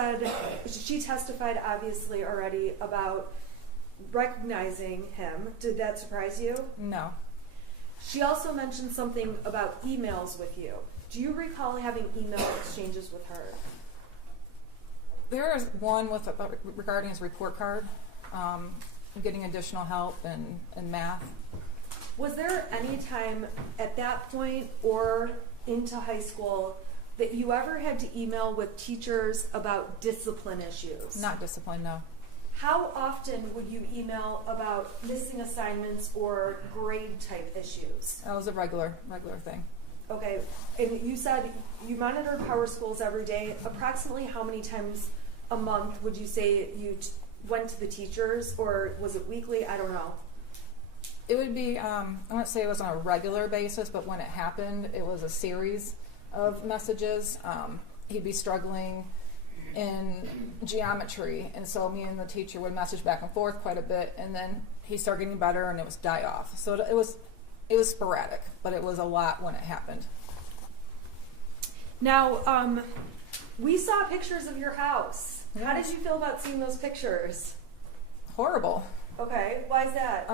said, she testified obviously already about recognizing him. Did that surprise you? No. She also mentioned something about emails with you. Do you recall having email exchanges with her? There is one regarding his report card, getting additional help in math. Was there any time at that point or into high school that you ever had to email with teachers about discipline issues? Not discipline, no. How often would you email about missing assignments or grade type issues? That was a regular thing. Okay, and you said you monitored power schools every day. Approximately how many times a month would you say you went to the teachers, or was it weekly? I don't know. It would be, I wouldn't say it was on a regular basis, but when it happened, it was a series of messages. He'd be struggling in geometry, and so me and the teacher would message back and forth quite a bit, and then he'd start getting better and it was die off. So it was sporadic, but it was a lot when it happened. Now, we saw pictures of your house. Yes. How did you feel about seeing those pictures? Horrible. Okay, why is that?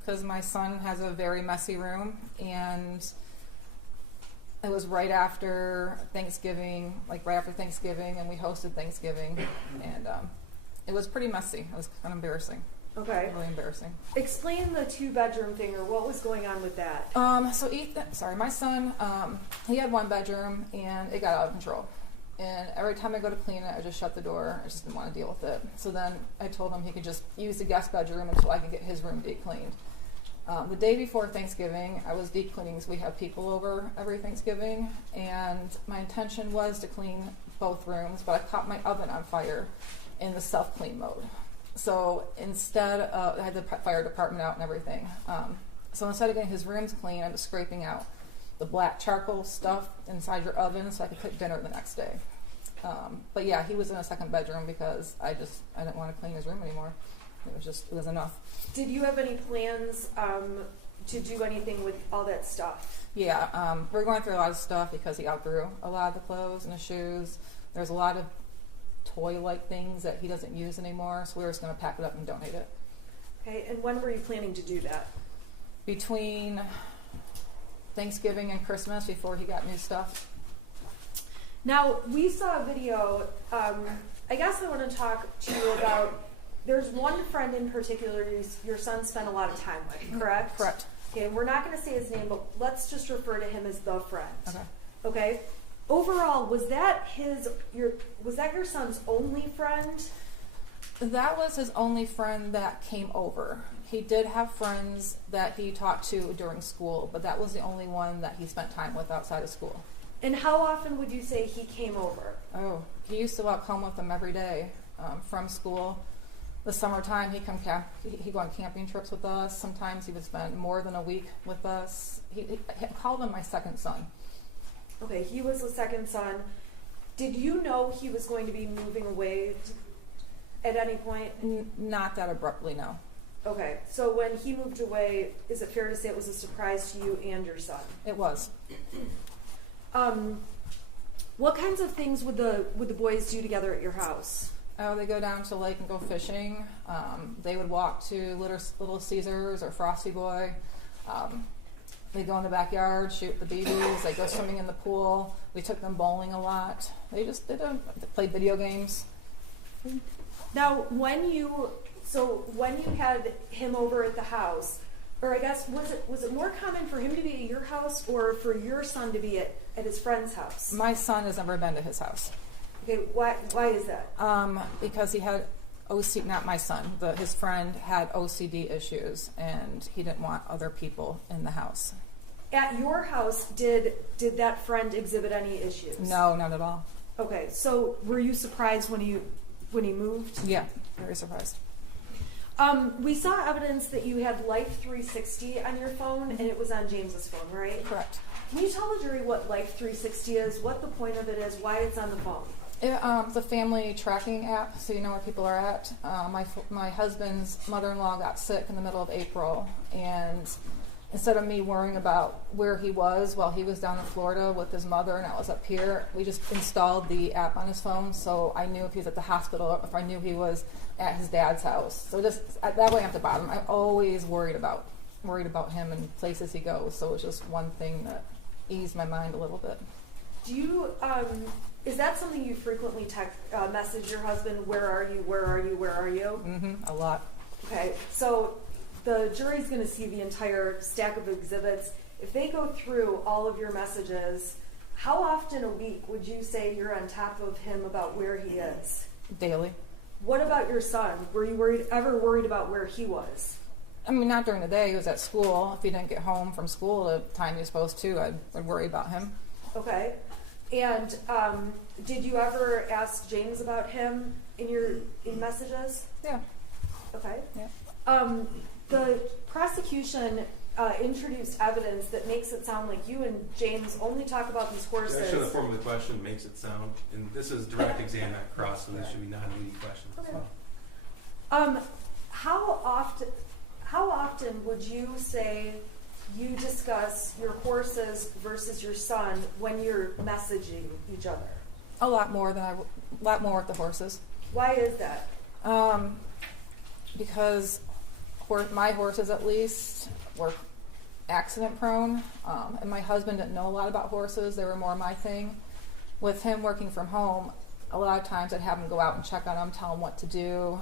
Because my son has a very messy room, and it was right after Thanksgiving, and we hosted Thanksgiving, and it was pretty messy. It was kind of embarrassing. Okay. Really embarrassing. Explain the 2-bedroom thing, or what was going on with that. So my son, he had 1 bedroom, and it got out of control. And every time I go to clean it, I just shut the door. I just didn't want to deal with it. So then I told him he could just use the guest bedroom until I could get his room deep cleaned. The day before Thanksgiving, I was deep cleaning because we have people over every Thanksgiving, and my intention was to clean both rooms, but I caught my oven on fire in the self-clean mode. So instead of, I had the fire department out and everything. So instead of getting his rooms clean, I was scraping out the black charcoal stuff inside your oven so I could cook dinner the next day. But yeah, he was in a 2nd bedroom because I didn't want to clean his room anymore. It was enough. Did you have any plans to do anything with all that stuff? Yeah, we're going through a lot of stuff because he outgrew a lot of the clothes and the shoes. There's a lot of toy-like things that he doesn't use anymore, so we were just going to pack it up and donate it. Okay, and when were you planning to do that? Between Thanksgiving and Christmas, before he got new stuff. Now, we saw a video. I guess I want to talk to you about, there's one friend in particular your son spent a lot of time with, correct? Correct. Okay, we're not going to say his name, but let's just refer to him as the friend. Okay. Okay? Overall, was that your son's only friend? That was his only friend that came over. He did have friends that he talked to during school, but that was the only one that he spent time with outside of school. And how often would you say he came over? Oh, he used to walk home with them every day from school. The summertime, he'd go on camping trips with us. Sometimes he would spend more than a week with us. He called him my second son. Okay, he was the second son. Did you know he was going to be moving away at any point? Not that abruptly, no. Okay, so when he moved away, is it fair to say it was a surprise to you and your son? It was. What kinds of things would the boys do together at your house? Oh, they go down to the lake and go fishing. They would walk to Little Caesars or Frosty Boy. They go in the backyard, shoot the BBs. They go swimming in the pool. We took them bowling a lot. They played video games. Now, when you had him over at the house, or I guess was it more common for him to be at your house or for your son to be at his friend's house? My son has never been to his house. Okay, why is that? Because he had OCD, not my son, his friend had OCD issues, and he didn't want other people in the house. At your house, did that friend exhibit any issues? No, not at all. Okay, so were you surprised when he moved? Yeah, very surprised. We saw evidence that you had Life 360 on your phone, and it was on James's phone, right? Correct. Can you tell the jury what Life 360 is, what the point of it is, why it's on the phone? It's a family tracking app, so you know where people are at. My husband's mother-in-law got sick in the middle of April, and instead of me worrying about where he was while he was down in Florida with his mother and I was up here, we just installed the app on his phone so I knew if he was at the hospital or if I knew he was at his dad's house. So just that way, I'm at the bottom. I'm always worried about him and places he goes. So it's just one thing that eased my mind a little bit. Do you, is that something you frequently message your husband? Where are you? Where are you? Where are you? A lot. Okay, so the jury's going to see the entire stack of exhibits. If they go through all of your messages, how often a week would you say you're on top of him about where he is? Daily. What about your son? Were you ever worried about where he was? I mean, not during the day. He was at school. If he didn't get home from school the time he was supposed to, I'd worry about him. Okay. And did you ever ask James about him in messages? Yeah. Okay. Yeah. The prosecution introduced evidence that makes it sound like you and James only talk about these horses. Actually, the form of the question makes it sound, and this is direct exam, not cross, so this should be non-leading questions as well. How often would you say you discuss your horses versus your son when you're messaging each other? A lot more with the horses. Why is that? Because my horses, at least, were accident prone, and my husband didn't know a lot about horses. They were more my thing. With him working from home, a lot of times I'd have him go out and check on him, tell him what to do.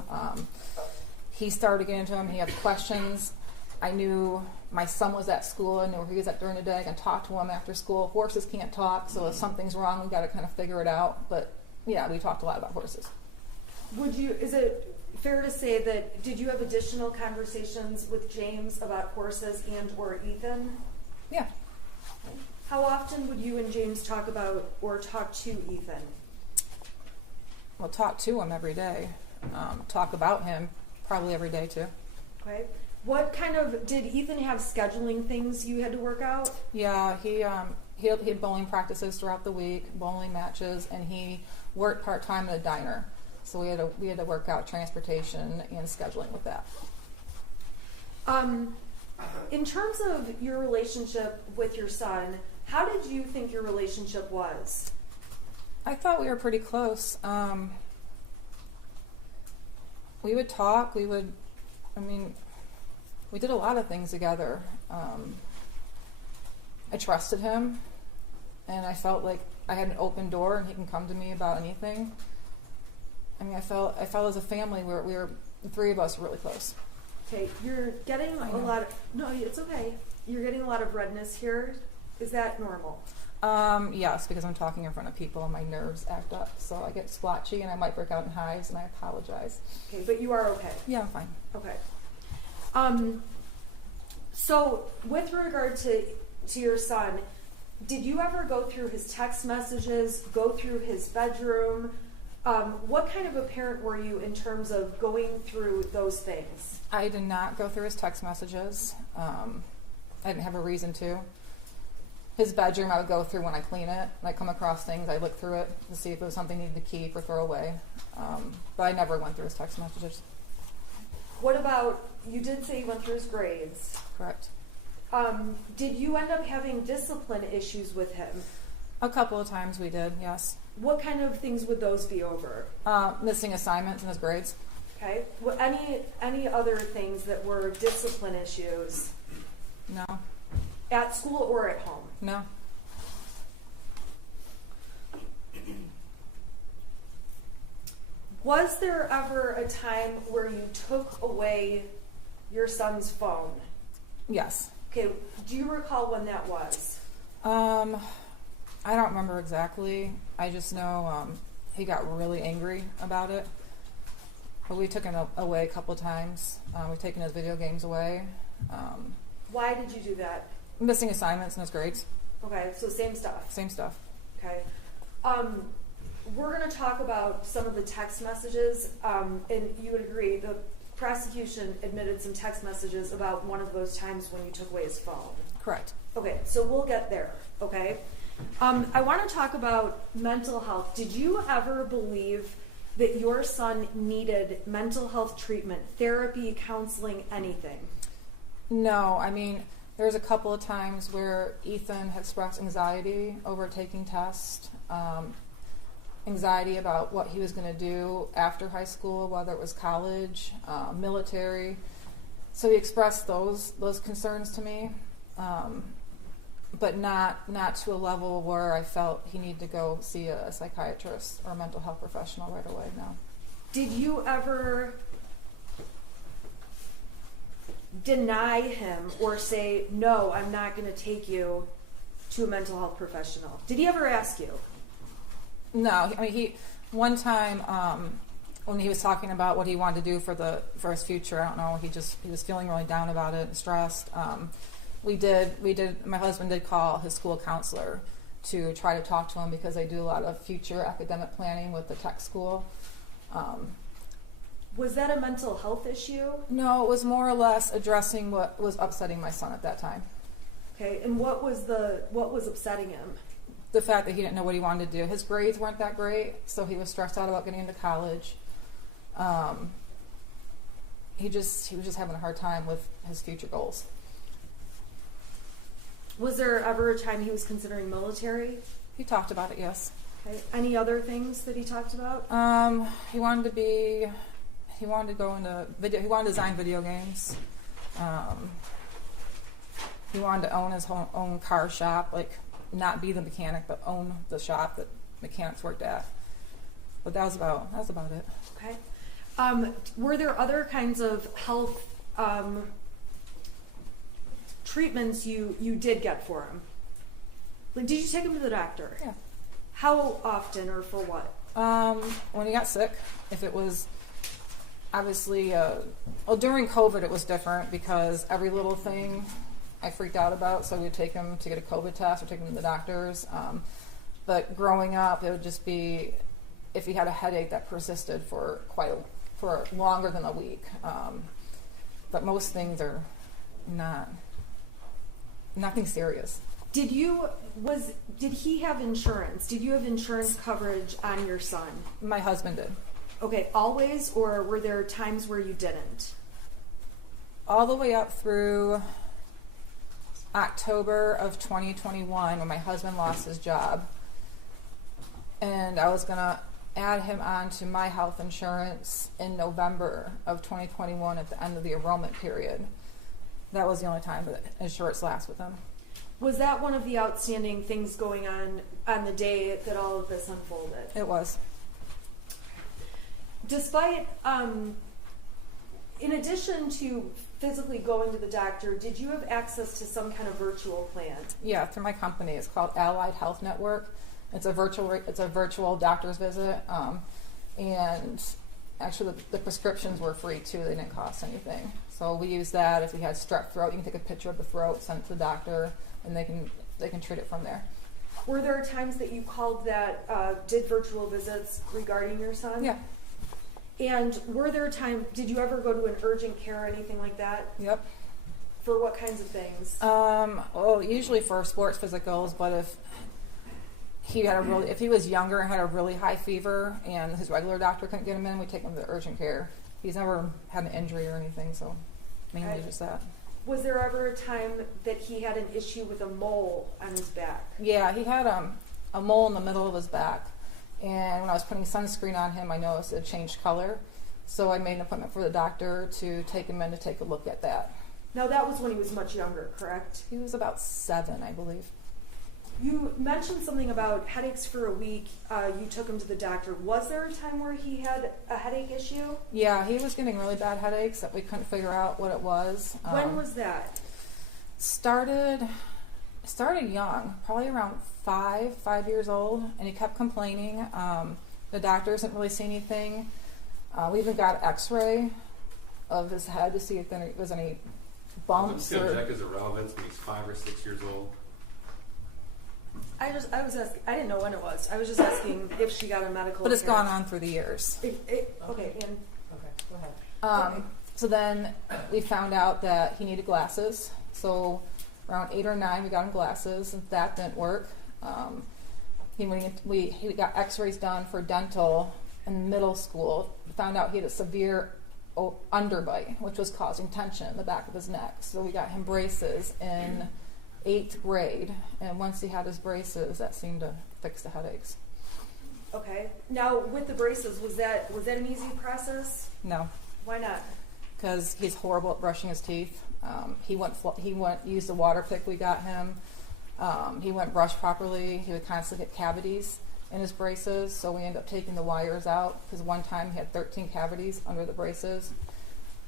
He started getting into him. He had questions. I knew my son was at school. I knew where he was at during the day. I can talk to him after school. Horses can't talk, so if something's wrong, we've got to kind of figure it out. But yeah, we talked a lot about horses. Is it fair to say that, did you have additional conversations with James about horses and or Ethan? Yeah. How often would you and James talk about or talk to Ethan? Well, talk to him every day. Talk about him probably every day too. Okay. Did Ethan have scheduling things you had to work out? Yeah, he had bowling practices throughout the week, bowling matches, and he worked part-time in a diner. So we had to work out transportation and scheduling with that. In terms of your relationship with your son, how did you think your relationship was? I thought we were pretty close. We would talk. We did a lot of things together. I trusted him, and I felt like I had an open door and he can come to me about anything. I mean, I felt as a family the three of us were really close. Okay, you're getting a lot of, no, it's okay. You're getting a lot of redness here. Is that normal? Yes, because I'm talking in front of people and my nerves act up. So I get splotchy and I might break out in hives, and I apologize. Okay, but you are okay? Yeah, I'm fine. Okay. So with regard to your son, did you ever go through his text messages, go through his bedroom? What kind of a parent were you in terms of going through those things? I did not go through his text messages. I didn't have a reason to. His bedroom I would go through when I clean it. When I come across things, I look through it to see if it was something I needed to keep or throw away. But I never went through his text messages. What about, you did say you went through his grades. Correct. Did you end up having discipline issues with him? A couple of times we did, yes. What kind of things would those be over? Missing assignments in his grades. Okay. Well, any other things that were discipline issues? No. At school or at home? No. Was there ever a time where you took away your son's phone? Yes. Okay. Do you recall when that was? I don't remember exactly. I just know he got really angry about it. But we took him away a couple of times. We've taken his video games away. Why did you do that? Missing assignments in his grades. Okay, so same stuff. Same stuff. Okay. We're going to talk about some of the text messages, and you would agree the prosecution admitted some text messages about one of those times when you took away his phone. Correct. Okay, so we'll get there, okay? I want to talk about mental health. Did you ever believe that your son needed mental health treatment, therapy, counseling, anything? No, I mean, There was a couple of times where Ethan had expressed anxiety over taking tests, anxiety about what he was going to do after high school, whether it was college, military. So he expressed those concerns to me, but not to a level where I felt he needed to go see a psychiatrist or a mental health professional right away. No. Did you ever deny him or say, no, I'm not going to take you to a mental health professional? Did he ever ask you? No, I mean, he one time when he was talking about what he wanted to do for his future, I don't know, he was feeling really down about it and stressed. My husband did call his school counselor to try to talk to him because they do a lot of future academic planning with the tech school. Was that a mental health issue? No, it was more or less addressing what was upsetting my son at that time. Okay, and what was upsetting him? The fact that he didn't know what he wanted to do. His grades weren't that great, so he was stressed out about getting into college. He was just having a hard time with his future goals. Was there ever a time he was considering military? He talked about it, yes. Okay. Any other things that he talked about? He wanted to go into video. He wanted to design video games. He wanted to own his own car shop, like not be the mechanic, but own the shop that mechanics worked at. But that was about it. Okay. Were there other kinds of health treatments you did get for him? Like, did you take him to the doctor? Yeah. How often or for what? When he got sick, if it was obviously, during COVID it was different because every little thing I freaked out about, so we'd take him to get a COVID test or take him to the doctors. But growing up, it would just be if he had a headache that persisted for longer than a week. But most things are nothing serious. Did he have insurance? Did you have insurance coverage on your son? My husband did. Okay, always, or were there times where you didn't? All the way up through October of 2021 when my husband lost his job. And I was going to add him on to my health insurance in November of 2021 at the end of the enrollment period. That was the only time that insurance lasts with him. Was that one of the outstanding things going on the day that all of this unfolded? It was. Despite, in addition to physically going to the doctor, did you have access to some kind of virtual plan? Yeah, through my company. It's called Allied Health Network. It's a virtual doctor's visit, and actually the prescriptions were free too. They didn't cost anything. So we use that. If we had strep throat, you can take a picture of the throat, send it to the doctor, and they can treat it from there. Were there times that you called that did virtual visits regarding your son? Yeah. And were there times, did you ever go to an urgent care or anything like that? Yep. For what kinds of things? Well, usually for sports physicals, but if he was younger and had a really high fever and his regular doctor couldn't get him in, we'd take him to urgent care. He's never had an injury or anything, so mainly just that. Was there ever a time that he had an issue with a mole on his back? Yeah, he had a mole in the middle of his back. And when I was putting sunscreen on him, I noticed it changed color. So I made an appointment for the doctor to take him in to take a look at that. Now that was when he was much younger, correct? He was about 7, I believe. You mentioned something about headaches for a week. You took him to the doctor. Was there a time where he had a headache issue? Yeah, he was getting really bad headaches that we couldn't figure out what it was. When was that? Started young, probably around 5 years old, and he kept complaining. The doctors didn't really see anything. We even got an X-ray of his head to see if there was any bumps. I'm just going to check his relevance when he's 5 or 6 years old. I was asking. I didn't know when it was. I was just asking if she got a medical. But it's gone on through the years. Okay, and Okay, go ahead. okay. So then we found out that he needed glasses. So around 8 or 9, we got him glasses, and that didn't work. He got X-rays done for dental in middle school. We found out he had a severe underbite, which was causing tension in the back of his neck. So we got him braces in 8th grade, and once he had his braces, that seemed to fix the headaches. Okay. Now, with the braces, was that an easy process? No, Why not? because he's horrible at brushing his teeth. He went use the water pick we got him. He wouldn't brush properly. He would constantly get cavities in his braces, so we ended up taking the wires out because one time he had 13 cavities under the braces.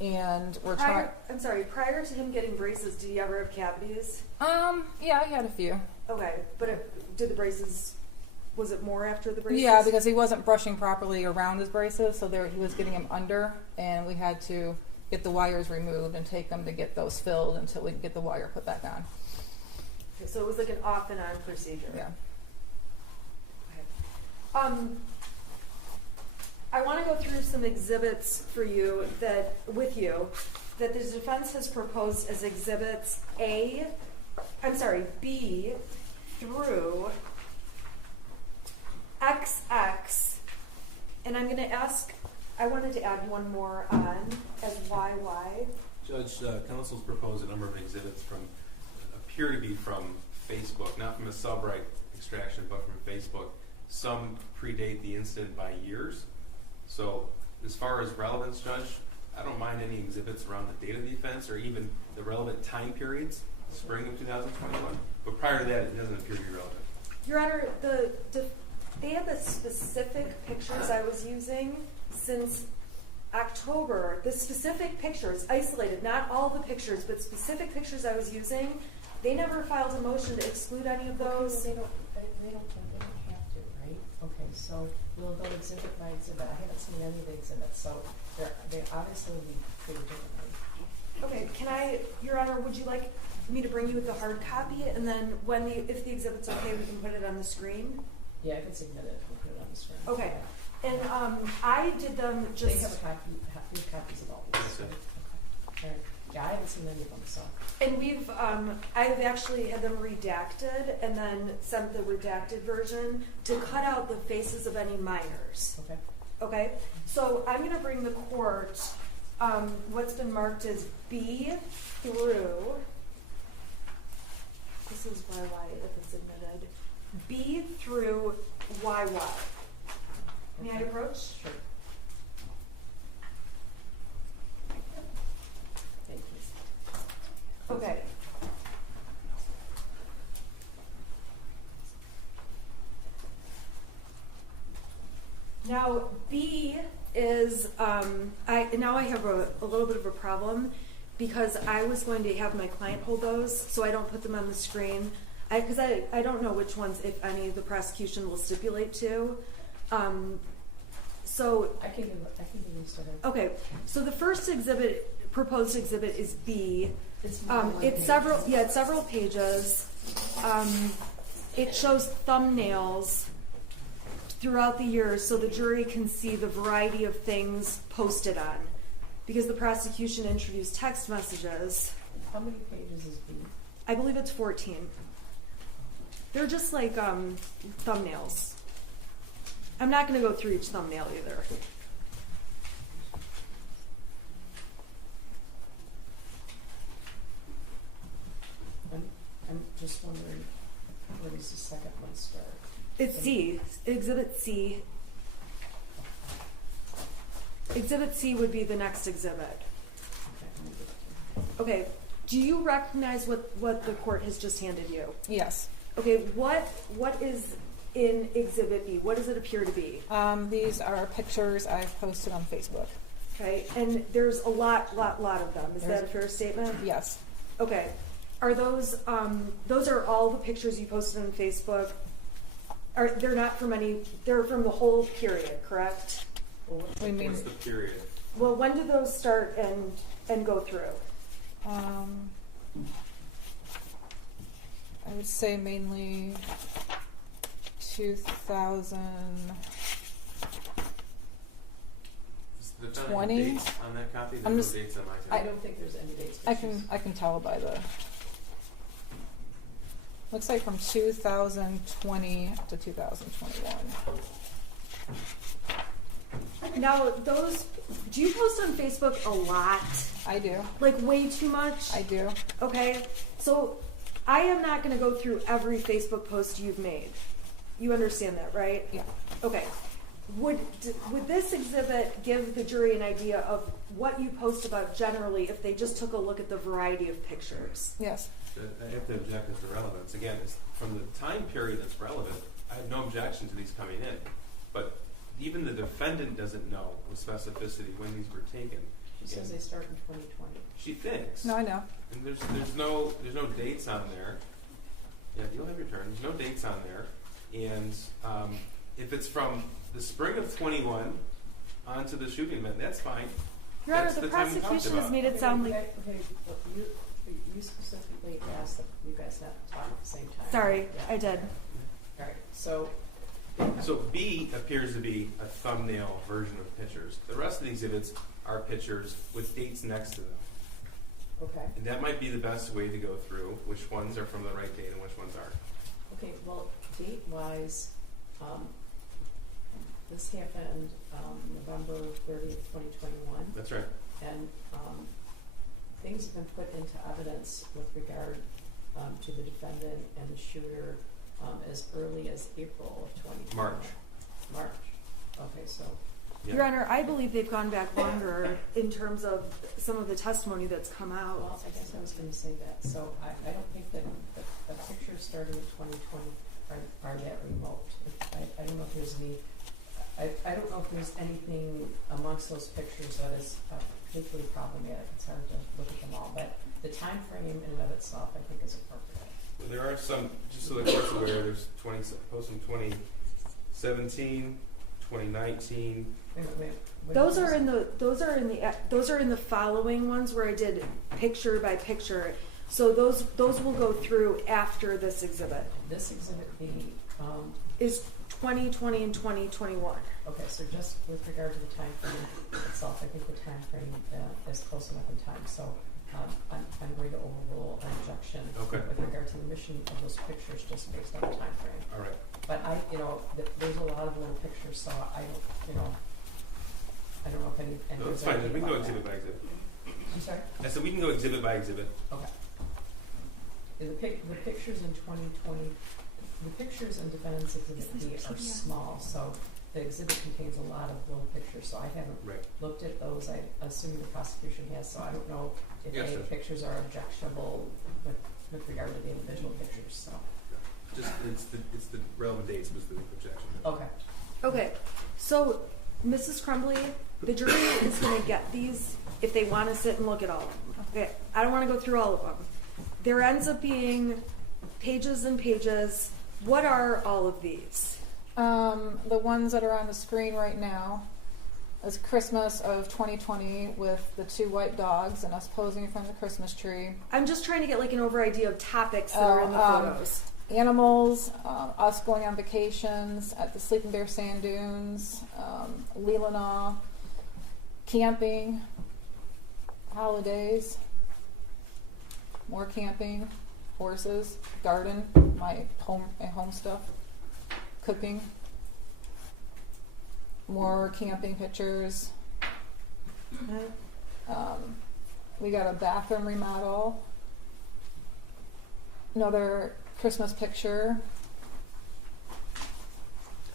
And we're trying. I'm sorry. Prior to him getting braces, did he ever have cavities? Yeah, he had a few. Okay, but did the braces? Was it more after the braces? Yeah, because he wasn't brushing properly around his braces, so he was getting them under, and we had to get the wires removed and take them to get those filled until we could get the wire put back on. Okay, so it was like an off and on procedure. Yeah. Okay. I want to go through some exhibits for you that the defense has proposed as exhibits B through XX, and I'm going to ask. I wanted to add one more on as YY. Judge, counsel's proposed a number of exhibits appear to be from Facebook, not from a subright extraction, but from Facebook. Some predate the incident by years. So as far as relevance, Judge, I don't mind any exhibits around the date of the offense or even the relevant time periods, spring of 2021. But prior to that, it doesn't appear to be relevant. Your Honor, they have the specific pictures I was using since October. The specific pictures, isolated, not all the pictures, but specific pictures I was using. They never filed a motion to exclude any of those. They don't have to, right? Okay, so we'll go exhibit by exhibit. I haven't seen any of the exhibits, so they obviously will be treated differently. Okay, Your Honor, would you like me to bring you the hard copy, and then if the exhibit's okay, we can put it on the screen? Yeah, I can submit it. We'll put it on the screen. Okay, and I did them just. They have copies of all these. Yes, sir. Okay. Yeah, I haven't seen any of them, so. And I've actually had them redacted and then sent the redacted version to cut out the faces of any minors. Okay. Okay, so I'm going to bring the court what's been marked as B through. This is YY if it's admitted. B through YY. May I approach? Sure. Thank you. Okay. Now B is I have a little bit of a problem because I was going to have my client hold those, so I don't put them on the screen. Because I don't know which ones, if any, the prosecution will stipulate to. So I can give these to her. okay, so the first proposed exhibit is B. It's several pages. It shows thumbnails throughout the years so the jury can see the variety of things posted on. Because the prosecution introduced text messages. How many pages is B? I believe it's 14. They're just like thumbnails. I'm not going to go through each thumbnail either. I'm just wondering, where does the second one start? It's C. Exhibit C. Exhibit C would be the next exhibit. Okay. Do you recognize what the court has just handed you? Yes. Okay. What is in Exhibit B? What does it appear to be? These are pictures I've posted on Facebook. Okay. And there's a lot of them. Is that a fair statement? Yes. Okay. Are those are all the pictures you posted on Facebook? They're not from any, they're from the whole period, correct? What do you mean? What's the period? Well, when do those start and go through? I would say mainly 2000. Is the defendant 20? dates on that copy? There's I'm no just- dates on my I copy. don't think there's any dates. I can tell by the. Looks like from 2020 to 2021. Now, do you post on Facebook a lot? I do. Like way too much? I do. Okay, so I am not going to go through every Facebook post you've made. You understand that, right? Yeah. Okay. Would this exhibit give the jury an idea of what you post about generally if they just took a look at the variety of pictures? Yes. I have to object as to relevance. Again, it's from the time period that's relevant, I have no objection to these coming in. But even the defendant doesn't know with specificity when these were taken. She says they start in 2020. She thinks. No, I know. And there's no dates on there. Yeah, you'll have your turn. There's no dates on there. And if it's from the spring of 21 onto the shooting event, that's fine. Your Honor, That's the the time we talked prosecution has about. made it sound like... Okay, look, you specifically asked that you guys not talk at the same time. Sorry, Yeah. I did. All right, so So B appears to be a thumbnail version of pictures. The rest of the exhibits are pictures with dates next to them. okay. And that might be the best way to go through which ones are from the right date and which ones aren't. Okay, well, date-wise, this happened November 30th, 2021, That's right. and things have been put into evidence with regard to the defendant and the shooter as early as April of 2021. March. Okay, so Yeah. Your Honor, I believe they've gone back longer in terms of some of the testimony that's come out. well, I guess I was going to say that. So I don't think that the pictures starting in 2020 are that remote. I don't know if there's any. I don't know if there's anything amongst those pictures that is particularly problematic. It's hard to look at them all, but the time frame in and of itself, I think, is appropriate. There are some, just so the court's aware, there's posts from 2017, 2019. Those are in the following ones where I did picture by picture. So those will go through after this exhibit. This exhibit B, Is 2020 and 2021. okay, so just with regard to the time frame itself, I think the time frame is close enough in time. So I'm going to overrule an objection Okay. with regard to the mission of those pictures just based on the time frame. All right. But there's a lot of little pictures, so I don't know if any. No, that's fine. We can go exhibit by exhibit. I'm sorry? I said we can go exhibit by exhibit. Okay. The pictures in 2020, the pictures in Defendant's Exhibit B are small, so the exhibit contains a lot of little pictures, so I haven't Right. looked at those. I assume the prosecution has, so I don't know if Yes, any sir. pictures are objectionable with regard to the individual pictures, so. Just it's the relevant dates was the objection. Okay. Okay, so Mrs. Crumbley, the jury is going to get these if they want to sit and look at all of them. Okay, I don't want to go through all of them. There ends up being pages and pages. What are all of these? The ones that are on the screen right now is Christmas of 2020 with the 2 white dogs and us posing in front of the Christmas tree. I'm just trying to get like an over idea of topics that are in the photos. Animals, us going on vacations at the Sleeping Bear Sand Dunes, Leelanau, camping, holidays, more camping, horses, garden, my home stuff, cooking, more camping pictures. We got a bathroom remodel, another Christmas picture.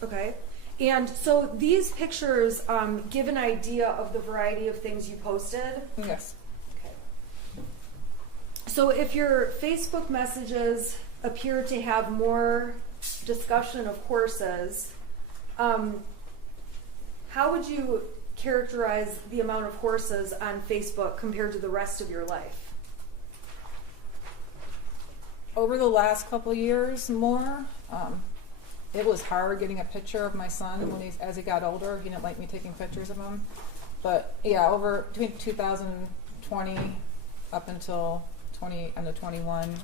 Okay. And so these pictures give an idea of the variety of things you posted. Yes. Okay. So if your Facebook messages appear to have more discussion of horses, how would you characterize the amount of horses on Facebook compared to the rest of your life? Over the last couple of years, more. It was hard getting a picture of my son as he got older. He didn't like me taking pictures of him. But yeah, between 2020 up until end of 21,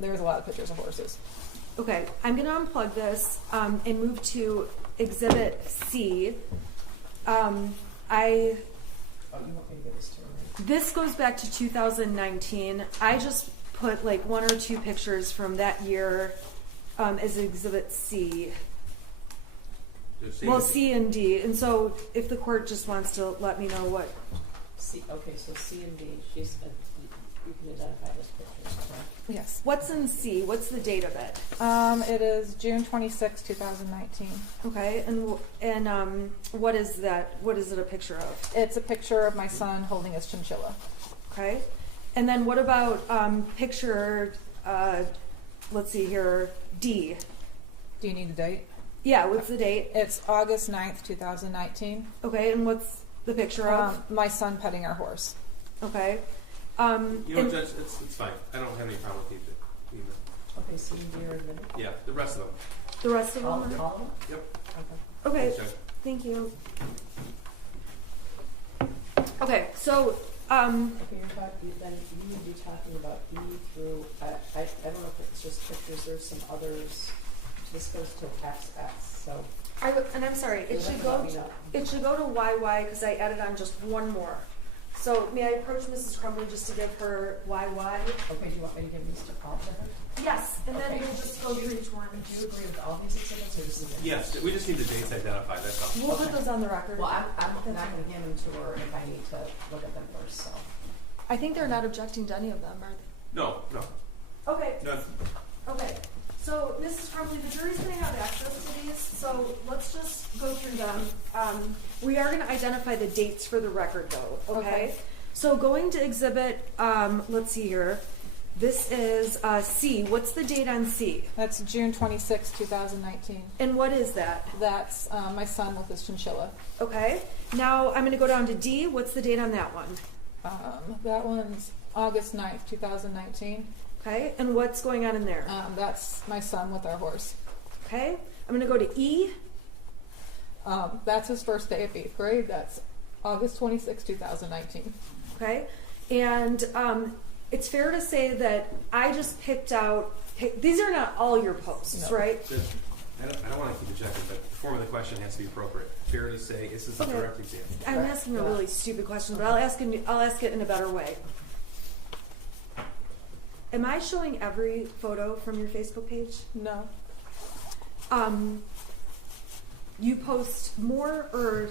there was a lot of pictures of horses. Okay, I'm going to unplug this and move to Exhibit C. Oh, you want me to give this to her, right? This goes back to 2019. I just put like 1 or 2 pictures from that year as Exhibit C. Well, C and D, and so if the court just wants to let me know what. Okay, so C and D, you can identify this picture, correct? Yes. What's in C? What's the date of it? It is June 26, 2019. Okay, and what is that? What is it a picture of? It's a picture of my son holding his chinchilla. Okay, and then what about picture? Let's see here, D. Do you need a date? Yeah, what's the date? It's August 9th, 2019. Okay, and what's the picture of? My son petting our horse. Okay. You know, Judge, it's fine. I don't have any problem with either. Okay, C and D are admitted? Yeah, the rest of them. The rest of them? All of them? Yep. Okay. Okay, Thanks, Judge. thank you. Okay, so, Okay, then you would be talking about E through, I don't know if it's just pictures, there's some others. This goes to XX, so. and I'm sorry, you'll it should have to go let me know. It should go to YY because I added on just one more. So may I approach Mrs. Crumbley just to give her YY? Okay, do you want me to give these to all of them? Yes, and then Okay. we'll just go through each one. Do you agree with all these exhibits, or just the? Yes, we just need the dates identified, that's all. We'll put Okay. those on the record. Well, I'm not gonna give them to her if I need to look at them first, so. I think they're not objecting to any of them, are they? No. Okay, None. okay. So, Mrs. Crumbley, the jury's going to have access to these, so let's just go through them. We are going to identify the dates for the record, though, okay? Okay. So, going to exhibit, let's see here. This is C. What's the date on C? That's June 26, 2019. And what is that? That's my son with his chinchilla. Okay. Now, I'm going to go down to D. What's the date on that one? That one's August 9th, 2019. Okay. And what's going on in there? That's my son with our horse. Okay. I'm going to go to E. That's his first day of 8th grade. That's August 26, 2019. Okay. And it's fair to say that I just picked out, these are not all your posts, No. right? Judge, I don't want to keep objecting, but the form of the question has to be appropriate. Fair to say, this is a Okay. direct example. I'm asking a really stupid question, but I'll ask it in a better way. Am I showing every photo from your Facebook page? No. You post more, or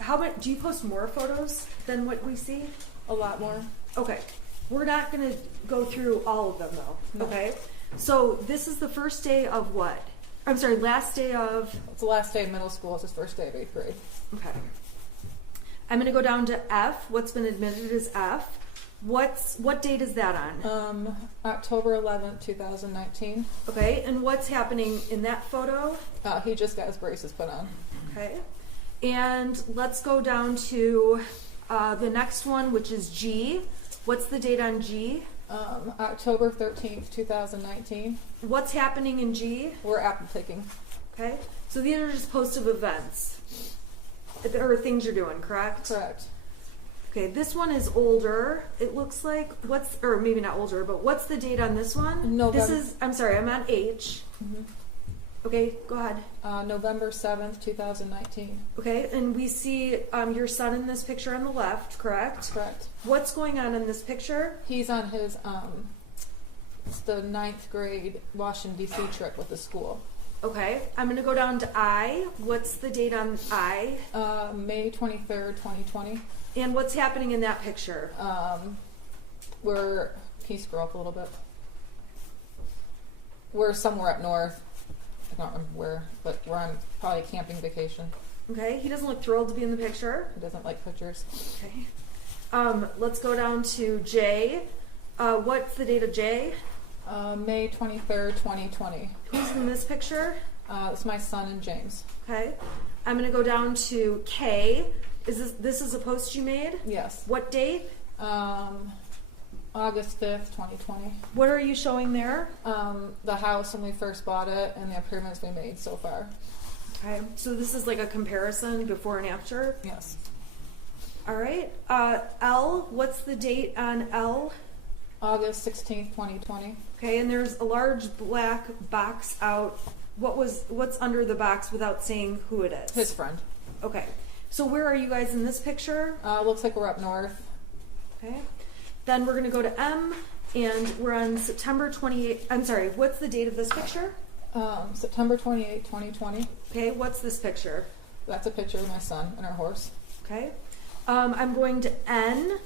how much? Do you post more photos than what we see? A lot more. Okay, we're not going to go through all of them though. No. Okay, so this is the first day of what? I'm sorry, last day of. It's the last day of middle school. It's his first day of 8th grade. Okay. I'm going to go down to F. What's been admitted is F. What date is that on? October 11th, 2019. Okay, and what's happening in that photo? He just got his braces put on. Okay, and let's go down to the next one, which is G. What's the date on G? October 13th, 2019. What's happening in G? We're apple picking. Okay, so these are just posts of events or things you're doing, correct? Correct. Okay, this one is older. It looks like or maybe not older, but what's the date on this one? November. I'm sorry, I'm on H. Mm-hmm. Okay, go ahead. November 7th, 2019. Okay, and we see your son in this picture on the left, correct? Correct. What's going on in this picture? He's on his it's the 9th grade Washington D.C. trip with the school. Okay, I'm going to go down to I. What's the date on I? May 23rd, 2020. And what's happening in that picture? Can you scroll up a little bit? We're somewhere up north. I don't remember where, but we're on probably a camping vacation. Okay, he doesn't look thrilled to be in the picture. He doesn't like pictures. Okay. Let's go down to J. What's the date of J? May 23rd, 2020. Who's in this picture? It's my son and James. Okay. I'm going to go down to K. This is a post you made? Yes. What date? August 5th, 2020. What are you showing there? The house when we first bought it and the improvements we made so far. Okay. So this is like a comparison before and after? Yes. All right. L. What's the date on L? August 16th, 2020. Okay, and there's a large black box out. What's under the box without saying who it is? His friend. Okay. So where are you guys in this picture? Looks like we're up north. Okay. Then we're going to go to M, and we're on September 28th. I'm sorry, what's the date of this picture? September 28, 2020. Okay, what's this picture? That's a picture of my son and our horse. Okay. I'm going to N.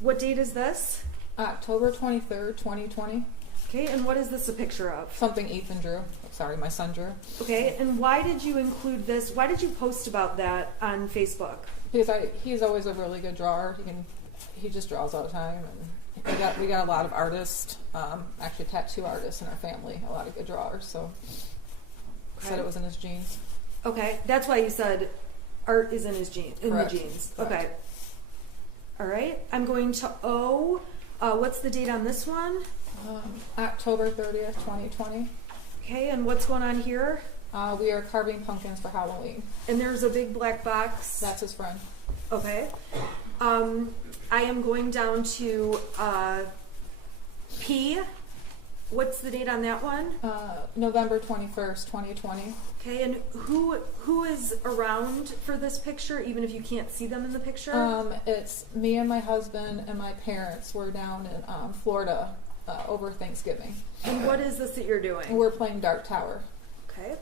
What date is this? October 23rd, 2020. Okay, and what is this a picture of? Something Ethan drew. Sorry, my son drew. Okay, and why did you include this? Why did you post about that on Facebook? Because he's always a really good drawer. He just draws all the time, and we got a lot of artists, actually tattoo artists in our family, a lot of good drawers. So said it was in his genes. Okay, that's why you said art is in his genes, in Correct. the genes. Correct. Okay. All right, I'm going to O. What's the date on this one? October 30th, 2020. Okay, and what's going on here? We are carving pumpkins for Halloween. And there's a big black box. That's his friend. Okay. I am going down to P. What's the date on that one? November 21st, 2020. Okay, and who is around for this picture, even if you can't see them in the picture? It's me and my husband and my parents. We're down in Florida over Thanksgiving. And what is this that you're doing? We're playing Dark Tower. Okay.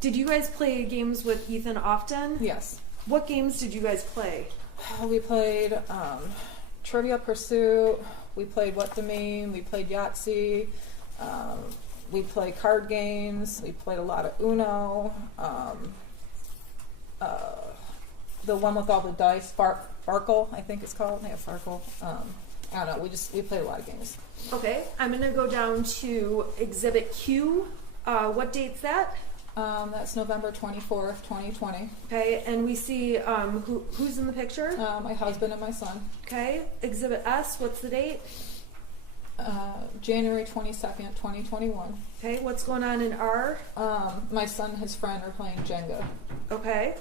Did you guys play games with Ethan often? Yes. What games did you guys play? We played Trivial Pursuit. We played What to Meme. We played Yahtzee. We play card games. We played a lot of Uno. The one with all the dice, Farkle, I think it's called. Yeah, Farkle. I don't know. We played a lot of games. Okay, I'm gonna go down to Exhibit Q. What date's that? That's November 24th, 2020. Okay, and we see who's in the picture? My husband and my son. Okay, Exhibit S. What's the date? January 22nd, 2021. Okay, what's going on in R? My son and his friend are playing Jenga. Okay.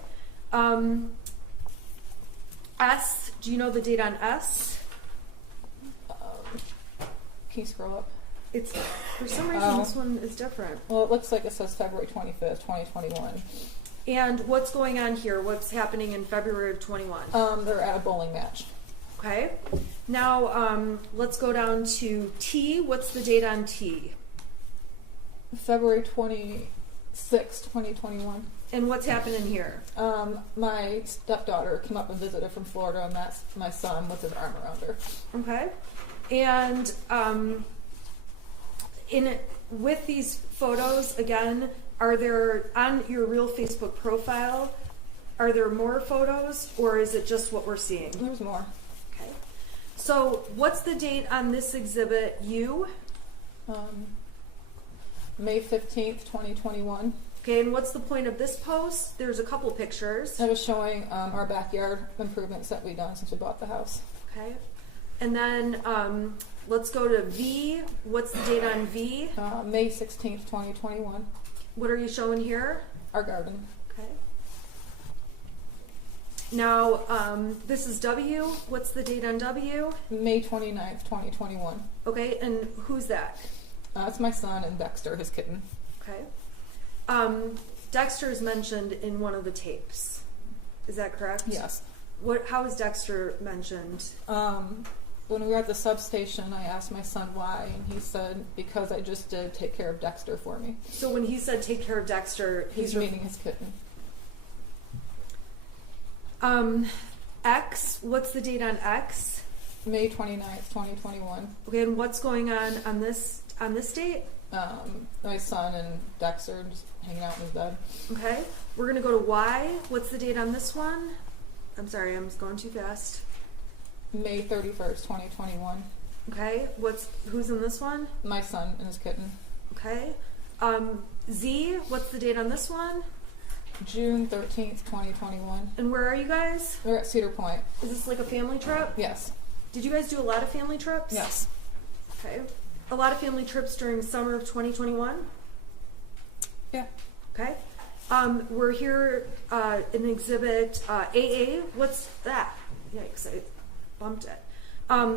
S. Do you know the date on S? Can you scroll up? It's for some reason this one is different. Well, it looks like it says February 25th, 2021. And what's going on here? What's happening in February of 21? They're at a bowling match. Okay. Now let's go down to T. What's the date on T? February 26th, 2021. And what's happening here? My stepdaughter came up and visited from Florida, and that's my son with his arm around her. Okay. And with these photos, again, are there, on your real Facebook profile, are there more photos, or is it just what we're seeing? There's more. Okay. So what's the date on this exhibit U? May 15th, 2021. Okay, and what's the point of this post? There's a couple pictures. That was showing our backyard improvements that we've done since we bought the house. Okay. And then let's go to V. What's the date on V? May 16th, 2021. What are you showing here? Our garden. Okay. Now, this is W. What's the date on W? May 29th, 2021. Okay, and who's that? It's my son and Dexter, his kitten. Okay. Dexter is mentioned in one of the tapes. Is that correct? Yes. How is Dexter mentioned? When we were at the substation, I asked my son why, and he said, because I just did take care of Dexter for me. So when he said take care of Dexter, He's meaning his kitten. X, what's the date on X? May 29th, 2021. Okay, and what's going on this date? My son and Dexter just hanging out in his bed. Okay, we're gonna go to Y. What's the date on this one? I'm sorry, I'm going too fast. May 31st, 2021. Okay, who's in this one? My son and his kitten. Okay. Z, what's the date on this one? June 13th, 2021. And where are you guys? We're at Cedar Point. Is this like a family trip? Yes. Did you guys do a lot of family trips? Yes. Okay. A lot of family trips during summer of 2021? Yeah. Okay. We're here in exhibit AA. What's that? Yikes, I bumped it.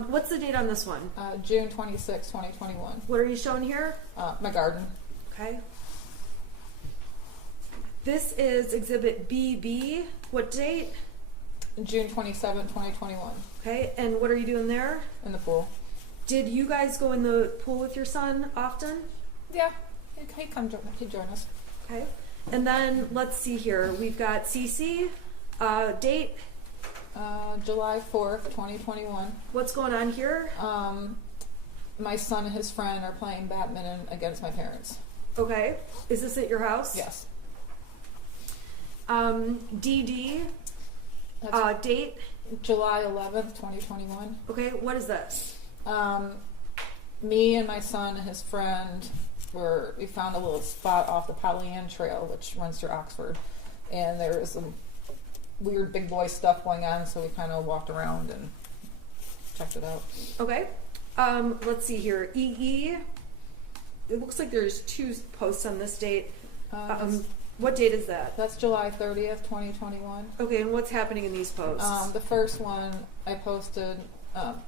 What's the date on this one? June 26th, 2021. What are you showing here? My garden. Okay. This is exhibit BB. What date? June 27th, 2021. Okay, and what are you doing there? In the pool. Did you guys go in the pool with your son often? Yeah. He'd join us. Okay. And then let's see here. We've got Cece. Date. July 4th, 2021. What's going on here? My son and his friend are playing badminton against my parents. Okay. Is this at your house? Yes. DD. That's Date. July 11th, 2021. Okay. What is this? Me and my son and his friend we found a little spot off the Pollyann Trail, which runs through Oxford, and there was some weird big boy stuff going on, so we kind of walked around and checked it out. Okay. Let's see here. EE. It looks like there's 2 posts on this date. What date is that? That's July 30th, 2021. Okay, and what's happening in these posts? The first one I posted,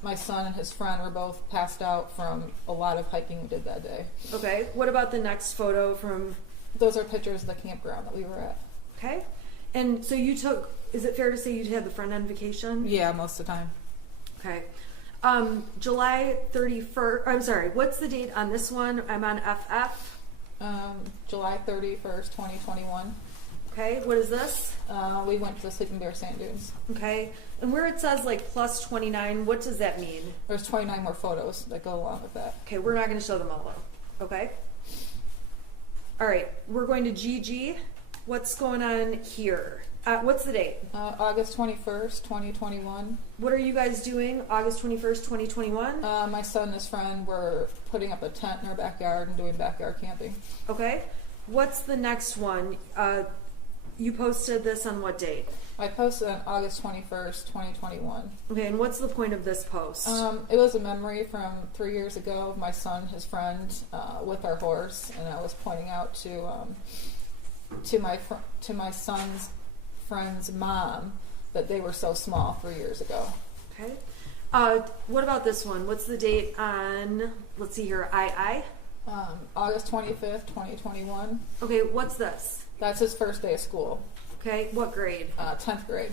my son and his friend were both passed out from a lot of hiking we did that day. Okay. What about the next photo from? Those are pictures of the campground that we were at. Okay. And so you took, is it fair to say you had the friend on vacation? Yeah, most of the time. Okay. July 31st, I'm sorry, what's the date on this one? I'm on FF. July 31st, 2021. Okay, what is this? We went to the Sleeping Bear Sand Dunes. Okay, and where it says like plus 29, what does that mean? There's 29 more photos that go along with that. Okay, we're not going to show them all though. Okay. All right, we're going to GG. What's going on here? What's the date? August 21st, 2021. What are you guys doing August 21st, 2021? My son and his friend were putting up a tent in our backyard and doing backyard camping. Okay. What's the next one? You posted this on what date? I posted on August 21st, 2021. Okay, and what's the point of this post? It was a memory from 3 years ago of my son and his friend with our horse, and I was pointing out to my son's friend's mom that they were so small 3 years ago. Okay. What about this one? What's the date on, let's see here, August 25th, 2021. Okay, what's this? That's his first day of school. Okay, what grade? 10th grade.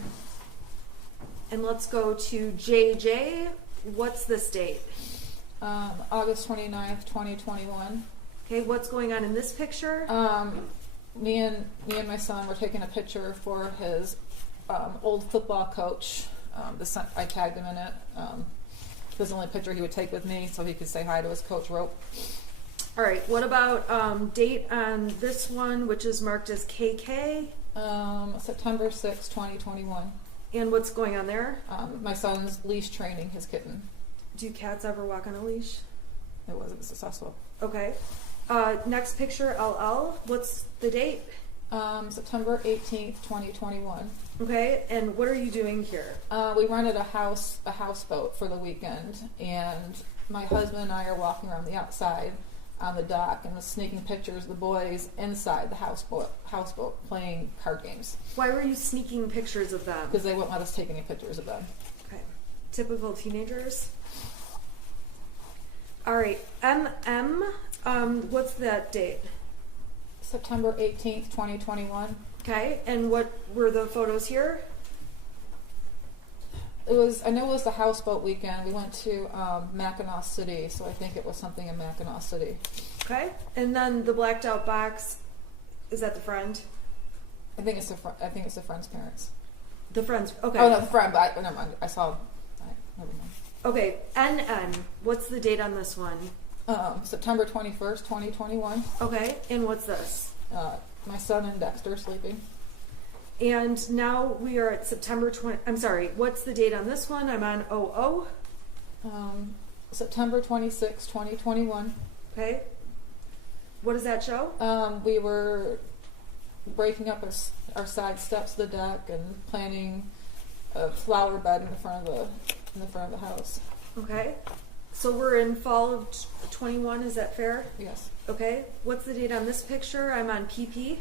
And let's go to JJ. What's this date? August 29th, 2021. Okay, what's going on in this picture? Me and my son were taking a picture for his old football coach. I tagged him in it. It was the only picture he would take with me, so he could say hi to his coach Rope. All right, what about date on this one, which is marked as KK? September 6th, 2021. And what's going on there? My son's leash training his kitten. Do cats ever walk on a leash? It wasn't successful. Okay. Next picture, LL. What's the date? September 18th, 2021. Okay, and what are you doing here? We rented a houseboat for the weekend, and my husband and I are walking around the outside on the dock and was sneaking pictures of the boys inside the houseboat playing card games. Why were you sneaking pictures of them? Because they wouldn't let us take any pictures of them. Okay. Typical teenagers. All right, MM. What's that date? September 18th, 2021. Okay, and what were the photos here? I know it was the houseboat weekend. We went to Mackinac City, so I think it was something in Mackinac City. Okay, and then the blacked out box, is that the friend? I think it's the friend's parents. The friend's, okay. Oh no, the friend. But never mind. Never mind. Okay, NN. What's the date on this one? September 21st, 2021. Okay, and what's this? My son and Dexter sleeping. And now we are at September 20. I'm sorry. What's the date on this one? I'm on 00. September 26th, 2021. Okay. What does that show? We were breaking up our side steps of the deck and planting a flower bed in the front of the house. Okay. So we're in fall of 21. Is that fair? Yes. Okay. What's the date on this picture? I'm on PP.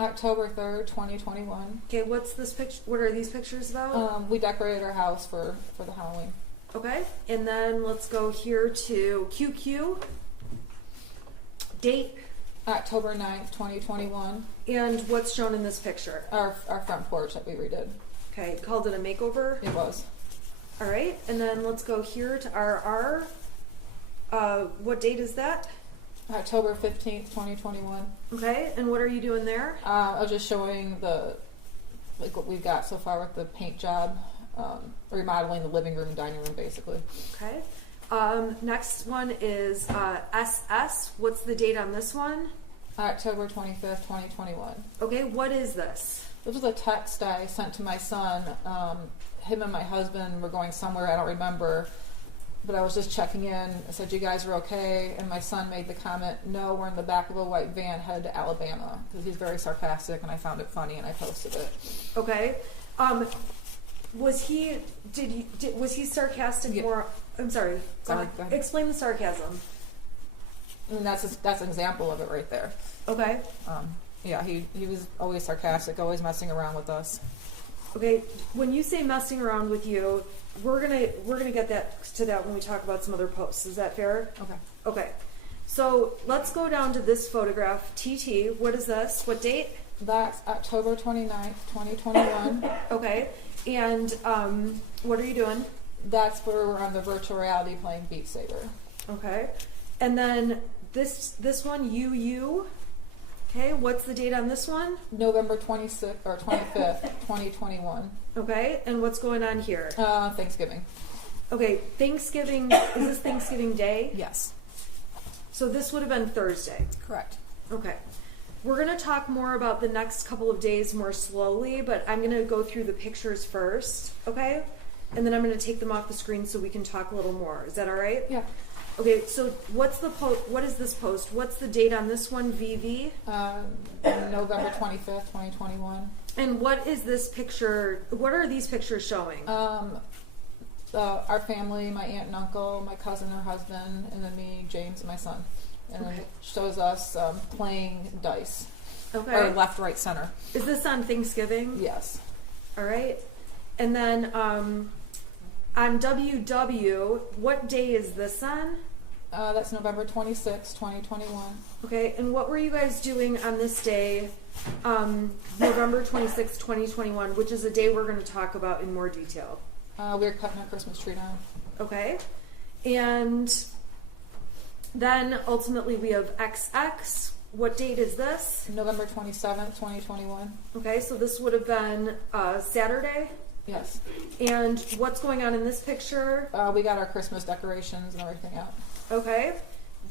October 3rd, 2021. Okay. What's this picture? What are these pictures about? We decorated our house for the Halloween. Okay. And then let's go here to QQ. Date. October 9th, 2021. And what's shown in this picture? Our front porch that we redid. Okay. Called it a makeover? It was. All right. And then let's go here to RR. What date is that? October 15th, 2021. Okay, and what are you doing there? I was just showing what we've got so far with the paint job, remodeling the living room and dining room, basically. Okay. Next one is SS. What's the date on this one? October 25th, 2021. Okay, what is this? This was a text I sent to my son. Him and my husband were going somewhere, I don't remember, but I was just checking in. I said, you guys are okay? And my son made the comment, no, we're in the back of a white van headed to Alabama, because he's very sarcastic, and I found it funny, and I posted it. Okay. Was he sarcastic Yeah. more? I'm sorry. Go ahead. Explain the sarcasm. I mean, that's an example of it right there. Okay. Yeah, he was always sarcastic, always messing around with us. Okay. When you say messing around with you, we're gonna get to that when we talk about some other posts. Is that fair? Okay. Okay. So let's go down to this photograph. TT. What is this? What date? That's October 29th, 2021. Okay. And what are you doing? That's where we're on the virtual reality playing Beat Saber. Okay. And then this one, UU. Okay, what's the date on this one? November 26th or 25th, 2021. Okay, and what's going on here? Thanksgiving. Okay, Thanksgiving, is this Thanksgiving Day? Yes. So this would have been Thursday. Correct. Okay. We're going to talk more about the next couple of days more slowly, but I'm going to go through the pictures first, okay? And then I'm going to take them off the screen so we can talk a little more. Is that all right? Yeah. Okay, so what is this post? What's the date on this one, VV? November 25th, 2021. And what is this picture? What are these pictures showing? Our family, my aunt and uncle, my cousin, her husband, and then me, James, and my son. And then it shows us playing dice. Okay. Or left, right, center. Is this on Thanksgiving? Yes. All right. And then on WW, what day is this on? That's November 26th, 2021. Okay. And what were you guys doing on this day, November 26th, 2021, which is a day we're going to talk about in more detail? We were cutting our Christmas tree down. Okay. And then ultimately we have XX. What date is this? November 27th, 2021. Okay, so this would have been Saturday. Yes. And what's going on in this picture? We got our Christmas decorations and everything out. Okay.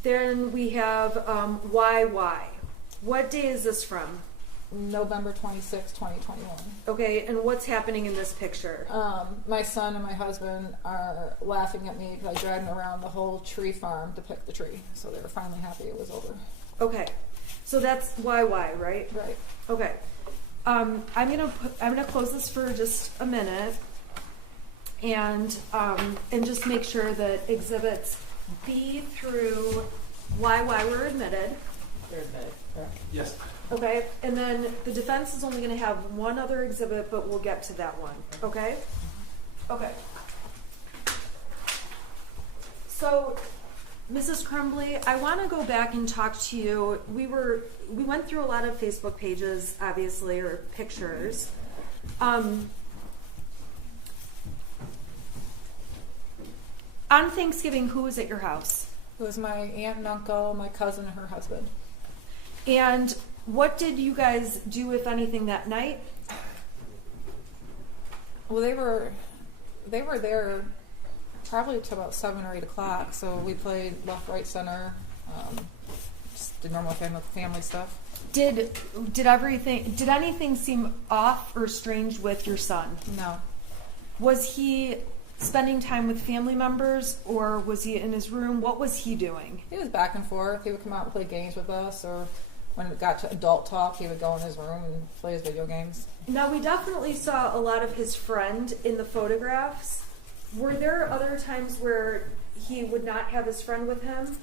Then we have YY. What day is this from? November 26th, 2021. Okay, and what's happening in this picture? My son and my husband are laughing at me because I dragged them around the whole tree farm to pick the tree. So they were finally happy it was over. Okay, so that's YY, right? Right. Okay. I'm gonna close this for just a minute, and just make sure that exhibits B through YY were admitted. They're admitted, correct? Yes. Okay, and then the defense is only going to have one other exhibit, but we'll get to that one. Okay? Okay. So, Mrs. Crumbley, I want to go back and talk to you. We went through a lot of Facebook pages, obviously, or pictures. On Thanksgiving, who was at your house? It was my aunt and uncle, my cousin, and her husband. And what did you guys do, if anything, that night? Well, they were there probably till about 7 or 8 o'clock. So we played left, right, center, just the normal family stuff. Did anything seem off or strange with your son? No. Was he spending time with family members, or was he in his room? What was he doing? He was back and forth. He would come out and play games with us, or when it got to adult talk, he would go in his room and play his video games. Now, we definitely saw a lot of his friend in the photographs. Were there other times where he would not have his friend with him?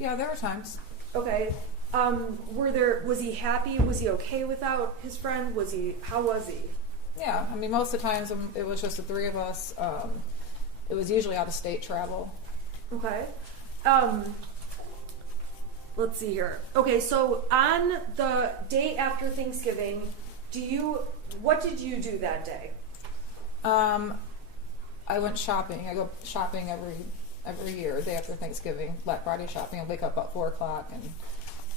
Yeah, there were times. Okay. Was he happy? Was he okay without his friend? How was he? Yeah, I mean, most of the times it was just the three of us. It was usually out-of-state travel. Okay. Let's see here. Okay, so on the day after Thanksgiving, what did you do that day? I went shopping. I go shopping every every year, day after Thanksgiving, Black Friday shopping. I wake up about 4 o'clock and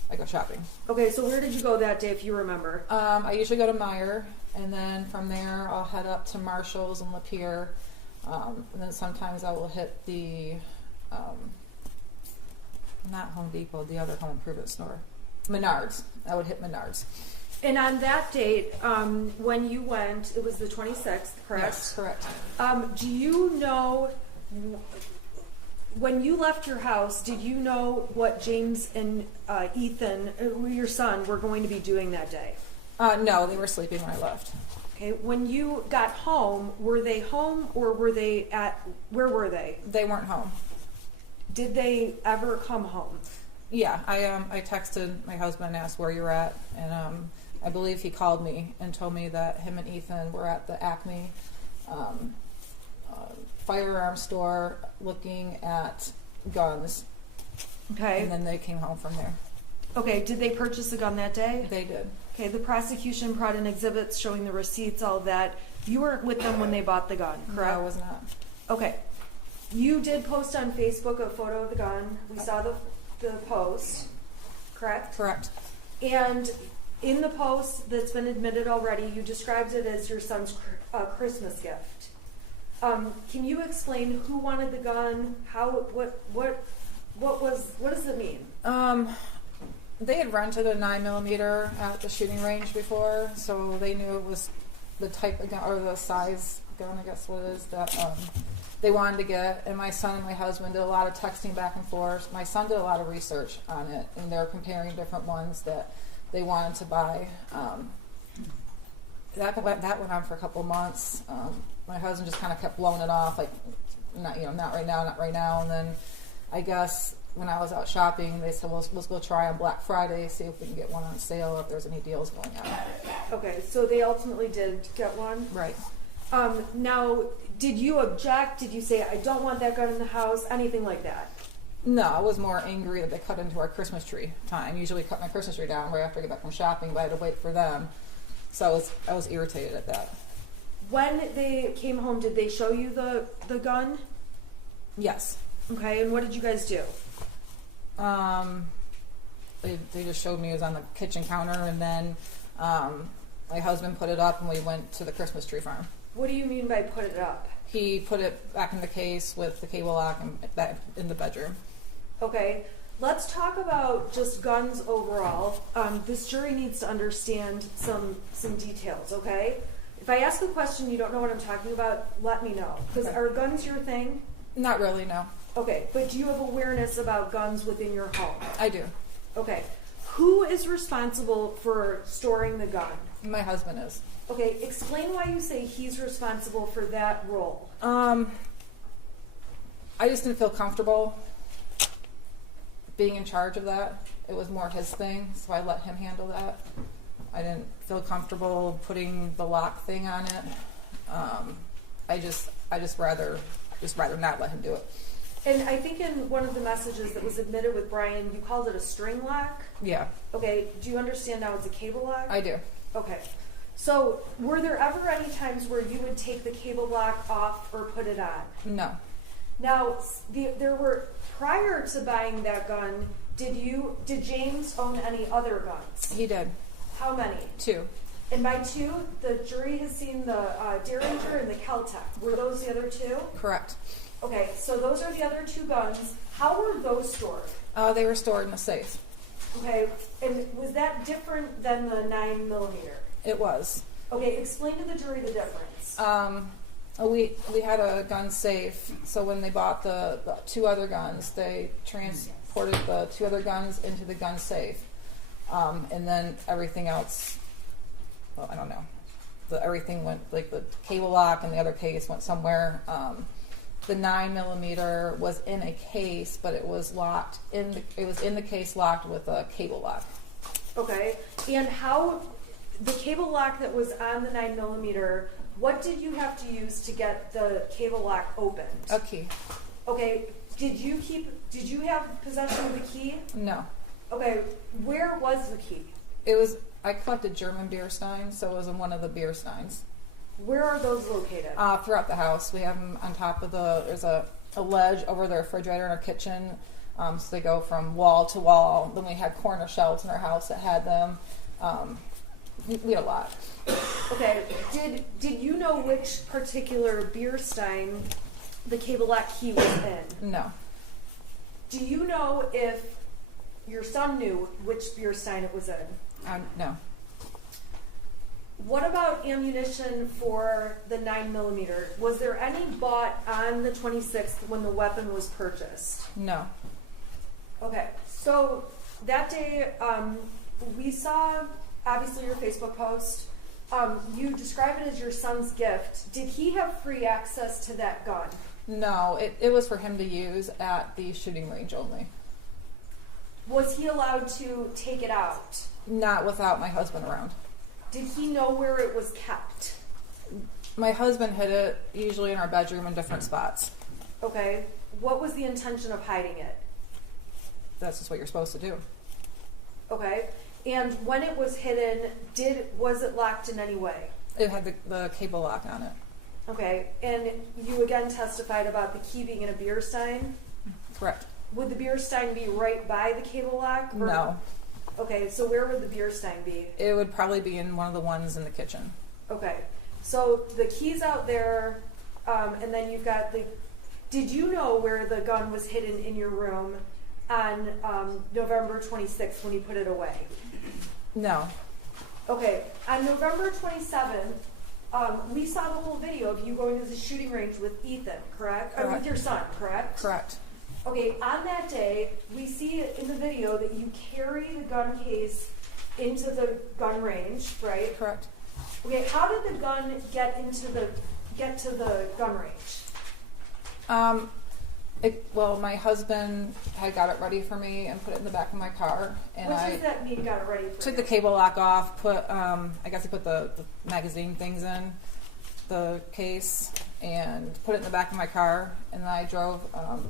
I go shopping. Okay, so where did you go that day, if you remember? I usually go to Meijer, and then from there I'll head up to Marshall's and Lapeer, and then sometimes I will hit the, not Home Depot, the other home improvement store, Menards. I would hit Menards. And on that date, when you went, it was the 26th, correct? Yes, correct. Do you know, when you left your house, did you know what James and Ethan, your son, were going to be doing that day? No, they were sleeping when I left. Okay, when you got home, were they home or were they where were they? They weren't home. Did they ever come home? Yeah, I texted my husband and asked where you're at, and I believe he called me and told me that him and Ethan were at the Acme firearm store looking at guns. Okay. And then they came home from there. Okay, did they purchase a gun that day? They did. Okay, the prosecution brought in exhibits showing the receipts, all of that. You weren't with them when they bought the gun, correct? No, I was not. Okay. You did post on Facebook a photo of the gun. We saw the post, correct? Correct. And in the post that's been admitted already, you described it as your son's Christmas gift. Can you explain who wanted the gun? What does it mean? They had rented a 9mm at the shooting range before, so they knew it was the type of gun, or the size gun, I guess what it is, that they wanted to get. And my son and my husband did a lot of texting back and forth. My son did a lot of research on it, and they're comparing different ones that they wanted to buy. That went on for a couple of months. My husband just kind of kept blowing it off, like, not right now. And then I guess when I was out shopping, they said, well, let's go try on Black Friday, see if we can get one on sale, or if there's any deals going on. Okay, so they ultimately did get one? Right. Now, did you object? Did you say, I don't want that gun in the house? Anything like that? No, I was more angry that they cut into our Christmas tree time. Usually cut my Christmas tree down right after I get back from shopping, but I had to wait for them. So I was irritated at that. When they came home, did they show you the gun? Yes. Okay, and what did you guys do? They just showed me it was on the kitchen counter, and then my husband put it up, and we went to the Christmas tree farm. What do you mean by put it up? He put it back in the case with the cable lock and back in the bedroom. Okay, let's talk about just guns overall. This jury needs to understand some details, okay? If I ask a question you don't know what I'm talking about, let me know. Because are guns your thing? Not really, no. Okay, but do you have awareness about guns within your home? I do. Okay. Who is responsible for storing the gun? My husband is. Okay, explain why you say he's responsible for that role. I just didn't feel comfortable being in charge of that. It was more his thing, so I let him handle that. I didn't feel comfortable putting the lock thing on it. I just rather not let him do it. And I think in one of the messages that was admitted with Brian, you called it a string lock? Yeah. Okay, do you understand now it's a cable lock? I do. Okay. So, were there ever any times where you would take the cable lock off or put it on? No. Now, there were, prior to buying that gun, did James own any other guns? He did. How many? 2. And by 2, the jury has seen the Derringer and the Kel-Tec. Were those the other 2? Correct. Okay, so those are the other 2 guns. How were those stored? They were stored in a safe. Okay, and was that different than the 9mm? It was. Okay, explain to the jury the difference. We had a gun safe, so when they bought the 2 other guns, they transported the 2 other guns into the gun safe. And then everything else, well, I don't know. Everything went, like the cable lock and the other case went somewhere. The 9mm was in a case, but it was locked it was in the case locked with a cable lock. Okay, and how, the cable lock that was on the 9mm, what did you have to use to get the cable lock opened? A key. Okay, did you have possession of the key? No. Okay, where was the key? I collected German beer steins, so it was in one of the beer steins. Where are those located? Throughout the house. We have them on top of there's a a ledge over the refrigerator in our kitchen. So they go from wall to wall. Then we had corner shelves in our house that had them. We had a lot. Okay. Did you know which particular beer stein the cable lock key was in? No. Do you know if your son knew which beer stein it was in? No. What about ammunition for the 9mm? Was there any bought on the 26th when the weapon was purchased? No. Okay, so that day we saw, obviously, your Facebook post. You describe it as your son's gift. Did he have free access to that gun? No, it was for him to use at the shooting range only. Was he allowed to take it out? Not without my husband around. Did he know where it was kept? My husband hid it usually in our bedroom in different spots. Okay, what was the intention of hiding it? That's just what you're supposed to do. Okay, and when it was hidden, was it locked in any way? It had the cable lock on it. Okay, and you again testified about the key being in a beer stein? Correct. Would the beer stein be right by the cable lock? Or? No. Okay, so where would the beer stein be? It would probably be in one of the ones in the kitchen. Okay, so the key's out there, and then you've got the... Did you know where the gun was hidden in your room on November 26th when you put it away? No. Okay, on November 27th, we saw the whole video of you going to the shooting range with Ethan, correct? Or with your son, correct? Correct. Okay, on that day, we see in the video that you carry the gun case into the gun range, right? Correct. Okay, how did the gun get to the gun range? Well, my husband had got it ready for me and put it in the back of my car, and What does that mean, got it ready for took you? the cable lock off, put I guess he put the magazine things in the case and put it in the back of my car, and then I drove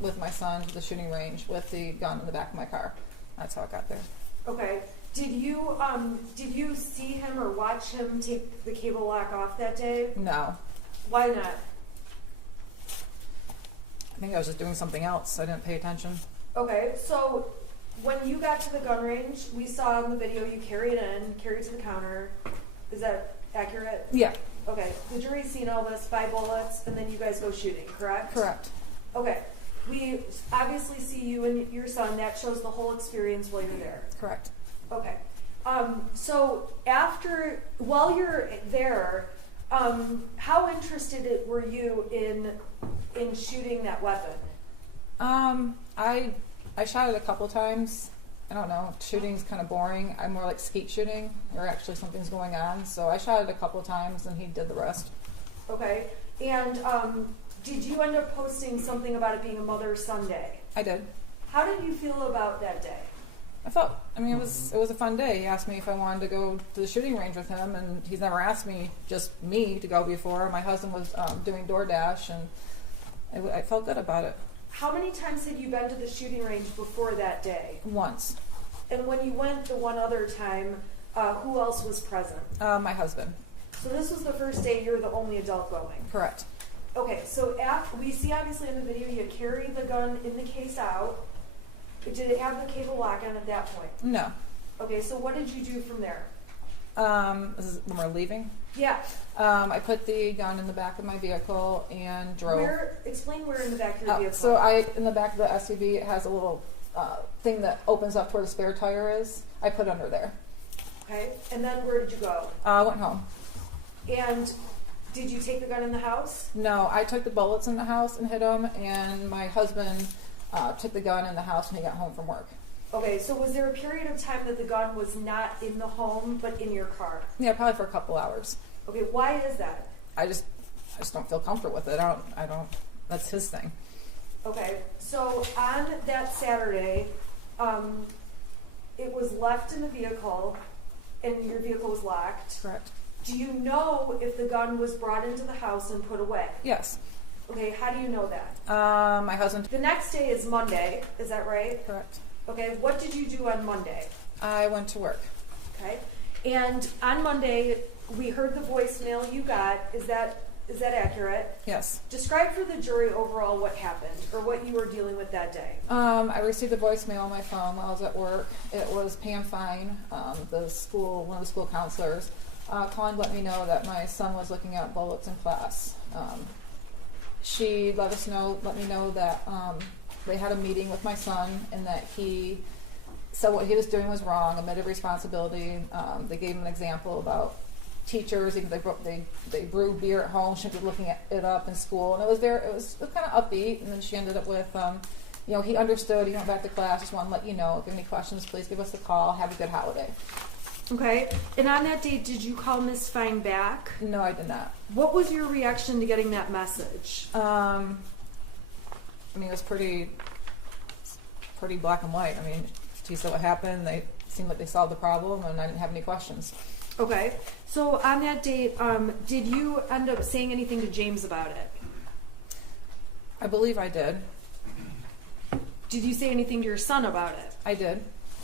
with my son to the shooting range with the gun in the back of my car. That's how it got there. Okay. Did you see him or watch him take the cable lock off that day? No. Why not? I think I was just doing something else. I didn't pay attention. Okay, so when you got to the gun range, we saw in the video you carry it to the counter. Is that accurate? Yeah. Okay, the jury's seen all this, 5 bullets, and then you guys go shooting, correct? Correct. Okay, we obviously see you and your son. That shows the whole experience while you're there. Correct. Okay, so while you're there, how interested were you in shooting that weapon? I shot it a couple times. I don't know. Shooting's kind of boring. I'm more like skeet shooting, where actually something's going on. So I shot it a couple times, and he did the rest. Okay. And did you end up posting something about it being a Mother's-Son Day? I did. How did you feel about that day? It was a fun day. He asked me if I wanted to go to the shooting range with him, and he's never asked me, just me, to go before. My husband was doing DoorDash, and I felt good about it. How many times had you been to the shooting range before that day? Once. And when you went the one other time, who else was present? My husband. So this was the first day you were the only adult going? Correct. Okay, so we see obviously in the video you carry the gun in the case out. Did it have the cable lock on at that point? No. Okay, so what did you do from there? This is when we're leaving. Yeah. I put the gun in the back of my vehicle and drove. Explain where in the back of your vehicle. So in the back of the SUV, it has a little thing that opens up where the spare tire is. I put under there. Okay, and then where did you go? I went home. And did you take the gun in the house? No, I took the bullets in the house and hid them, and my husband took the gun in the house when he got home from work. Okay, so was there a period of time that the gun was not in the home but in your car? Yeah, probably for a couple hours. Okay, why is that? I just don't feel comfortable with it. I don't. That's his thing. Okay, so on that Saturday, it was left in the vehicle, and your vehicle was locked. Correct. Do you know if the gun was brought into the house and put away? Yes. Okay, how do you know that? My husband. The next day is Monday, is that right? Correct. Okay, what did you do on Monday? I went to work. Okay, and on Monday, we heard the voicemail you got. Is that Is that accurate? Yes. Describe for the jury overall what happened or what you were dealing with that day. I received a voicemail on my phone while I was at work. It was Pam Fine, one of the school counselors, calling to let me know that my son was looking at bullets in class. She let me know that they had a meeting with my son and that he said what he was doing was wrong, admitted responsibility. They gave him an example about teachers, they brew beer at home, shouldn't be looking it up in school, and it was kind of upbeat. And then she ended up with, he understood. He went back to class. Just want to let you know. If you have any questions, please give us a call. Have a good holiday. Okay. And on that date, did you call Miss Fine back? No, I did not. What was your reaction to getting that message? It was pretty black and white. She said what happened. They seemed like they solved the problem, and I didn't have any questions. Okay. So on that date, did you end up saying anything to James about it? I believe I did. Did you say anything to your son about it? I did.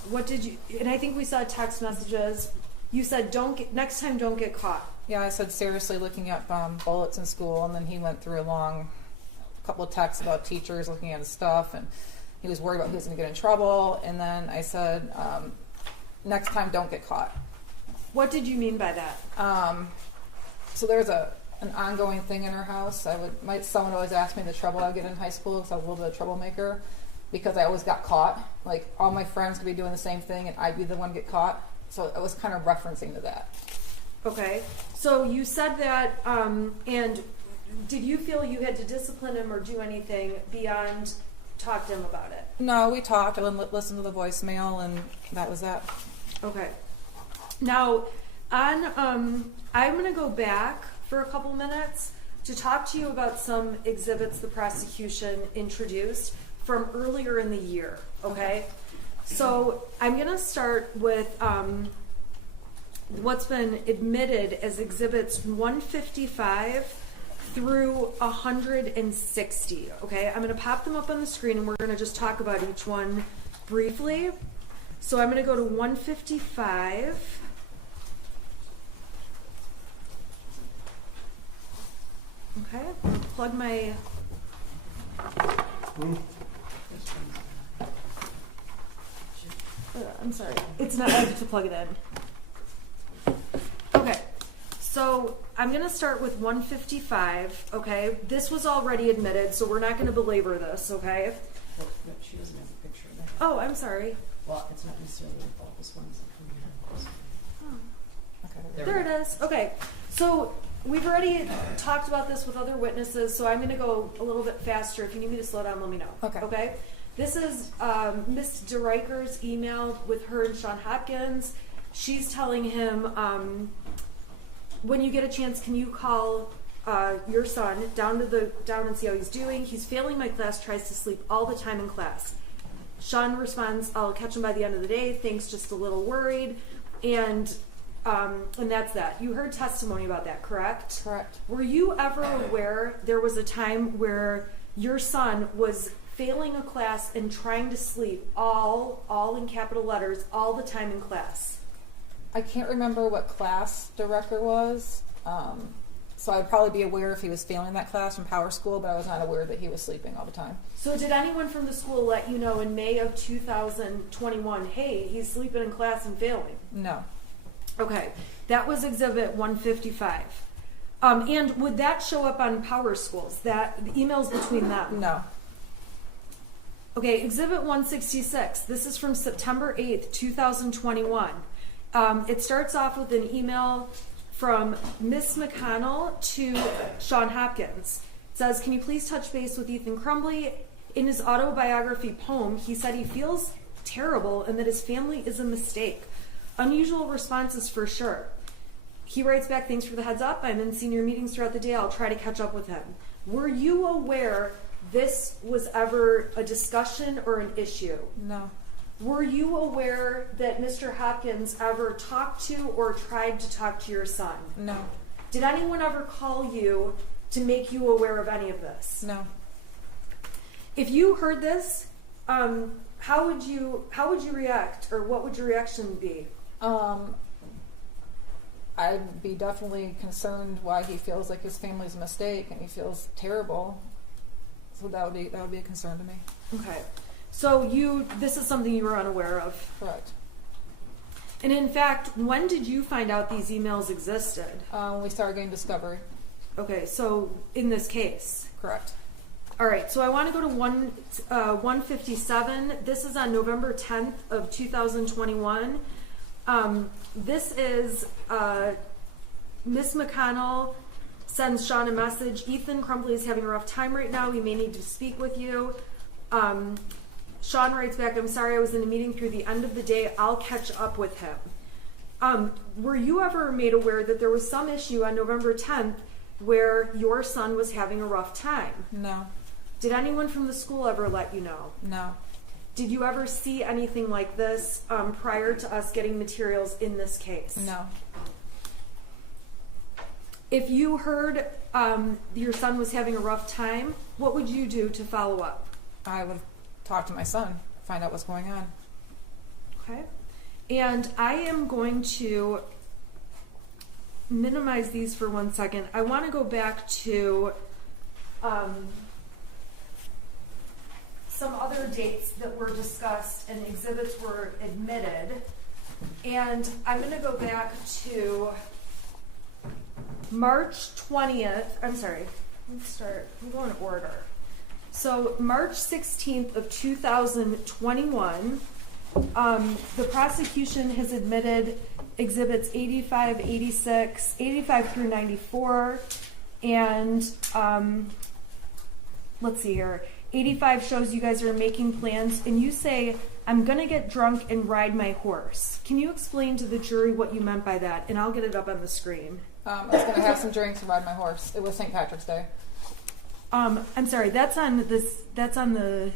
What did you? And I think we saw text messages. You said, next time, don't get caught. Yeah, I said seriously looking at bullets in school, and then he went through a couple of texts about teachers looking at his stuff, and he was worried about he was going to get in trouble. And then I said, next time, don't get caught. What did you mean by that? So there's an ongoing thing in our house. Someone would always ask me the trouble I would get in high school because I was a little bit of a troublemaker because I always got caught. Like all my friends could be doing the same thing and I'd be the one to get caught. So it was kind of referencing to that. Okay. So you said that, and did you feel you had to discipline him or do anything beyond talk to him about it? No, we talked. I listened to the voicemail and that was that. Okay. Now, I'm going to go back for a couple minutes to talk to you about some exhibits the prosecution introduced from earlier in the year, okay? So I'm going to start with what's been admitted as exhibits 155 through 160, okay? I'm going to pop them up on the screen and we're going to just talk about each one briefly. So I'm going to go to 155. Okay, I'm going to plug my... I'm sorry, it's not easy to plug it in. Okay, so I'm going to start with 155, okay? This was already admitted, so we're not going to belabor this, okay? Well, no, she doesn't have a picture of that. Oh, I'm sorry. Well, it's not necessarily your fault. This one's coming out. Okay. There it is. Okay, so we've already talked about this with other witnesses, so I'm going to go a little bit faster. If you need me to slow down, let me know. Okay. Okay? This is Miss DeRiker's email with her and Sean Hopkins. She's telling him, when you get a chance, can you call your son down and see how he's doing? He's failing my class, tries to sleep all the time in class. Sean responds, I'll catch him by the end of the day. Thanks, just a little worried. And that's that. You heard testimony about that, correct? Correct. Were you ever aware there was a time where your son was failing a class and trying to sleep all in capital letters all the time in class? I can't remember what class director was, so I'd probably be aware if he was failing that class from Power School, but I was not aware that he was sleeping all the time. So did anyone from the school let you know in May of 2021, hey, he's sleeping in class and failing? No. Okay, that was Exhibit 155. And would that show up on Power Schools, the emails between them? No. Okay, Exhibit 166. This is from September 8th, 2021. It starts off with an email from Miss McConnell to Sean Hopkins. It says, can you please touch base with Ethan Crumbley? In his autobiography poem, he said he feels terrible and that his family is a mistake. Unusual responses for sure. He writes back, thanks for the heads up. I'm in senior meetings throughout the day. I'll try to catch up with him. Were you aware this was ever a discussion or an issue? No. Were you aware that Mr. Hopkins ever talked to or tried to talk to your son? No. Did anyone ever call you to make you aware of any of this? No. If you heard this, how would you react, or what would your reaction be? I'd be definitely concerned why he feels like his family's a mistake and he feels terrible. So that would be a concern to me. Okay. So this is something you were unaware of. Correct. And in fact, when did you find out these emails existed? When we started getting discovery. Okay, so in this case. Correct. All right, so I want to go to 157. This is on November 10th of 2021. This is Miss McConnell sends Sean a message. Ethan Crumbley is having a rough time right now. He may need to speak with you. Sean writes back, I'm sorry I was in a meeting through the end of the day. I'll catch up with him. Were you ever made aware that there was some issue on November 10th where your son was having a rough time? No. Did anyone from the school ever let you know? No. Did you ever see anything like this prior to us getting materials in this case? No. If you heard your son was having a rough time, what would you do to follow up? I would talk to my son, find out what's going on. Okay. And I am going to minimize these for 1 second. I want to go back to some other dates that were discussed and exhibits were admitted. And I'm going to go back to March 20th. I'm sorry. Let's go in order. So March 16th of 2021, the prosecution has admitted exhibits 85, 86, 85 through 94, and let's see here. 85 shows you guys are making plans, and you say, I'm going to get drunk and ride my horse. Can you explain to the jury what you meant by that? And I'll get it up on the screen. I was going to have some drinks and ride my horse. It was St. Patrick's Day. I'm sorry, that's on the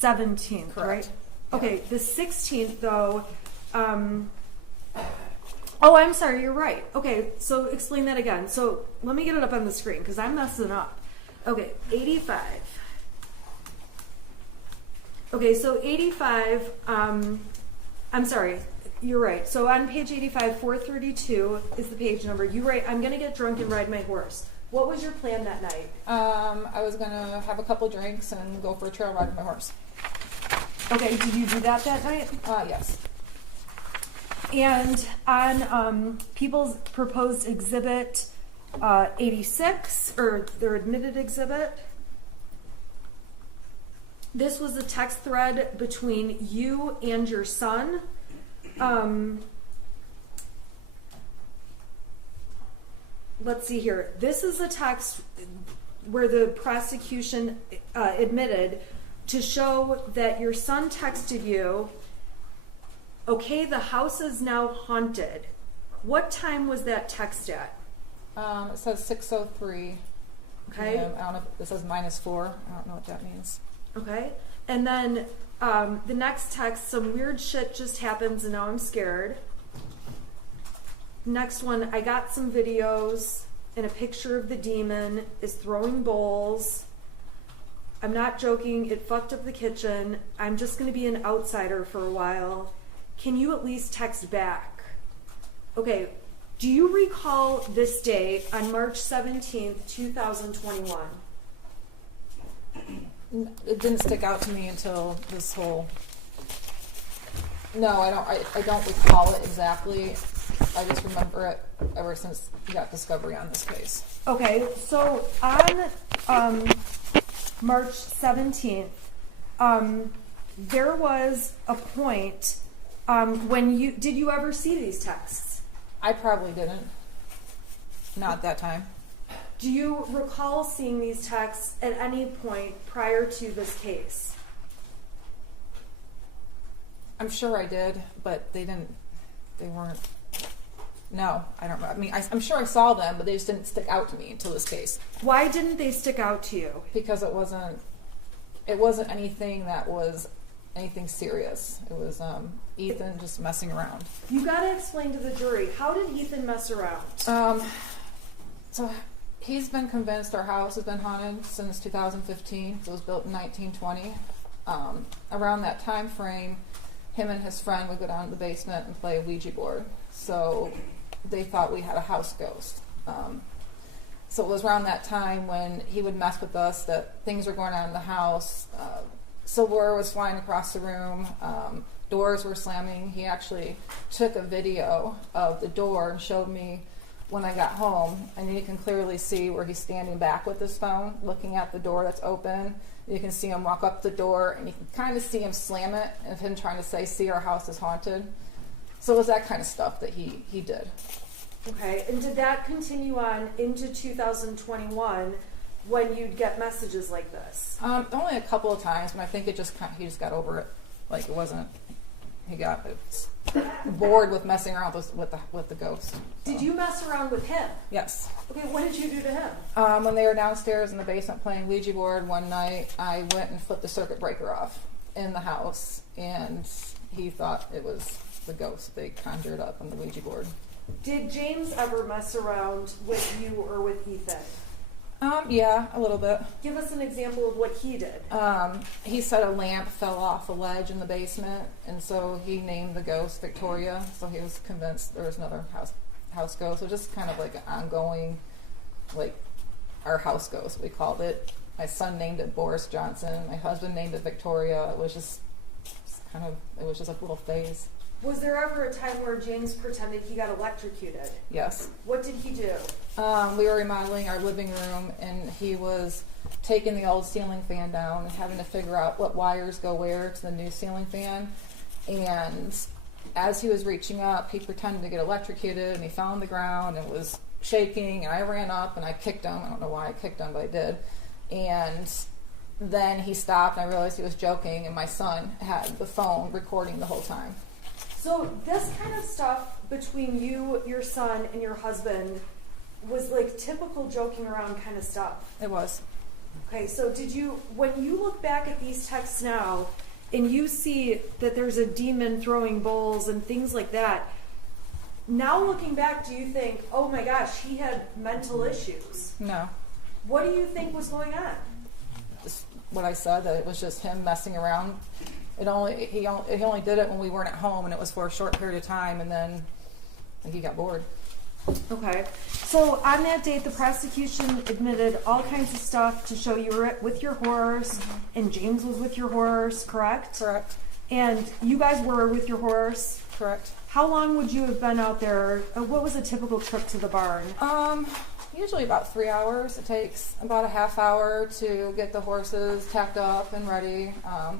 17th, Correct. right? Yeah. Okay, the 16th though, oh, I'm sorry, you're right. Okay, so explain that again. So let me get it up on the screen because I'm messing up. Okay, 85. Okay, so 85, I'm sorry, you're right. So on page 85, 432 is the page number. You write, I'm going to get drunk and ride my horse. What was your plan that night? I was going to have a couple drinks and go for a trail ride with my horse. Okay, did you do that night? Yes. And on people's proposed exhibit 86, or their admitted exhibit, this was a text thread between you and your son. Let's see here. This is a text where the prosecution admitted to show that your son texted you, okay, the house is now haunted. What time was that text at? It says 6:03. Okay. I don't know if it says -4. I don't know what that means. Okay. And then the next text, some weird shit just happens and now I'm scared. Next one, I got some videos and a picture of the demon is throwing bowls. I'm not joking, it fucked up the kitchen. I'm just going to be an outsider for a while. Can you at least text back? Okay, do you recall this day on March 17th, 2021? It didn't stick out to me until this whole... No, I don't recall it exactly. I just remember it ever since we got discovery on this case. Okay, so on March 17th, there was a point when did you ever see these texts? I probably didn't. Not that time. Do you recall seeing these texts at any point prior to this case? I'm sure I did, but they weren't. No, I don't. I mean, I'm sure I saw them, but they just didn't stick out to me until this case. Why didn't they stick out to you? Because it wasn't anything that was anything serious. It was Ethan just messing around. You got to explain to the jury, how did Ethan mess around? So he's been convinced our house has been haunted since 2015. It was built in 1920. Around that time frame, him and his friend would go down to the basement and play a Ouija board. So they thought we had a house ghost. So it was around that time when he would mess with us that things were going on in the house. Silverware was flying across the room. Doors were slamming. He actually took a video of the door and showed me when I got home, and you can clearly see where he's standing back with his phone, looking at the door that's open. You can see him walk up the door, and you can kind of see him slam it, and him trying to say, "See, our house is haunted." So it was that kind of stuff that he did. Okay, and did that continue on into 2021 when you'd get messages like this? Only a couple of times, but I think he just got over it. Like it wasn't. He got bored with messing around with the ghost. Did you mess around with him? Yes. Okay, what did you do to him? When they were downstairs in the basement playing Ouija board one night, I went and flipped the circuit breaker off in the house, and he thought it was the ghost they conjured up on the Ouija board. Did James ever mess around with you or with Ethan? Yeah, a little bit. Give us an example of what he did. He said a lamp fell off a ledge in the basement, and so he named the ghost Victoria. So he was convinced there was another house ghost. So just kind of like an ongoing, like our house ghost, we called it. My son named it Boris Johnson. My husband named it Victoria. It was just a little phase. Was there ever a time where James pretended he got electrocuted? Yes. What did he do? We were remodeling our living room, and he was taking the old ceiling fan down and having to figure out what wires go where to the new ceiling fan. And as he was reaching up, he pretended to get electrocuted, and he fell on the ground and was shaking, and I ran up and I kicked him. I don't know why I kicked him, but I did. And then he stopped, and I realized he was joking, and my son had the phone recording the whole time. So this kind of stuff between you, your son, and your husband was like typical joking around kind of stuff. It was. Okay, so when you look back at these texts now and you see that there's a demon throwing bowls and things like that, now looking back, do you think, oh my gosh, he had mental issues? No. What do you think was going on? Just what I said, that it was just him messing around. He only did it when we weren't at home, and it was for a short period of time, and then he got bored. Okay. So on that date, the prosecution admitted all kinds of stuff to show you were with your horse, and James was with your horse, correct? Correct. And you guys were with your horse? Correct. How long would you have been out there? What was a typical trip to the barn? Usually about 3 hours. It takes about a half hour to get the horses tacked up and ready.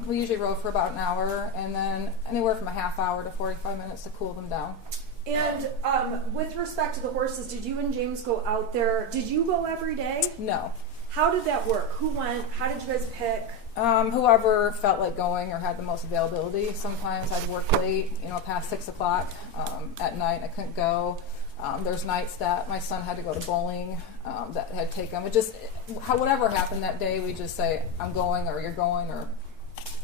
We usually row for about an hour, and then anywhere from a half hour to 45 minutes to cool them down. And with respect to the horses, did you and James go out there? Did you go every day? No. How did that work? Who went? How did you guys pick? Whoever felt like going or had the most availability. Sometimes I'd work late, past 6 o'clock at night. I couldn't go. There's nights that my son had to go to bowling that had taken. Whatever happened that day, we just say, I'm going, or you're going, or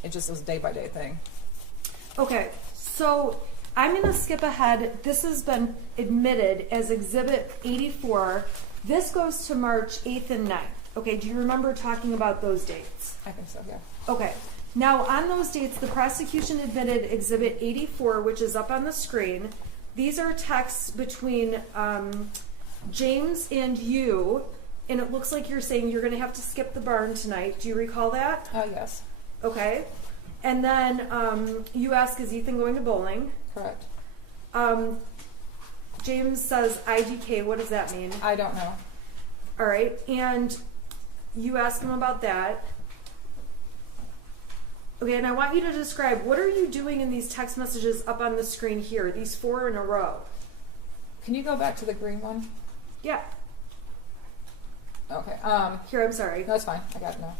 it just was a day-by-day thing. Okay, so I'm going to skip ahead. This has been admitted as Exhibit 84. This goes to March 8th and 9th. Okay, do you remember talking about those dates? I think so, yeah. Okay, now on those dates, the prosecution admitted Exhibit 84, which is up on the screen. These are texts between James and you, and it looks like you're saying you're going to have to skip the barn tonight. Do you recall that? Yes. Okay. And then you ask, is Ethan going to bowling? Correct. James says IDK. What does that mean? I don't know. All right. And you ask him about that. Okay, and I want you to describe, what are you doing in these text messages up on the screen here, these 4 in a row? Can you go back to the green one? Yeah. Okay. Here, I'm sorry. No, it's fine. I got it now.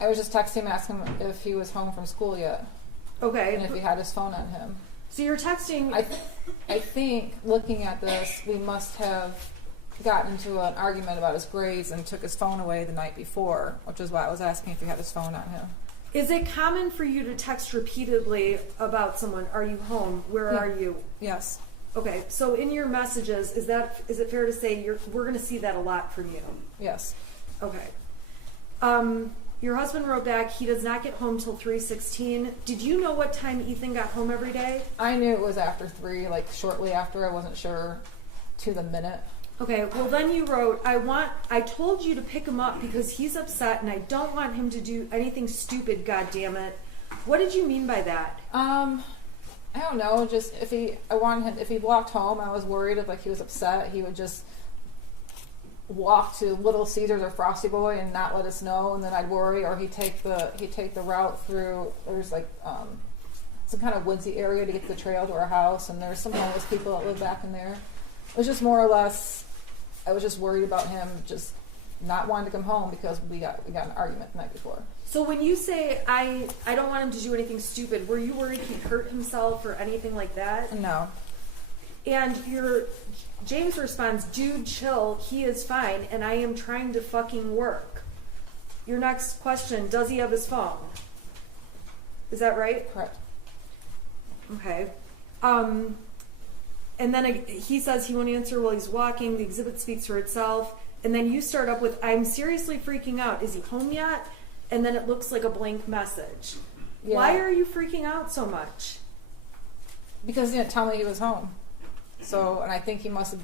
I was just texting him, asking him if he was home from school yet. Okay. And if he had his phone on him. So you're texting... I think, looking at this, we must have gotten into an argument about his grades and took his phone away the night before, which is why I was asking if he had his phone on him. Is it common for you to text repeatedly about someone? Are you home? Where are you? Yes. Okay, so in your messages, is it fair to say we're going to see that a lot from you? Yes. Okay. your husband wrote back, he does not get home till 3:16. Did you know what time Ethan got home every day? I knew it was after 3, like shortly after. I wasn't sure to the minute. Okay, well then you wrote, I told you to pick him up because he's upset and I don't want him to do anything stupid, God damn it. What did you mean by that? I don't know, just if he walked home, I was worried if like he was upset, he would just walk to Little Caesars or Frosty Boy and not let us know, and then I'd worry, or he'd take the route through, there's like some kind of woodsy area to get the trail to our house, and there's some homeless people that live back in there. It was just more or less, I was just worried about him just not wanting to come home because we got in an argument the night before. So when you say I don't want him to do anything stupid, were you worried he'd hurt himself or anything like that? No. And James responds, dude, chill, he is fine, and I am trying to fucking work. Your next question, does he have his phone? Is that right? Correct. Okay. And then he says he won't answer while he's walking. The exhibit speaks for itself. And then you start up with, I'm seriously freaking out. Is he home yet? And then it looks like a blank message. Yeah. Why are you freaking out so much? Because he didn't tell me he was home. So, and I think he must have,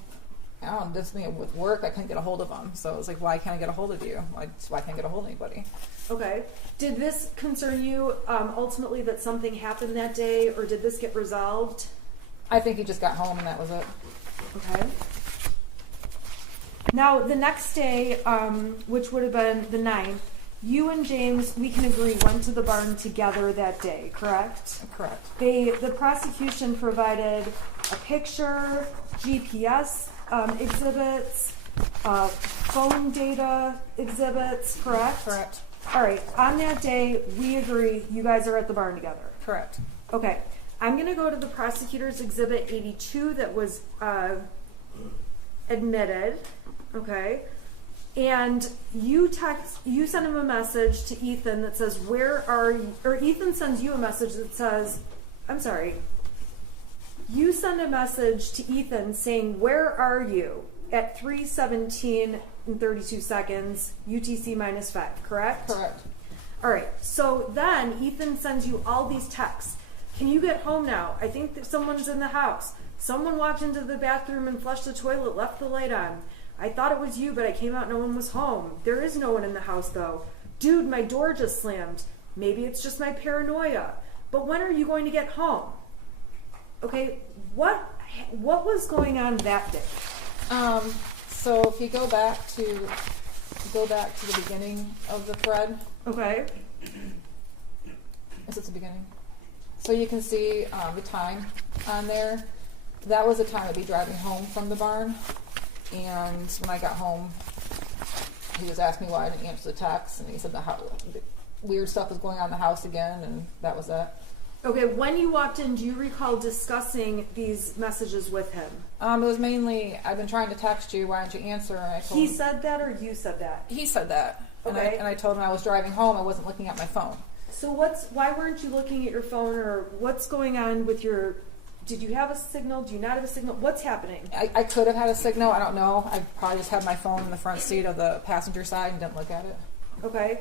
I don't know, did something with work. I couldn't get a hold of him. So it was like, why can't I get a hold of you? Why can't I get a hold of anybody? Okay. Did this concern you ultimately that something happened that day, or did this get resolved? I think he just got home and that was it. Okay. Now, the next day, which would have been the 9th, you and James, we can agree, went to the barn together that day, correct? Correct. The prosecution provided a picture, GPS exhibits, phone data exhibits, correct? Correct. All right. On that day, we agree you guys are at the barn together. Correct. Okay. I'm going to go to the prosecutor's exhibit 82 that was admitted. Okay. And you send him a message to Ethan that says, where are you? Or Ethan sends you a message that says, I'm sorry. You send a message to Ethan saying, where are you? At 3:17 and 32 seconds, UTC -5, correct? Correct. All right. So then Ethan sends you all these texts. Can you get home now? I think that someone's in the house. Someone walked into the bathroom and flushed the toilet, left the light on. I thought it was you, but I came out, no one was home. There is no one in the house, though. Dude, my door just slammed. Maybe it's just my paranoia. But when are you going to get home? Okay, what was going on that day? So if you go back to the beginning of the thread. Okay. Is this the beginning? So you can see the time on there. That was the time I'd be driving home from the barn. And when I got home, he was asking me why I didn't answer the text, and he said the weird stuff was going on in the house again, and that was that. Okay, when you walked in, do you recall discussing these messages with him? It was mainly, I've been trying to text you, why don't you answer? And I told He him, said that, or you said that? he said that. Okay. And I told him I was driving home, I wasn't looking at my phone. So why weren't you looking at your phone, or what's going on with did you have a signal? Do you not have a signal? What's happening? I could have had a signal, I don't know. I probably just had my phone in the front seat of the passenger side and didn't look at it. Okay.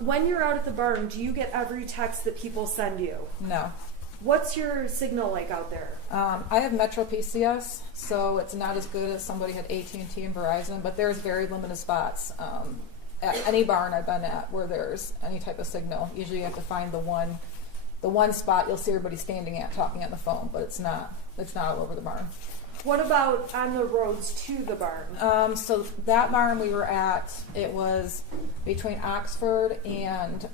When you're out at the barn, do you get every text that people send you? No. What's your signal like out there? I have Metro PCS, so it's not as good as somebody had AT&T and Verizon, but there's very limited spots at any barn I've been at where there's any type of signal. Usually you have to find the one spot you'll see everybody standing at talking on the phone, but it's not all over the barn. What about on the roads to the barn? So that barn we were at, it was between Oxford and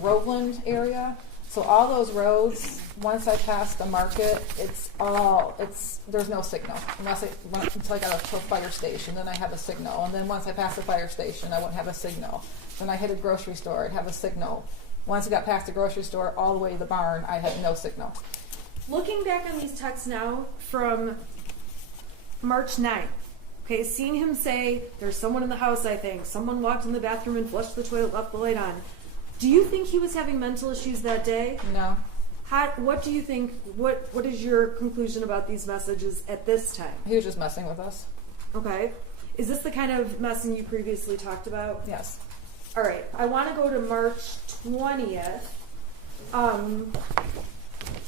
Groveland area. So all those roads, once I passed the market, there's no signal until I got to a fire station. Then I have a signal, and then once I pass the fire station, I wouldn't have a signal. Then I hit a grocery store, I'd have a signal. Once I got past the grocery store, all the way to the barn, I had no signal. Looking back on these texts now from March 9th, okay, seeing him say, there's someone in the house, I think. Someone walked in the bathroom and flushed the toilet, left the light on. Do you think he was having mental issues that day? No. What do you think, what is your conclusion about these messages at this time? He was just messing with us. Okay. Is this the kind of messing you previously talked about? Yes. All right, I want to go to March 20th.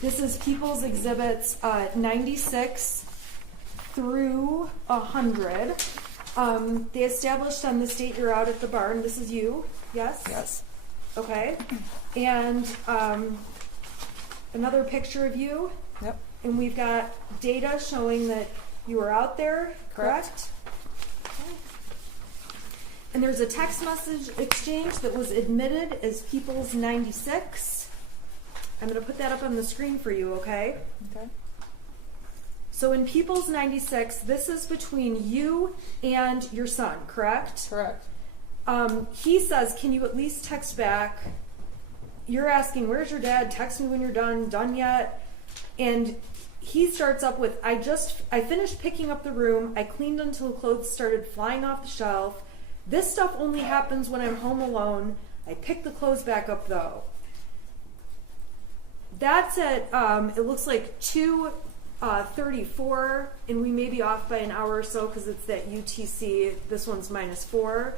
This is People's Exhibits 96 through 100. They established on this date you're out at the barn. This is you, yes? Yes. Okay. And another picture of you. Yep. And we've got data showing that you were out there, correct? Okay. And there's a text message exchange that was admitted as People's 96. I'm going to put that up on the screen for you, okay? Okay. So in People's 96, this is between you and your son, correct? Correct. He says, can you at least text back? You're asking, where's your dad? Text me when you're done yet? And he starts up with, I finished picking up the room. I cleaned until clothes started flying off the shelf. This stuff only happens when I'm home alone. I picked the clothes back up though. That's at, it looks like 2:34, and we may be off by an hour or so because it's that UTC. This one's -4.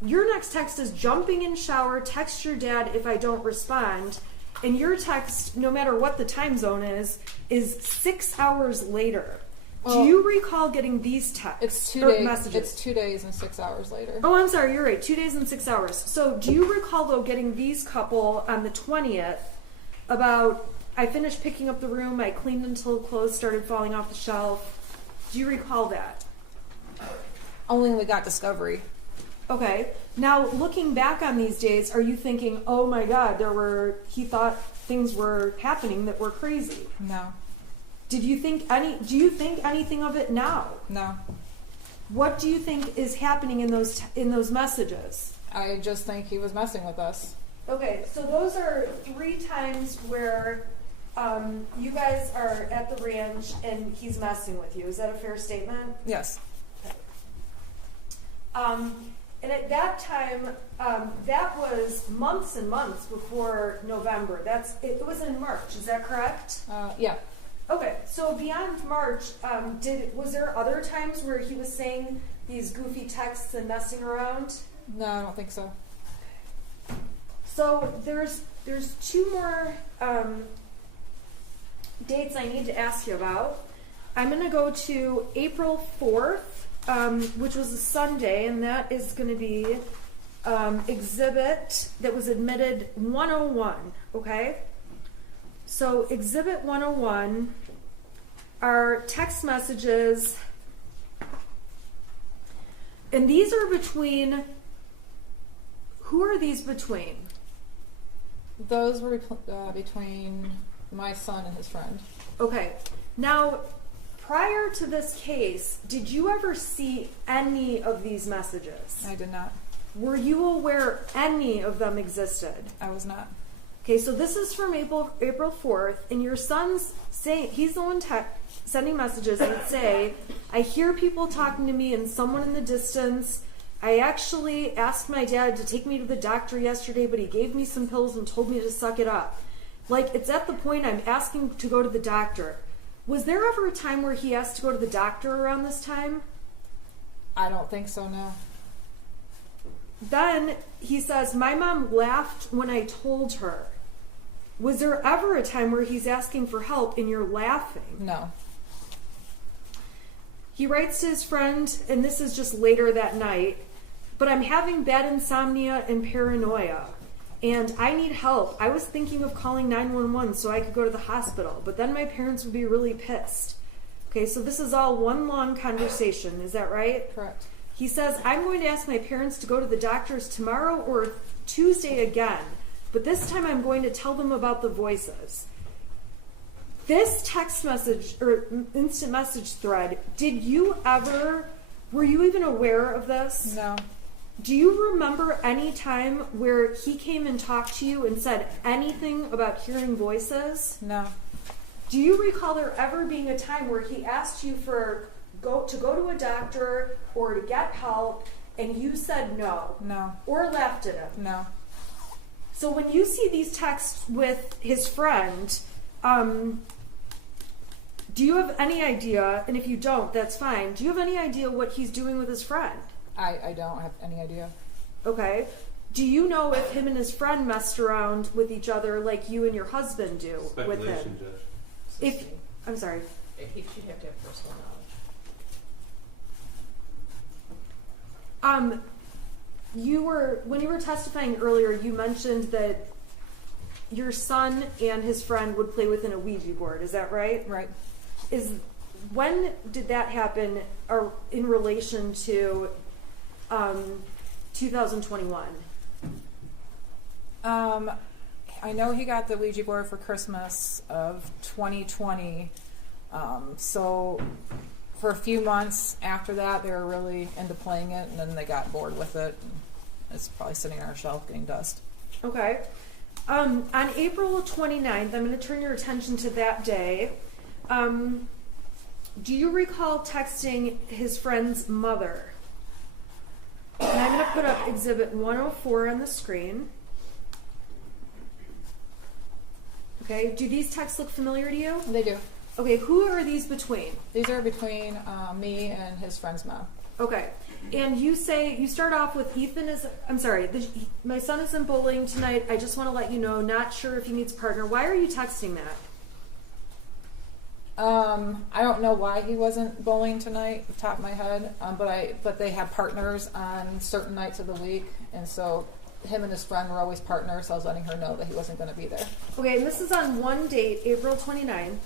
Your next text is jumping in shower, text your dad if I don't respond. And your text, no matter what the time zone is 6 hours later. Well, do you recall getting these texts? It's 2 or days. messages? It's 2 days and 6 hours later. Oh, I'm sorry, you're right. 2 days and 6 hours. So do you recall, though, getting these couple on the 20th about, I finished picking up the room, I cleaned until clothes started falling off the shelf. Do you recall that? Only when we got discovery. Okay. Now, looking back on these days, are you thinking, oh my God, he thought things were happening that were crazy? No. Do you think anything of it now? No. What do you think is happening in those messages? I just think he was messing with us. Okay, so those are 3 times where you guys are at the ranch and he's messing with you. Is that a fair statement? Yes. And at that time, that was months and months before November. It was in March. Is that correct? Yeah. Okay, so beyond March, was there other times where he was saying these goofy texts and messing around? No, I don't think so. So there's 2 more dates I need to ask you about. I'm going to go to April 4th, which was a Sunday, and that is going to be exhibit that was admitted 101, okay? So exhibit 101 are text messages, and these are between, who are these between? Those were between my son and his friend. Okay. Now, prior to this case, did you ever see any of these messages? I did not. Were you aware any of them existed? I was not. Okay, so this is from April 4th, and your son's saying, he's the one sending messages that say, I hear people talking to me and someone in the distance. I actually asked my dad to take me to the doctor yesterday, but he gave me some pills and told me to suck it up. Like, it's at the point I'm asking to go to the doctor. Was there ever a time where he asked to go to the doctor around this time? I don't think so, no. Then he says, my mom laughed when I told her. Was there ever a time where he's asking for help and you're laughing? No. He writes to his friend, and this is just later that night, but I'm having bad insomnia and paranoia, and I need help. I was thinking of calling 911 so I could go to the hospital, but then my parents would be really pissed. Okay, so this is all one long conversation. Is that right? Correct. He says, I'm going to ask my parents to go to the doctors tomorrow or Tuesday again, but this time I'm going to tell them about the voices. This text message or instant message thread, were you even aware of this? No. Do you remember any time where he came and talked to you and said anything about hearing voices? No. Do you recall there ever being a time where he asked you to go to a doctor or to get help and you said no? No. Or laughed at him? No. So when you see these texts with his friend, do you have any idea, and if you don't, that's fine, do you have any idea what he's doing with his friend? I don't have any idea. Okay. Do you know if him and his friend messed around with each other like you and your husband do with him? Speculation, Judge. If I'm sorry. He should have to have personal knowledge. When you were testifying earlier, you mentioned that your son and his friend would play within a Ouija board. Is that right? Right. When did that happen, or in relation to 2021? I know he got the Ouija board for Christmas of 2020. So for a few months after that, they were really into playing it, and then they got bored with it. It's probably sitting on our shelf getting dust. Okay. On April 29th, I'm going to turn your attention to that day. Do you recall texting his friend's mother? And I'm going to put up Exhibit 104 on the screen. Okay. Do these texts look familiar to you? They do. Okay. Who are these between? These are between me and his friend's mom. Okay. And you start off with my son is in bowling tonight. I just want to let you know, not sure if he needs a partner. Why are you texting that? I don't know why he wasn't bowling tonight, off the top of my head. But they had partners on certain nights of the week, and so him and his friend were always partners. So I was letting her know that he wasn't going to be there. Okay, and this is on one date, April 29th.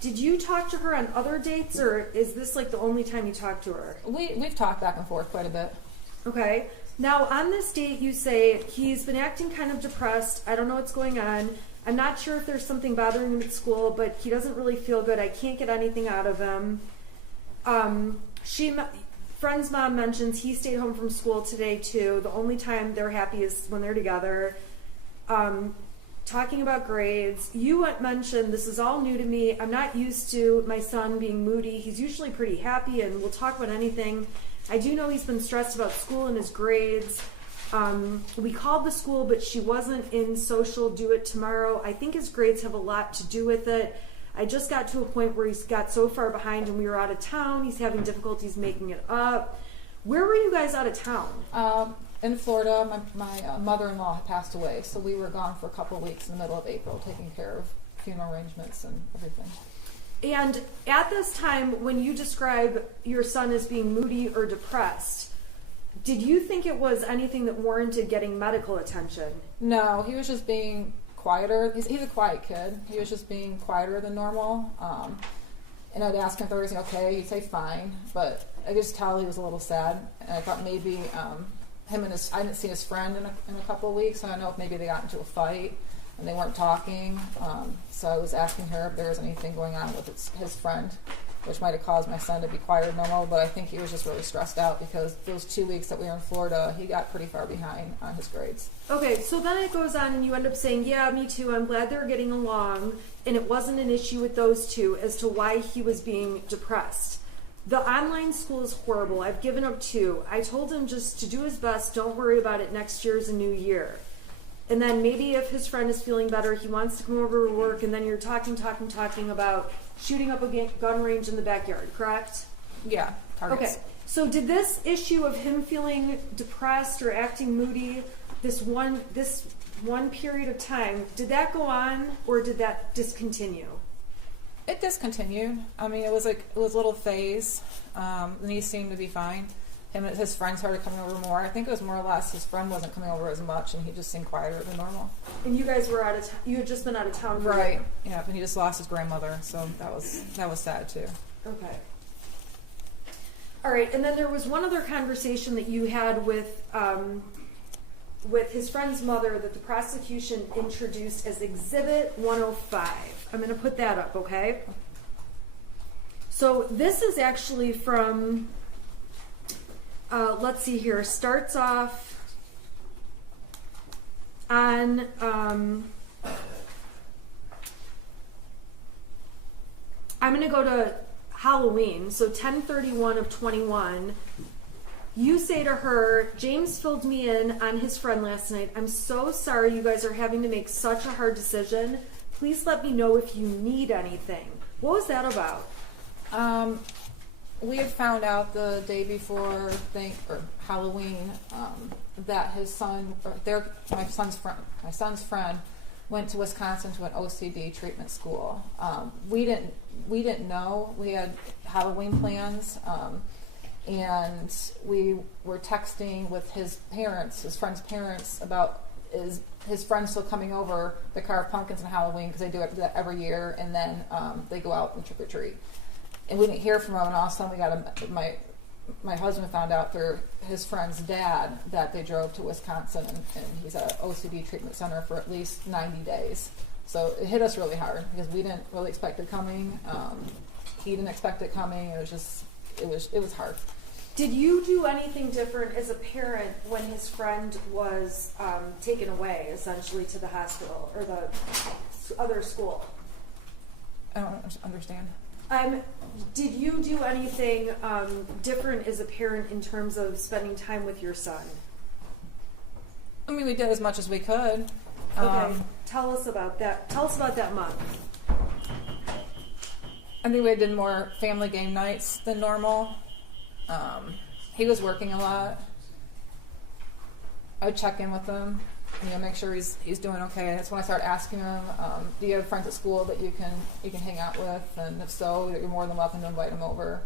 Did you talk to her on other dates, or is this like the only time you talked to her? We've talked back and forth quite a bit. Okay. Now, on this date, you say he's been acting kind of depressed. I don't know what's going on. I'm not sure if there's something bothering him at school, but he doesn't really feel good. I can't get anything out of him. Friend's mom mentions he stayed home from school today, too. The only time they're happy is when they're together. Talking about grades, you mentioned this is all new to me. I'm not used to my son being moody. He's usually pretty happy and will talk about anything. I do know he's been stressed about school and his grades. We called the school, but she wasn't in social. Do it tomorrow. I think his grades have a lot to do with it. I just got to a point where he's got so far behind and we were out of town. He's having difficulties making it up. Where were you guys out of town? In Florida, my mother-in-law had passed away, so we were gone for a couple of weeks in the middle of April, taking care of funeral arrangements and everything. And at this time, when you describe your son as being moody or depressed, did you think it was anything that warranted getting medical attention? No, he was just being quieter. He's a quiet kid. He was just being quieter than normal. And I'd ask him if everything okay. He'd say fine, but I could just tell he was a little sad. And I thought maybe I didn't see his friend in a couple of weeks. I don't know if maybe they got into a fight and they weren't talking. So I was asking her if there was anything going on with his friend, which might have caused my son to be quieter than normal. But I think he was just really stressed out because those 2 weeks that we were in Florida, he got pretty far behind on his grades. Okay, so then it goes on and you end up saying, yeah, me too. I'm glad they're getting along. And it wasn't an issue with those two as to why he was being depressed. The online school is horrible. I've given up too. I told him just to do his best. Don't worry about it. Next year's a new year. And then maybe if his friend is feeling better, he wants to come over to work, and then you're talking about shooting up a gun range in the backyard, correct? Yeah, targets. Okay. So did this issue of him feeling depressed or acting moody, this one period of time, did that go on or did that discontinue? It discontinued. I mean, it was a little phase. Then he seemed to be fine. Him and his friends started coming over more. I think it was more or less his friend wasn't coming over as much, and he just seemed quieter than normal. And you guys were you had just been out of town, right? Yeah, and he just lost his grandmother, so that was sad too. Okay. All right, and then there was one other conversation that you had with his friend's mother that the prosecution introduced as Exhibit 105. I'm going to put that up, okay? So this is actually from, let's see here, starts off on, I'm going to go to Halloween, so 10/31 of 21. You say to her, James filled me in on his friend last night. I'm so sorry you guys are having to make such a hard decision. Please let me know if you need anything. What was that about? We had found out the day before Halloween that his son, my son's friend, went to Wisconsin to an OCD treatment school. We didn't know. We had Halloween plans, and we were texting with his friend's parents about his friends still coming over to carve pumpkins on Halloween because they do that every year, and then they go out and trick or treat. And we didn't hear from him, and all of a sudden we got my husband found out through his friend's dad that they drove to Wisconsin, and he's at an OCD treatment center for at least 90 days. So it hit us really hard because we didn't really expect it coming. He didn't expect it coming. It was hard. Did you do anything different as a parent when his friend was taken away, essentially, to the hospital or the other school? I don't understand. Did you do anything different as a parent in terms of spending time with your son? I mean, we did as much as we could. Okay, tell us about that. Tell us about that month. I think we did more family game nights than normal. He was working a lot. I would check in with him, make sure he's doing okay. That's when I started asking him, do you have friends at school that you can hang out with? And if so, you're more than welcome to invite him over.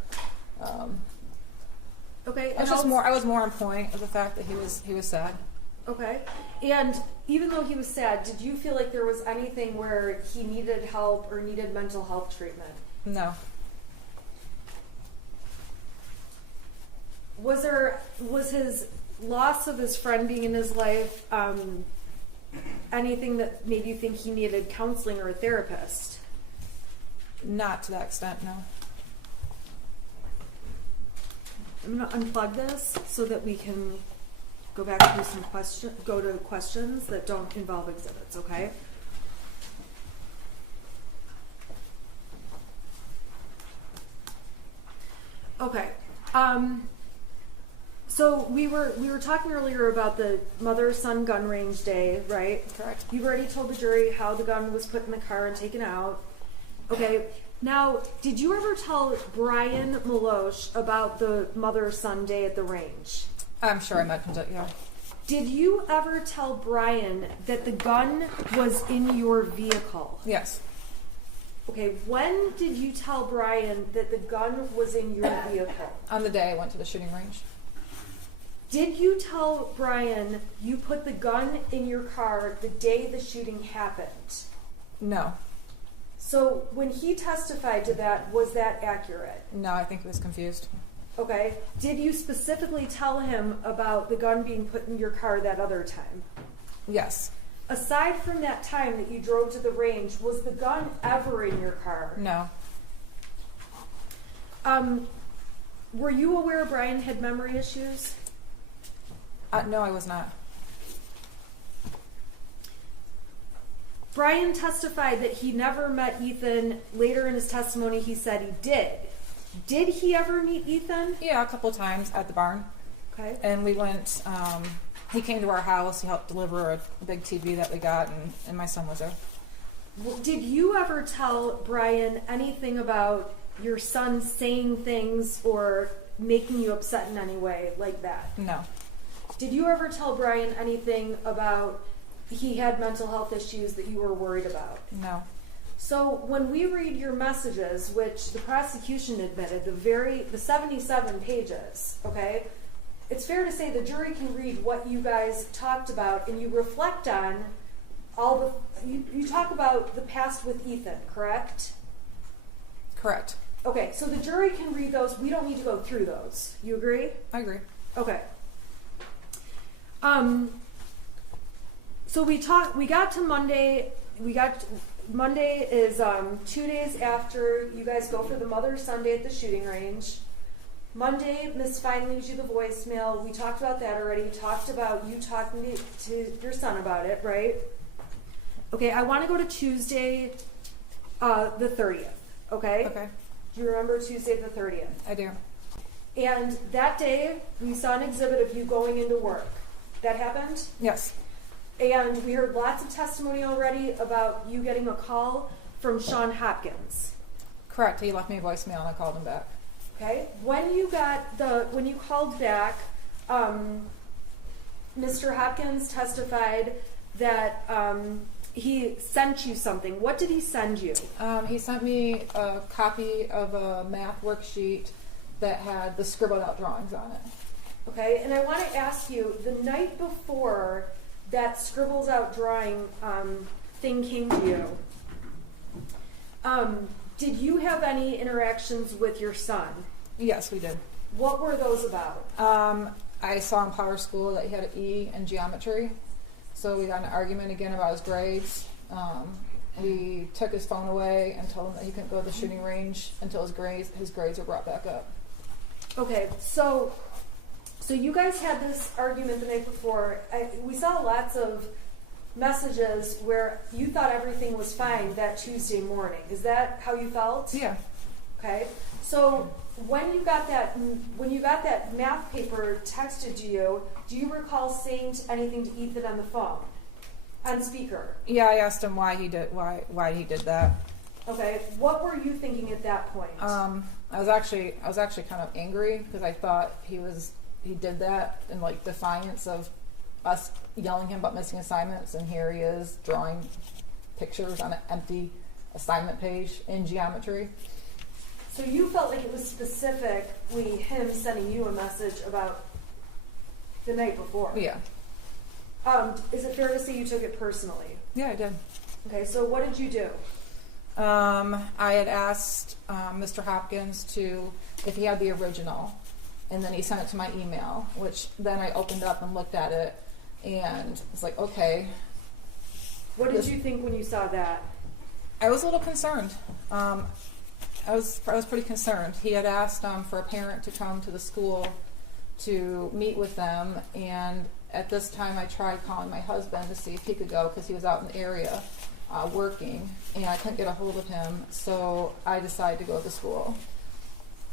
Okay. I was more on point of the fact that he was sad. Okay. And even though he was sad, did you feel like there was anything where he needed help or needed mental health treatment? No. Was his loss of his friend being in his life anything that made you think he needed counseling or a therapist? Not to that extent, no. I'm going to unplug this so that we can go back to go to questions that don't involve exhibits, okay? Okay. So we were talking earlier about the mother-son gun range day, right? Correct. You've already told the jury how the gun was put in the car and taken out. Okay. Now, did you ever tell Brian Maloche about the mother-son day at the range? I'm sure I mentioned it, yeah. Did you ever tell Brian that the gun was in your vehicle? Yes. Okay, when did you tell Brian that the gun was in your vehicle? On the day I went to the shooting range. Did you tell Brian you put the gun in your car the day the shooting happened? No. So when he testified to that, was that accurate? No, I think he was confused. Okay. Did you specifically tell him about the gun being put in your car that other time? Yes. Aside from that time that you drove to the range, was the gun ever in your car? No. Were you aware Brian had memory issues? No, I was not. Brian testified that he never met Ethan. Later in his testimony, he said he did. Did he ever meet Ethan? Yeah, a couple of times at the barn. Okay. And we went, he came to our house, he helped deliver a big TV that we got, and my son was there. Well, did you ever tell Brian anything about your son saying things or making you upset in any way like that? No. Did you ever tell Brian anything about he had mental health issues that you were worried about? No. So when we read your messages, which the prosecution admitted, the 77 pages, okay, it's fair to say the jury can read what you guys talked about and you reflect on you talk about the past with Ethan, correct? Correct. Okay, so the jury can read those. We don't need to go through those. You agree? I agree. Okay. So we got to Monday. Monday is 2 days after you guys go for the Mother Sunday at the shooting range. Monday, Miss Fine leaves you the voicemail. We talked about that already. We talked about you talking to your son about it, right? Okay, I want to go to Tuesday, the 30th, okay? Okay. Do you remember Tuesday the 30th? I do. And that day, we saw an exhibit of you going into work. That happened? Yes. And we heard lots of testimony already about you getting a call from Sean Hopkins. Correct. He left me a voicemail and I called him back. Okay? when you called back, Mr. Hopkins testified that he sent you something. What did he send you? He sent me a copy of a math worksheet that had the scribbled out drawings on it. Okay, and I want to ask you, the night before that scribbles out drawing thing came to you, did you have any interactions with your son? Yes, we did. What were those about? I saw in Power School that he had an E in geometry, so we got in an argument again about his grades. We took his phone away and told him that he couldn't go to the shooting range until his grades were brought back up. Okay, so you guys had this argument the night before. We saw lots of messages where you thought everything was fine that Tuesday morning. Is that how you felt? Yeah. Okay. So when you got that math paper texted to you, do you recall saying anything to Ethan on the phone, on speaker? Yeah, I asked him why he did that. Okay. What were you thinking at that point? I was actually kind of angry because I thought he did that in like defiance of us yelling him about missing assignments, and here he is drawing pictures on an empty assignment page in geometry. So you felt like it was specifically him sending you a message about the night before? Yeah. Is it fair to say you took it personally? Yeah, I did. Okay, so what did you do? I had asked Mr. Hopkins if he had the original, and then he sent it to my email, which then I opened up and looked at it, and it's like, okay. What did you think when you saw that? I was a little concerned. I was pretty concerned. He had asked for a parent to come to the school to meet with them, and at this time I tried calling my husband to see if he could go because he was out in the area working, and I couldn't get a hold of him, so I decided to go to the school.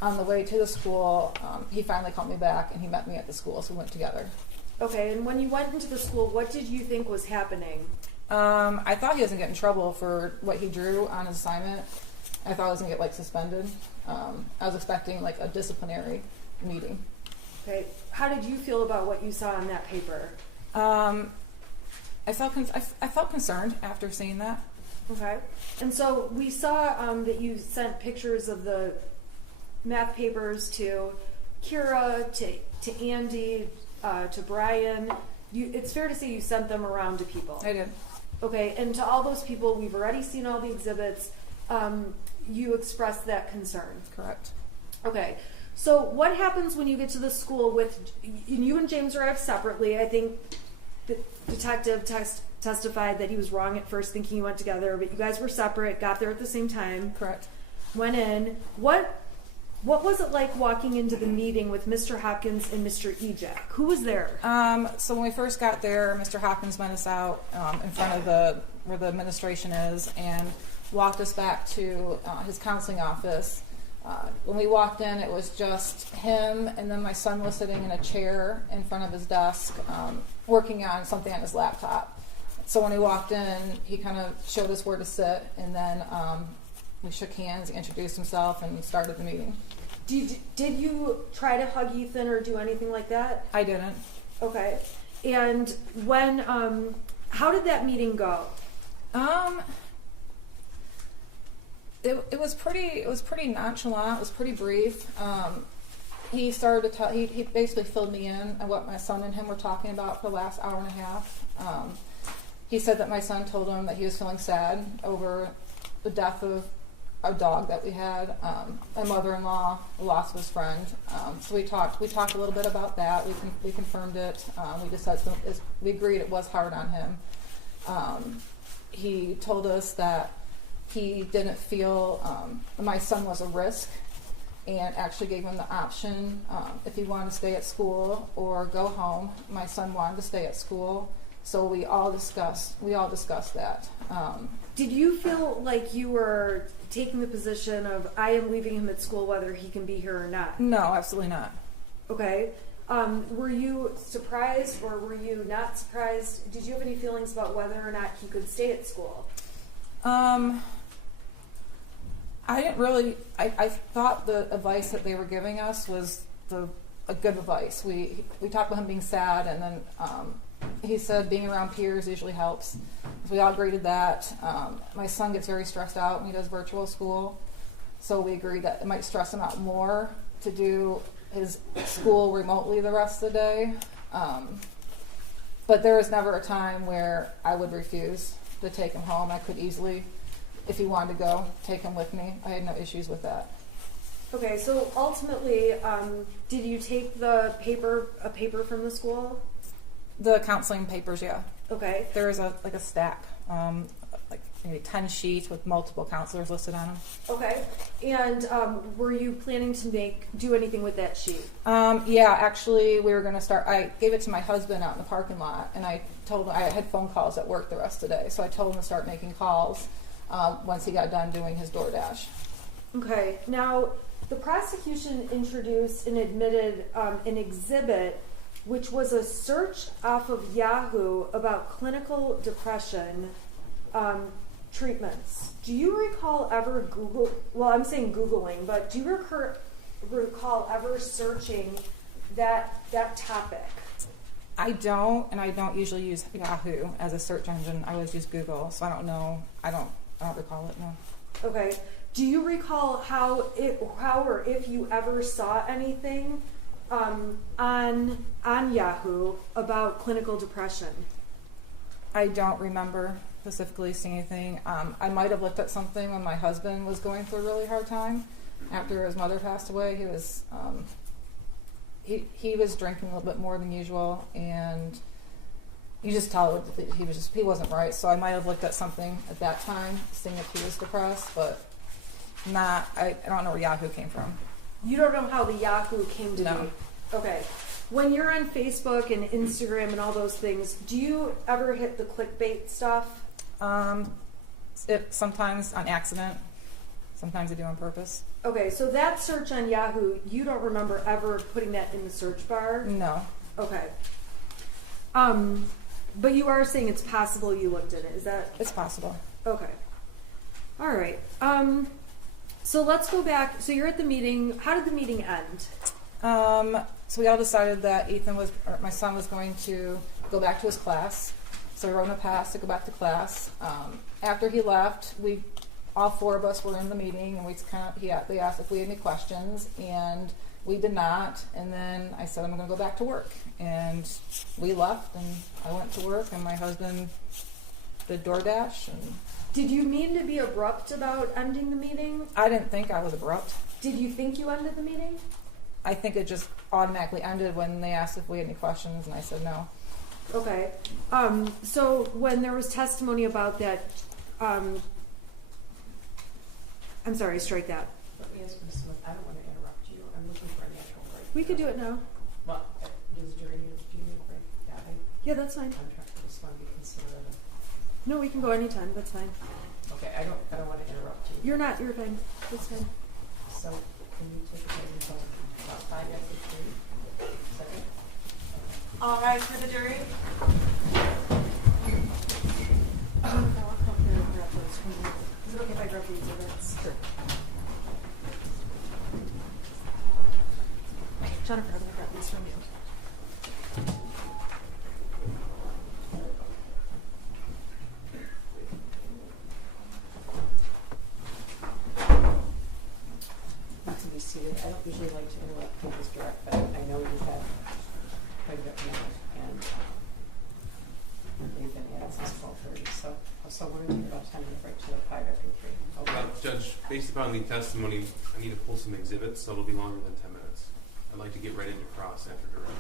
On the way to the school, he finally called me back, and he met me at the school, so we went together. Okay, and when you went into the school, what did you think was happening? I thought he was going to get in trouble for what he drew on his assignment. I thought I was going to get suspended. I was expecting a disciplinary meeting. Okay, how did you feel about what you saw on that paper? I felt concerned after seeing that. Okay, and so we saw that you sent pictures of the math papers to Kira, to Andy, to Brian. It's fair to say you sent them around to people. I did. Okay, and to all those people, we've already seen all the exhibits. You expressed that concern. Correct. Okay, so what happens when you get to the school with you and James arrived separately? I think the detective testified that he was wrong at first, thinking you went together, but you guys were separate. Got there at the same time. Correct. Went in. What was it like walking into the meeting with Mr. Hopkins and Mr. Ejak? Who was there? So when we first got there, Mr. Hopkins met us out in front of where the administration is and walked us back to his counseling office. When we walked in, it was just him, and then my son was sitting in a chair in front of his desk working on something on his laptop. So when we walked in, he kind of showed us where to sit, and then we shook hands, he introduced himself, and started the meeting. Did you try to hug Ethan or do anything like that? I didn't. Okay. And when, how did that meeting go? It was pretty nonchalant. It was pretty brief. He started to tell. He basically filled me in on what my son and him were talking about for the last hour and a half. He said that my son told him that he was feeling sad over the death of a dog that we had. My mother-in-law, the loss of his friend. So we talked a little bit about that. We confirmed it. We just said we agreed it was hard on him. He told us that he didn't feel my son was a risk, and actually gave him the option if he wanted to stay at school or go home. My son wanted to stay at school, so we all discussed that. Did you feel like you were taking the position of I am leaving him at school whether he can be here or not? No, absolutely not. Okay. Were you surprised or were you not surprised? Did you have any feelings about whether or not he could stay at school? I didn't really. I thought the advice that they were giving us was a good advice. We talked about him being sad, and then he said being around peers usually helps. So we all agreed to that. My son gets very stressed out when he does virtual school, so we agreed that it might stress him out more to do his school remotely the rest of the day. But there was never a time where I would refuse to take him home. I could easily, if he wanted to go, take him with me. I had no issues with that. Okay, so ultimately, did you take a paper from the school? The counseling papers, yeah. Okay. There is a stack, like maybe 10 sheets with multiple counselors listed on them. Okay. And were you planning to do anything with that sheet? Yeah, actually, we were going to start. I gave it to my husband out in the parking lot, and I told him I had phone calls at work the rest of the day, so I told him to start making calls once he got done doing his DoorDash. Okay. Now, the prosecution introduced and admitted an exhibit, which was a search off of Yahoo about clinical depression treatments. Do you recall ever Googling, but do you recall ever searching that topic? I don't, and I don't usually use Yahoo as a search engine. I always use Google, so I don't know. I don't recall it, no. Okay. Do you recall how or if you ever saw anything on Yahoo about clinical depression? I don't remember specifically seeing anything. I might have looked at something when my husband was going through a really hard time after his mother passed away. He was he was drinking a little bit more than usual, and you just tell that he wasn't right. So I might have looked at something at that time, seeing if he was depressed, but not. I don't know where Yahoo came from. You don't know how the Yahoo came to No. be? Okay. When you're on Facebook and Instagram and all those things, do you ever hit the clickbait stuff? Sometimes on accident. Sometimes I do on purpose. Okay, so that search on Yahoo, you don't remember ever putting that in the search bar? No. Okay. But you are saying it's possible you looked at it. Is that? It's possible. Okay. All right. So let's go back. So you're at the meeting. How did the meeting end? So we all decided that my son was going to go back to his class. So we wrote him a pass to go back to class. After he left, all four of us were in the meeting, and they asked if we had any questions, and we did not. And then I said, I'm going to go back to work. And we left, and I went to work, and my husband did DoorDash. And Did you mean to be abrupt about ending the meeting? I didn't think I was abrupt. Did you think you ended the meeting? I think it just automatically ended when they asked if we had any questions, and I said no. Okay. So when there was testimony about that, I'm sorry, strike that. Let me ask Ms. Smith, I don't want to interrupt you. I'm looking for a natural break. We could do it now. Well, do you need a break? Yeah, Yeah, that's fine. I just want to be considerate of. No, we can go anytime. That's fine. Okay, I don't want to interrupt you. You're fine. That's fine. So, can you take a break until about 5 after 3? Second? All right, for the jury. Is it okay if I grab these exhibits? Sure. Jennifer, I'm going to grab these from you. Not to be seated. I don't usually like to interrupt people's direct, but I know you have quite a bit more, and they've been at since 12:30. So we're going to take about 10 minute break to 5 after 3. Okay. Judge, based upon the testimony, I need to pull some exhibits, so it'll be longer than 10 minutes. I'd like to get right into cross after direct.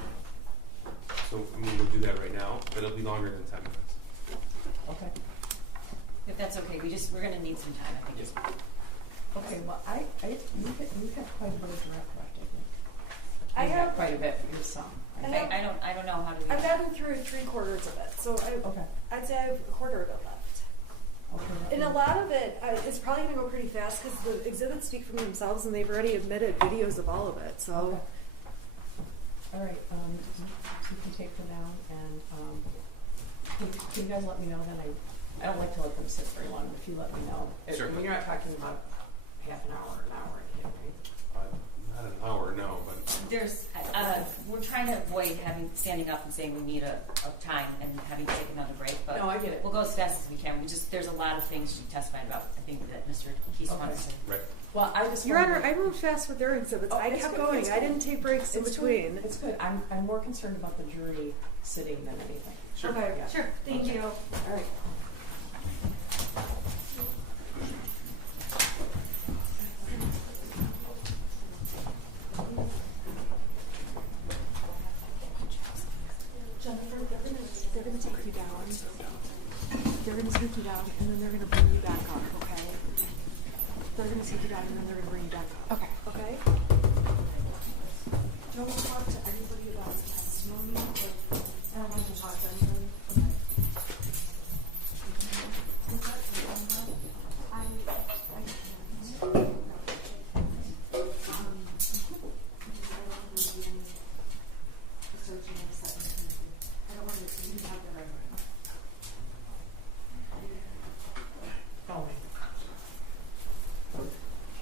So, we'll do that right now, but it'll be longer than 10 minutes. Okay. If that's okay, we're going to need some time, I think. Yes. Okay. Well, you have quite a bit of direct left, I think. I You have quite a bit. You some. I don't know how to. I've gotten through 3/4 of it, so Okay. I'd say I have a quarter of it left. Okay. And a lot of it is probably going to go pretty fast because the exhibits speak for themselves, and they've already admitted videos of all of it. So, Okay. All right. So you can take them down, and can you guys let me know then? I don't like to let them sit very long. If you let me know, Sure. when you're not talking about half an hour, in here, right? Not an hour, no, but There's, we're trying to avoid standing up and saying we need a time and having to take another break, but No, I get it. we'll go as fast as we can. There's a lot of things you testified about, I think that Mr. Keese wants to. right. Well, I just. Your wanted Honor, to- I moved fast with their exhibits. Oh, I it's kept good, going. it's I good. didn't take breaks in It's between. good. It's good. I'm more concerned about the jury sitting than anything. Sure. Okay. Yeah. Sure, thank you. All right. Jennifer, they're gonna take you down. They're gonna take you down, and then they're gonna bring you back up. Okay. They're gonna take you down, and then they're gonna bring you back up. Okay. Okay. Don't talk to anybody about the testimony. I don't want to talk to anybody. Okay. Oh,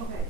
Okay.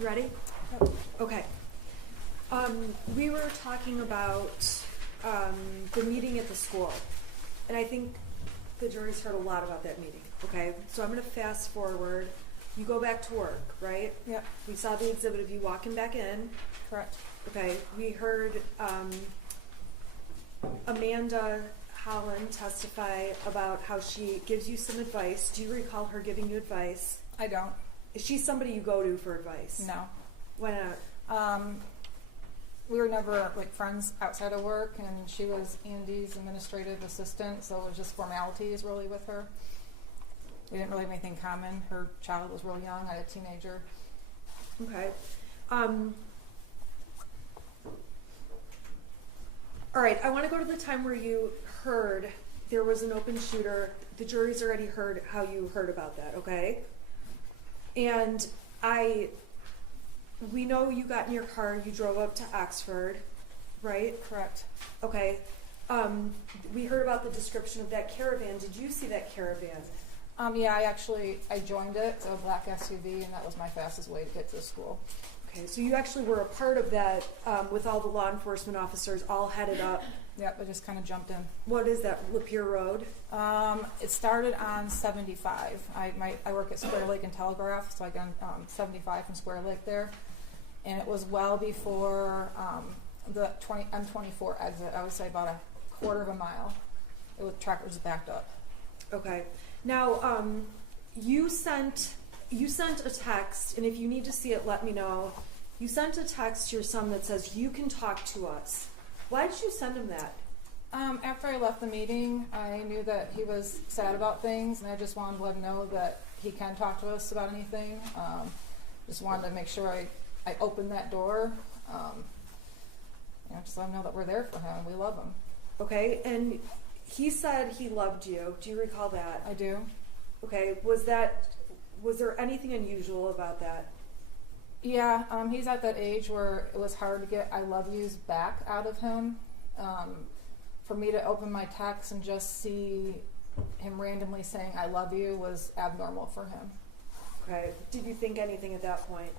You ready? Yep. Okay. We were talking about the meeting at the school, and I think the jury's heard a lot about that meeting. Okay, so I'm going to fast forward. You go back to work, right? Yep. We saw the exhibit of you walking back in. Correct. Okay, we heard Amanda Holland testify about how she gives you some advice. Do you recall her giving you advice? I don't. Is she somebody you go to for advice? No. Why not? We were never like friends outside of work, and she was Andy's administrative assistant, so it was just formalities really with her. We didn't really have anything common. Her child was real young. I had a teenager. Okay. All right, I want to go to the time where you heard there was an open shooter. The jury's already heard how you heard about that, okay? And we know you got in your car, you drove up to Oxford, right? Correct. Okay. We heard about the description of that caravan. Did you see that caravan? Yeah, I joined it, a black SUV, and that was my fastest way to get to the school. Okay, so you actually were a part of that with all the law enforcement officers all headed up. Yep, I just kind of jumped in. What is that, Lapeer Road? It started on 75. I work at Square Lake and Telegraph, so I got 75 from Square Lake there. And it was well before the M24 exit. I would say about a quarter of a mile. Tractor was backed up. Okay. Now, you sent a text, and if you need to see it, let me know. You sent a text to your son that says, "You can talk to us." Why did you send him that? After I left the meeting, I knew that he was sad about things, and I just wanted to let him know that he can talk to us about anything. Just wanted to make sure I opened that door. Just let him know that we're there for him. We love him. Okay, and he said he loved you. Do you recall that? I do. Okay, was there anything unusual about that? Yeah, he's at that age where it was hard to get I love yous back out of him. For me to open my text and just see him randomly saying I love you was abnormal for him. Okay, did you think anything at that point?